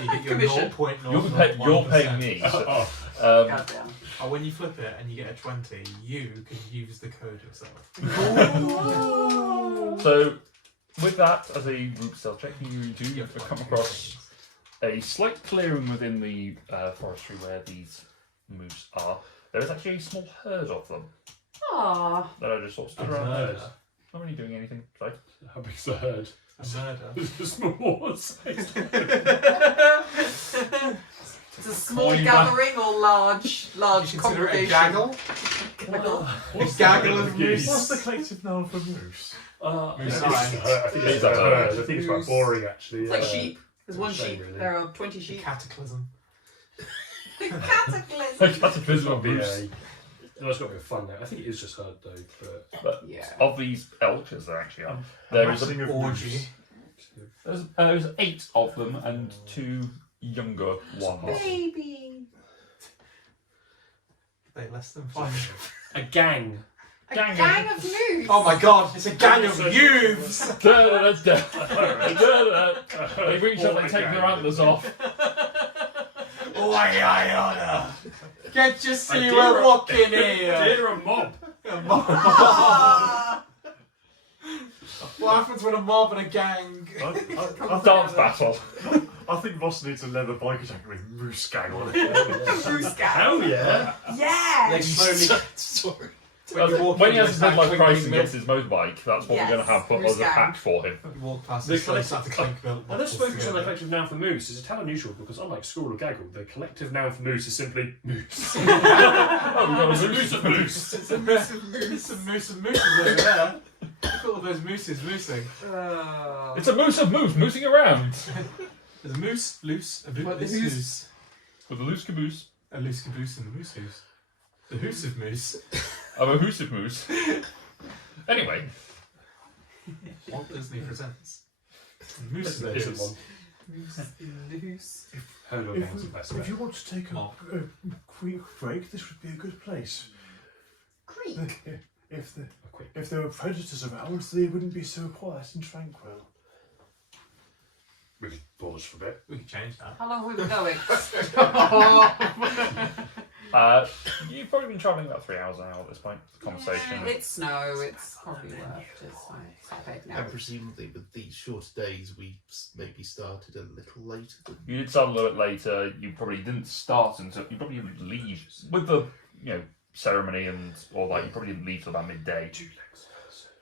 You get your Commission. 0.001%. you're paying me. So, Oh, Goddamn. Oh, when you flip it and you get a 20, you can use the code yourself. so with that as a group stealth check, you do come across a slight clearing within the forestry where these moose are. There is actually a small herd of them Aww. that are just sort of stood A around. herd. Not really doing anything. Right? how big's the herd? A murder. It's a small size. It's a small Coin gathering or large You consider it a congregation. gaggle? What's gaggle the of moose? What's the collective noun for moose? Moose I eye. think it's a herd. I think it's quite boring, actually. It's like sheep. There's one Shame, sheep. really. There are 20 sheep. Cataclysm. Cataclysm. Cataclysm of Yeah. moose. There's got to be a fun there. I think it is just herd, though. But Yeah. Of these elk, as there actually are, there is Massing of Orgy. moose. there's 8 of them and 2 younger ones. Baby. They less than 5. a gang. A Gang gang, of- of moose. Oh my god, it's a gang of youths! They reach up, they take their antlers off. Why I order? Can't you see dear- we're walking here? They're a mob. Ah. What happens when a mob and a gang? Dance battle. I think Ross needs a leather biker jacket with moose gang on it. Moose gang. Hell yeah. Yeah. They slowly Sorry. When you walk when he into has a his midlife clink crisis and milk- gets his motorbike, that's what Yes, we're going to have put Moose as a Gang. pack for him. When you walk past The the place, collective- have to clink milk And bottles this focus on the together. collective noun for moose is a tad unusual because unlike squirrel or gaggle, the collective noun for moose is simply moose. Oh, we've got a It's a moose. moose of moose. It's a moose of moose and moose of mooses over there. Look at all those mooses moosing. It's a moose of moose moosing around. There's a moose, loose, a What, the loose, who's- loose, With a loose caboose. a loose caboose and a moose hoose. The hoose of moose. I'm a hoose of moose. Anyway, Walt Disney presents. Moose There of isn't moose. one. Loose. Hold on, If, the best if bet. you want to take a Mark. quick break, this would be a good place. Creek. If A quick. if there were predators around, they wouldn't be so quiet and tranquil. We can pause for a bit. We can change that. How long have we been going? you've probably been travelling about 3 hours now at this point. The conversation. Yeah, it's snow. It's probably worth just stop it now. And presumably with these shorter days, we maybe started a little later than... You did start a little bit later. You probably didn't start until you probably didn't leave with the ceremony and all that. You probably didn't leave till about midday. 2 legs of venison.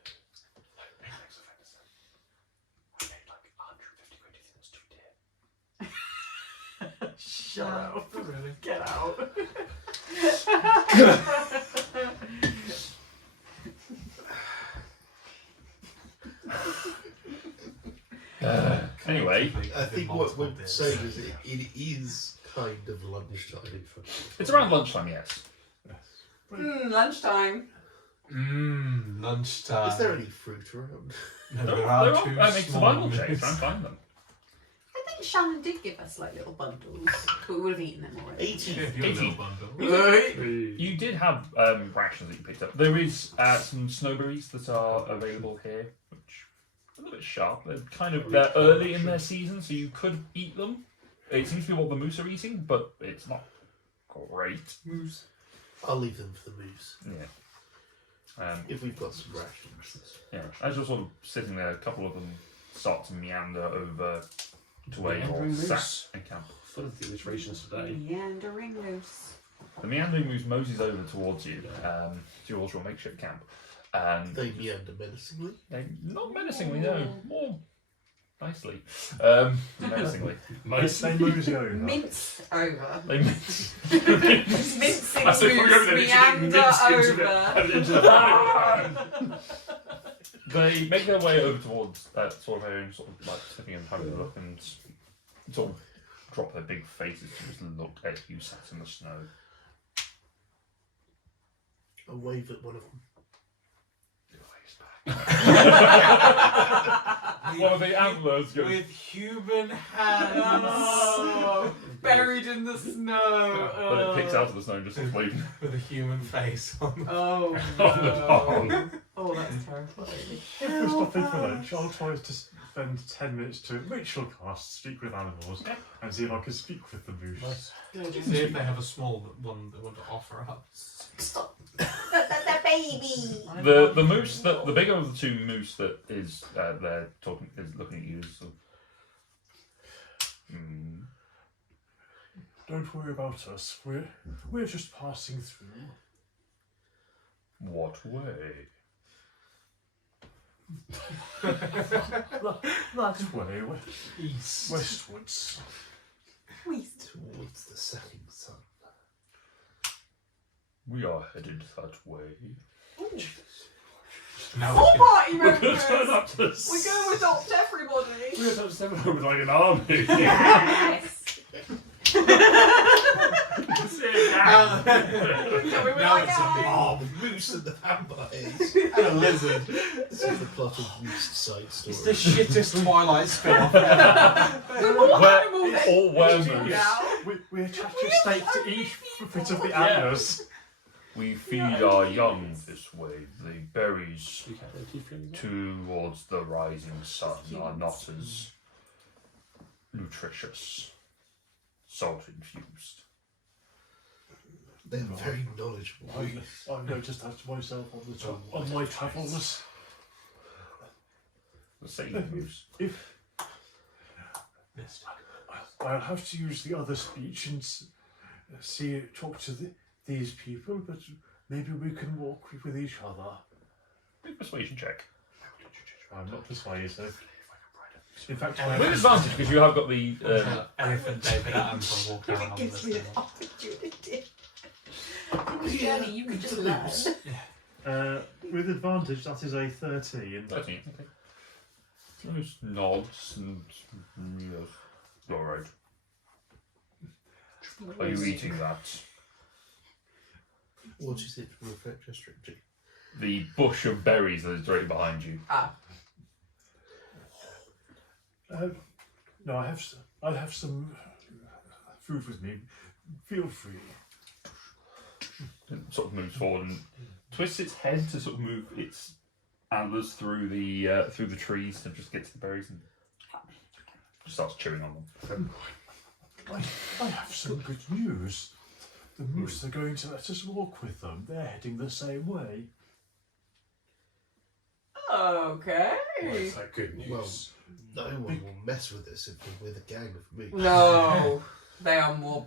Like 8 legs of venison. I paid like 150 quid. Do you think that's too dear? Shut up. Not really. Get out. Anyway, I think what we're saying is it is kind of lunchtime. it's around lunchtime. Yes. Lunchtime. Lunchtime. Is there any fruit around? No, There there are are two make small survival checks. moose. Try and find them. I think Shannon did give us like little bundles, but we would have eaten them already. 80. Give you a 80. little bundle. You did have rations that you picked up. There is some snowberries that are available here, which are a little bit sharp. They're early in their season, so you could eat them. It seems to be what the moose are eating, but it's not great. Moose. I'll leave them for the moose. Yeah. If we've got some rations. Yeah. As you're sort of sitting there, a couple of them start to meander over to where you're Meandering sat moose. in camp. Full of the alliterations today. Meandering loose. The meandering moose moses over towards you, towards your makeshift camp, and They meander menacingly. not menacingly, no, more nicely, menacingly. They mosey over. Mince over. They mince. Mincing I said, loose, over there, meander over. They make their way over towards that sort of area, and sort of like sitting and having a look, and sort of drop their big faces to just look at you sat in the snow. I'll wave at one of them. One of the antlers goes. With human hands. Buried in the snow. But it picks out of the snow and just starts waving. With a human face on. Oh On the palm. no. Oh, that's terrifying. If we're stopping for lunch, I'll try to spend 10 minutes to ritual cast, speak with animals, and see if I can speak with the moose. See if they have a small one they want to offer up. Stop. The baby. The moose, the bigger of the two moose that is there talking is looking at you. So, Don't worry about us. We're just passing through. what way? That way, East. westwards. Towards the setting sun. We are headed that way. Now All we party We're going members. to turn up to this. We're going to adopt everybody. We're going to turn everyone with like an army. Yes. Can we be Now like, it's a "Ah." Oh, the moose and the vampires. and a lizard. This is the plot of Moose Side Story. It's the shittest Twilight spin-off. We're more Where- animal than all you werewolves. now. We attach a stake to each bit of the antlers. We feed our young this way. The berries You can't really keep doing that. towards the rising sun are not as nutritious, salt infused. They're very knowledgeable. I've noticed that myself on my travels. The same moose. If I'll have to use the other speech and talk to these people, but maybe we can walk with each other. Big persuasion check. I'm not persuasive. In fact, With advantage because you have got the. Elephant David Adams will walk If around it on gives me this an opportunity. Journey, you can just learn. with advantage, that is a 13. 13. Okay. Moose nods and yes. All right. Are you eating that? What is it? Reflect your strategy. The bush of berries that is directly behind you. Ah, No, I have some food with me. Feel free. It sort of moves forward and twists its head to sort of move its antlers through the trees to just get to the berries and just starts chewing on them. I have some good news. The moose are going to let us walk with them. They're heading the same way. okay. What's that good news? Well, no one will mess with us if we're with a gang of moose. No, they are more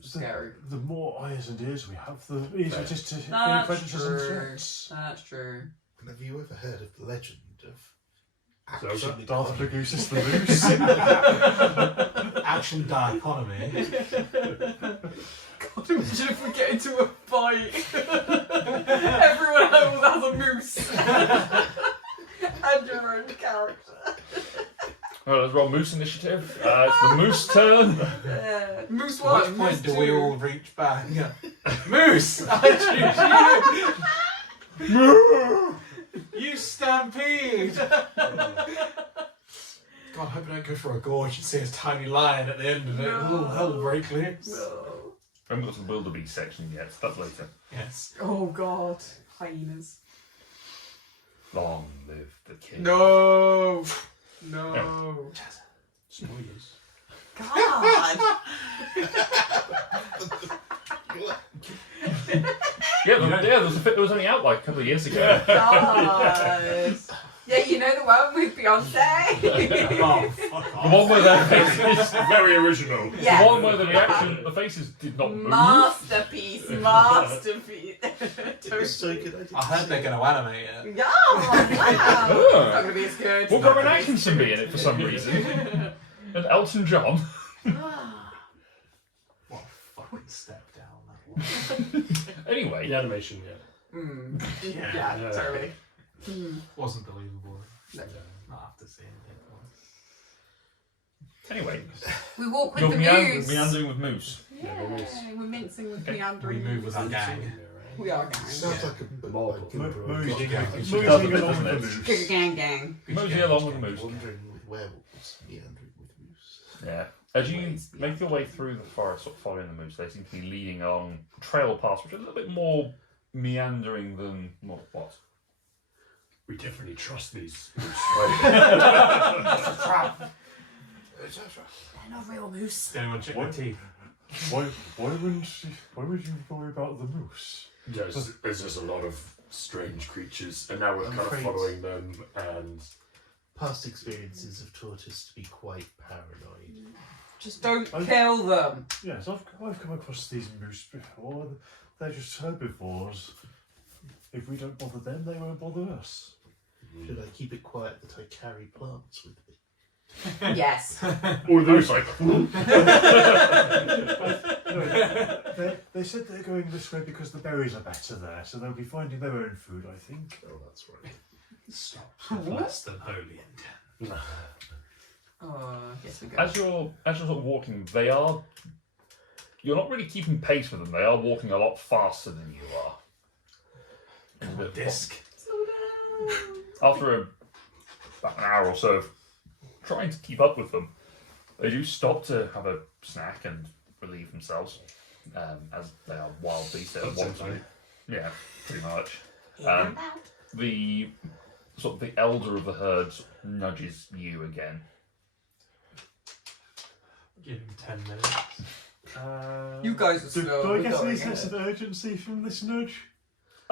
scary. The more eyes and ears we have, the easier it is to hear That's predators and true. threats. That's true. And have you ever heard of the legend of So actually Darth Plagueis is the moose. Action dichotomy. God, imagine if we get into a fight. Everyone else has a moose. And your own character. Well, let's roll moose initiative. It's the moose turn. Moose At one. which point moose do we two. all reach back? Moose! I choose you! You stampede! God, I hope I don't go for a gorge and see a tiny lion at the end of it. No. Ooh, hell break loose. No. I haven't got to the wildebeest section yet, so that's later. Yes. Oh God, hyenas. Long live the king. No. No. Spoilers. God. It was only out like a couple of years ago. God. Yeah, you know the one with Beyonce. Oh, fuck The off. one where their faces, Very original. Yeah. the one where the reaction, the faces did not move. Masterpiece. Masterpiece. It's so good. I didn't I heard see they're it. going to animate it. Yeah, wow. It's not going to be as good. Well, Robin Atkinson be in it for some reason, and Elton John. What a fucking step down that one. Anyway, The animation, yeah. Mm. Yeah. Yeah, totally. Wasn't believable. No. Not after seeing it. anyway, We walk with you're the moose. meandering with moose. Yeah, we're mincing with We meandering. move with our gang. We are gang. Sounds like a Mob. like Gilbert or Moseying Gilbert. moseying does it, along doesn't with it? the moose. Good gang. Mosey along with the moose. Wandering with werewolves, meandering with moose. Yeah. As you make your way through the forest, sort of following the moose, they seem to be leading along trail paths, which are a little bit more meandering than what? We definitely trust these. They're not real moose. Did anyone check their What? teeth? Why would you worry about the moose? There's just a lot of strange creatures, and now we're I'm kind of afraid- following them, and Past experiences have taught us to be quite paranoid. Just don't Oh. kill them. Yes, I've come across these moose before. They're just herbivores. If we don't bother them, they won't bother us. Should I keep it quiet that I carry plants with me? Yes. Or the moose like, No, they said they're going this way because the berries are better there, so they'll be finding their own food, I think. Oh, that's right. Stop with less than holy intent. Oh, yes we go. as you're sort of walking, you're not really keeping pace with them. They are walking a lot faster than you are. It's a bit- Disc. After about an hour or so of trying to keep up with them, they do stop to have a snack and relieve themselves, as they are wild beasts. They want to. Yeah, pretty much. The sort of the elder of the herd nudges you again. Give him 10 minutes. You guys are slow. Do I We're get any going sense of ahead. urgency from this nudge?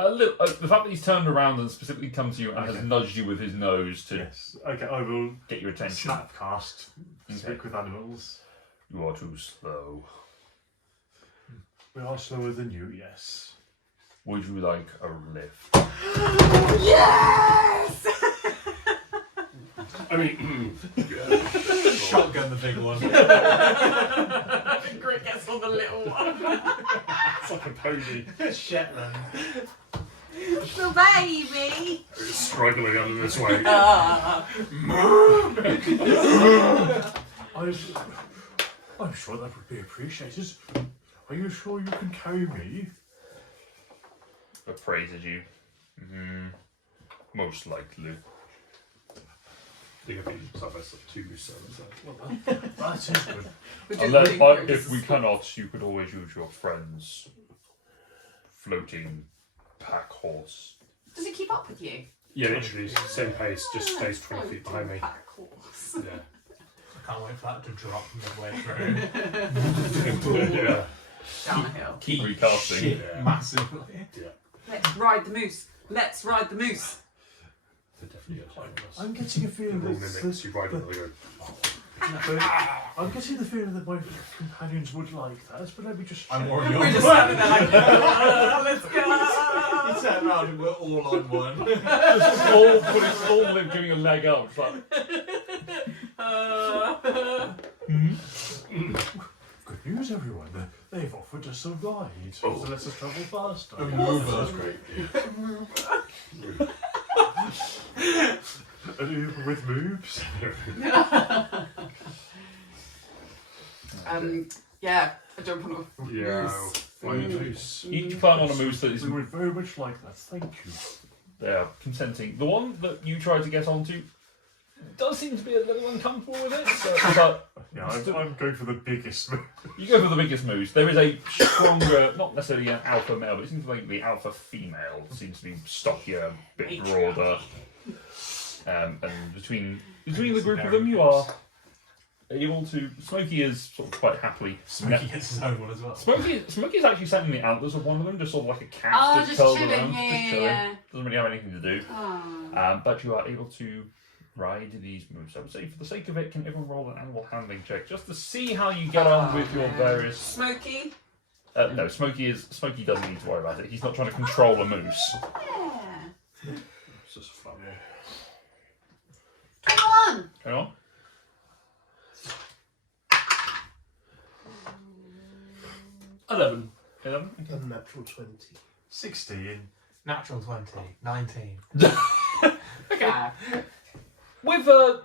A little, the fact that he's turned around and specifically come to you and has Okay. nudged you with his nose to Yes. Okay, I will get your attention. snapcast. Speak with animals. You are too slow. We are slower than you, yes. Would you like a lift? Yes! I mean, yeah. Shotgun the big one. Grit gets on the little one. It's like a pony. Shetland. The baby! It's struggling under this weight. I'm sure that would be appreciated. Are you sure you can carry me? Appraises you. Most likely. They could be side by side, 2 moose servants. That is good. Unless, but if we cannot, you could always use your friend's floating pack horse. Does it keep up with you? Yeah, literally, same pace, just stays 20 feet behind me. Back horse. Yeah. I can't wait for that to drop midway through. Yeah. Down a hill. Keep recasting. Shit, Yeah. massively. Let's ride the moose. Let's ride the moose. They're definitely a time us. I'm getting a feeling They're all that mimics, you ride them and they go, I'm getting the feeling that my companions would like that, but let me just. I'm check. already on We're just one. standing there like, let's go! You turn around and we're all on one. Just all giving a leg up. It's like, Good news, everyone. They've offered us a ride Oh. to let us travel faster. A mover. that's great. An Uber with moves. Yeah, I jump on a Yeah, moose. flying a moose. each climb on a moose that is We would very much like that. Thank you. they're consenting. The one that you try to get onto does seem to be a little uncomfortable with it. So, but Yeah, I'm going for the biggest move. you go for the biggest moose. There is a stronger, not necessarily an alpha male, but it seems like the alpha female seems to be stockier, a bit broader. And between the group of them, you are able to. Smokey is sort of quite happily. Smokey gets his own one as well. Smokey is actually sat in the antlers of one of them, just sort of like a cat, Oh, just just curled chilling, around, yeah, just yeah, chilling. yeah. Doesn't really have anything to do. Oh. But you are able to ride these moves. I would say, for the sake of it, can everyone roll an animal handling check just to see how you get on with your various. Smoky. No, Smokey doesn't need to worry about it. He's not trying to control a moose. Yeah. It's just a fun one. 21! Hang on. $11. 11. Unnatural 20. 16. Natural 20. 19. Okay. With a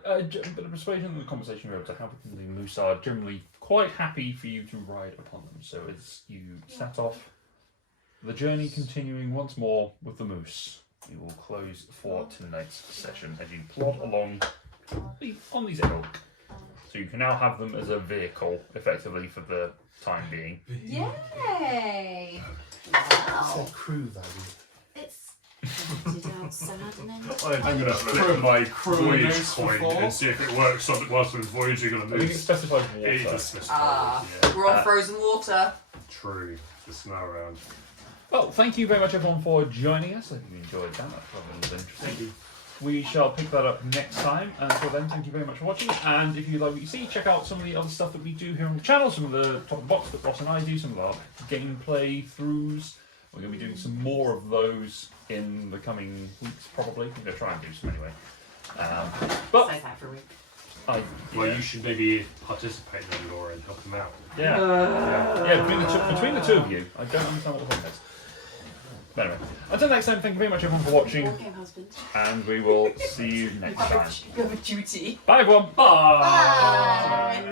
bit of persuasion and the conversation you're able to have with them, the moose are generally quite happy for you to ride upon them. So as you set off, the journey continuing once more with the moose. We will close for tonight's session as you plod along on these elk. So you can now have them as a vehicle, effectively, for the time being. Yay! It's Wow. their crew value. It's pointed outside and then I'm going to flip my voyage moose coin before. and see if it works on whilst we're voyaging on a I think it moose. specifies It water. does specify, Ah. yeah. We're on frozen water. True. Just now around. Well, thank you very much, everyone, for joining us. I hope you enjoyed that. That probably was interesting. Thank you. We shall pick that up next time. Until then, thank you very much for watching. And if you like what you see, check out some of the other stuff that we do here on the channel. Some of the top of the box that Ross and I do, some of our gameplay throughs. We're going to be doing some more of those in the coming weeks, probably. I'm going to try and do some anyway. But Say that for a week. Well, you should maybe participate then, Laura, and help them out. yeah, between the two of you, I don't understand what the problem is. But anyway, until next time, thank you very much, everyone, for watching, War game husband. and we will see you next time. You have a duty. Bye, everyone. Bye.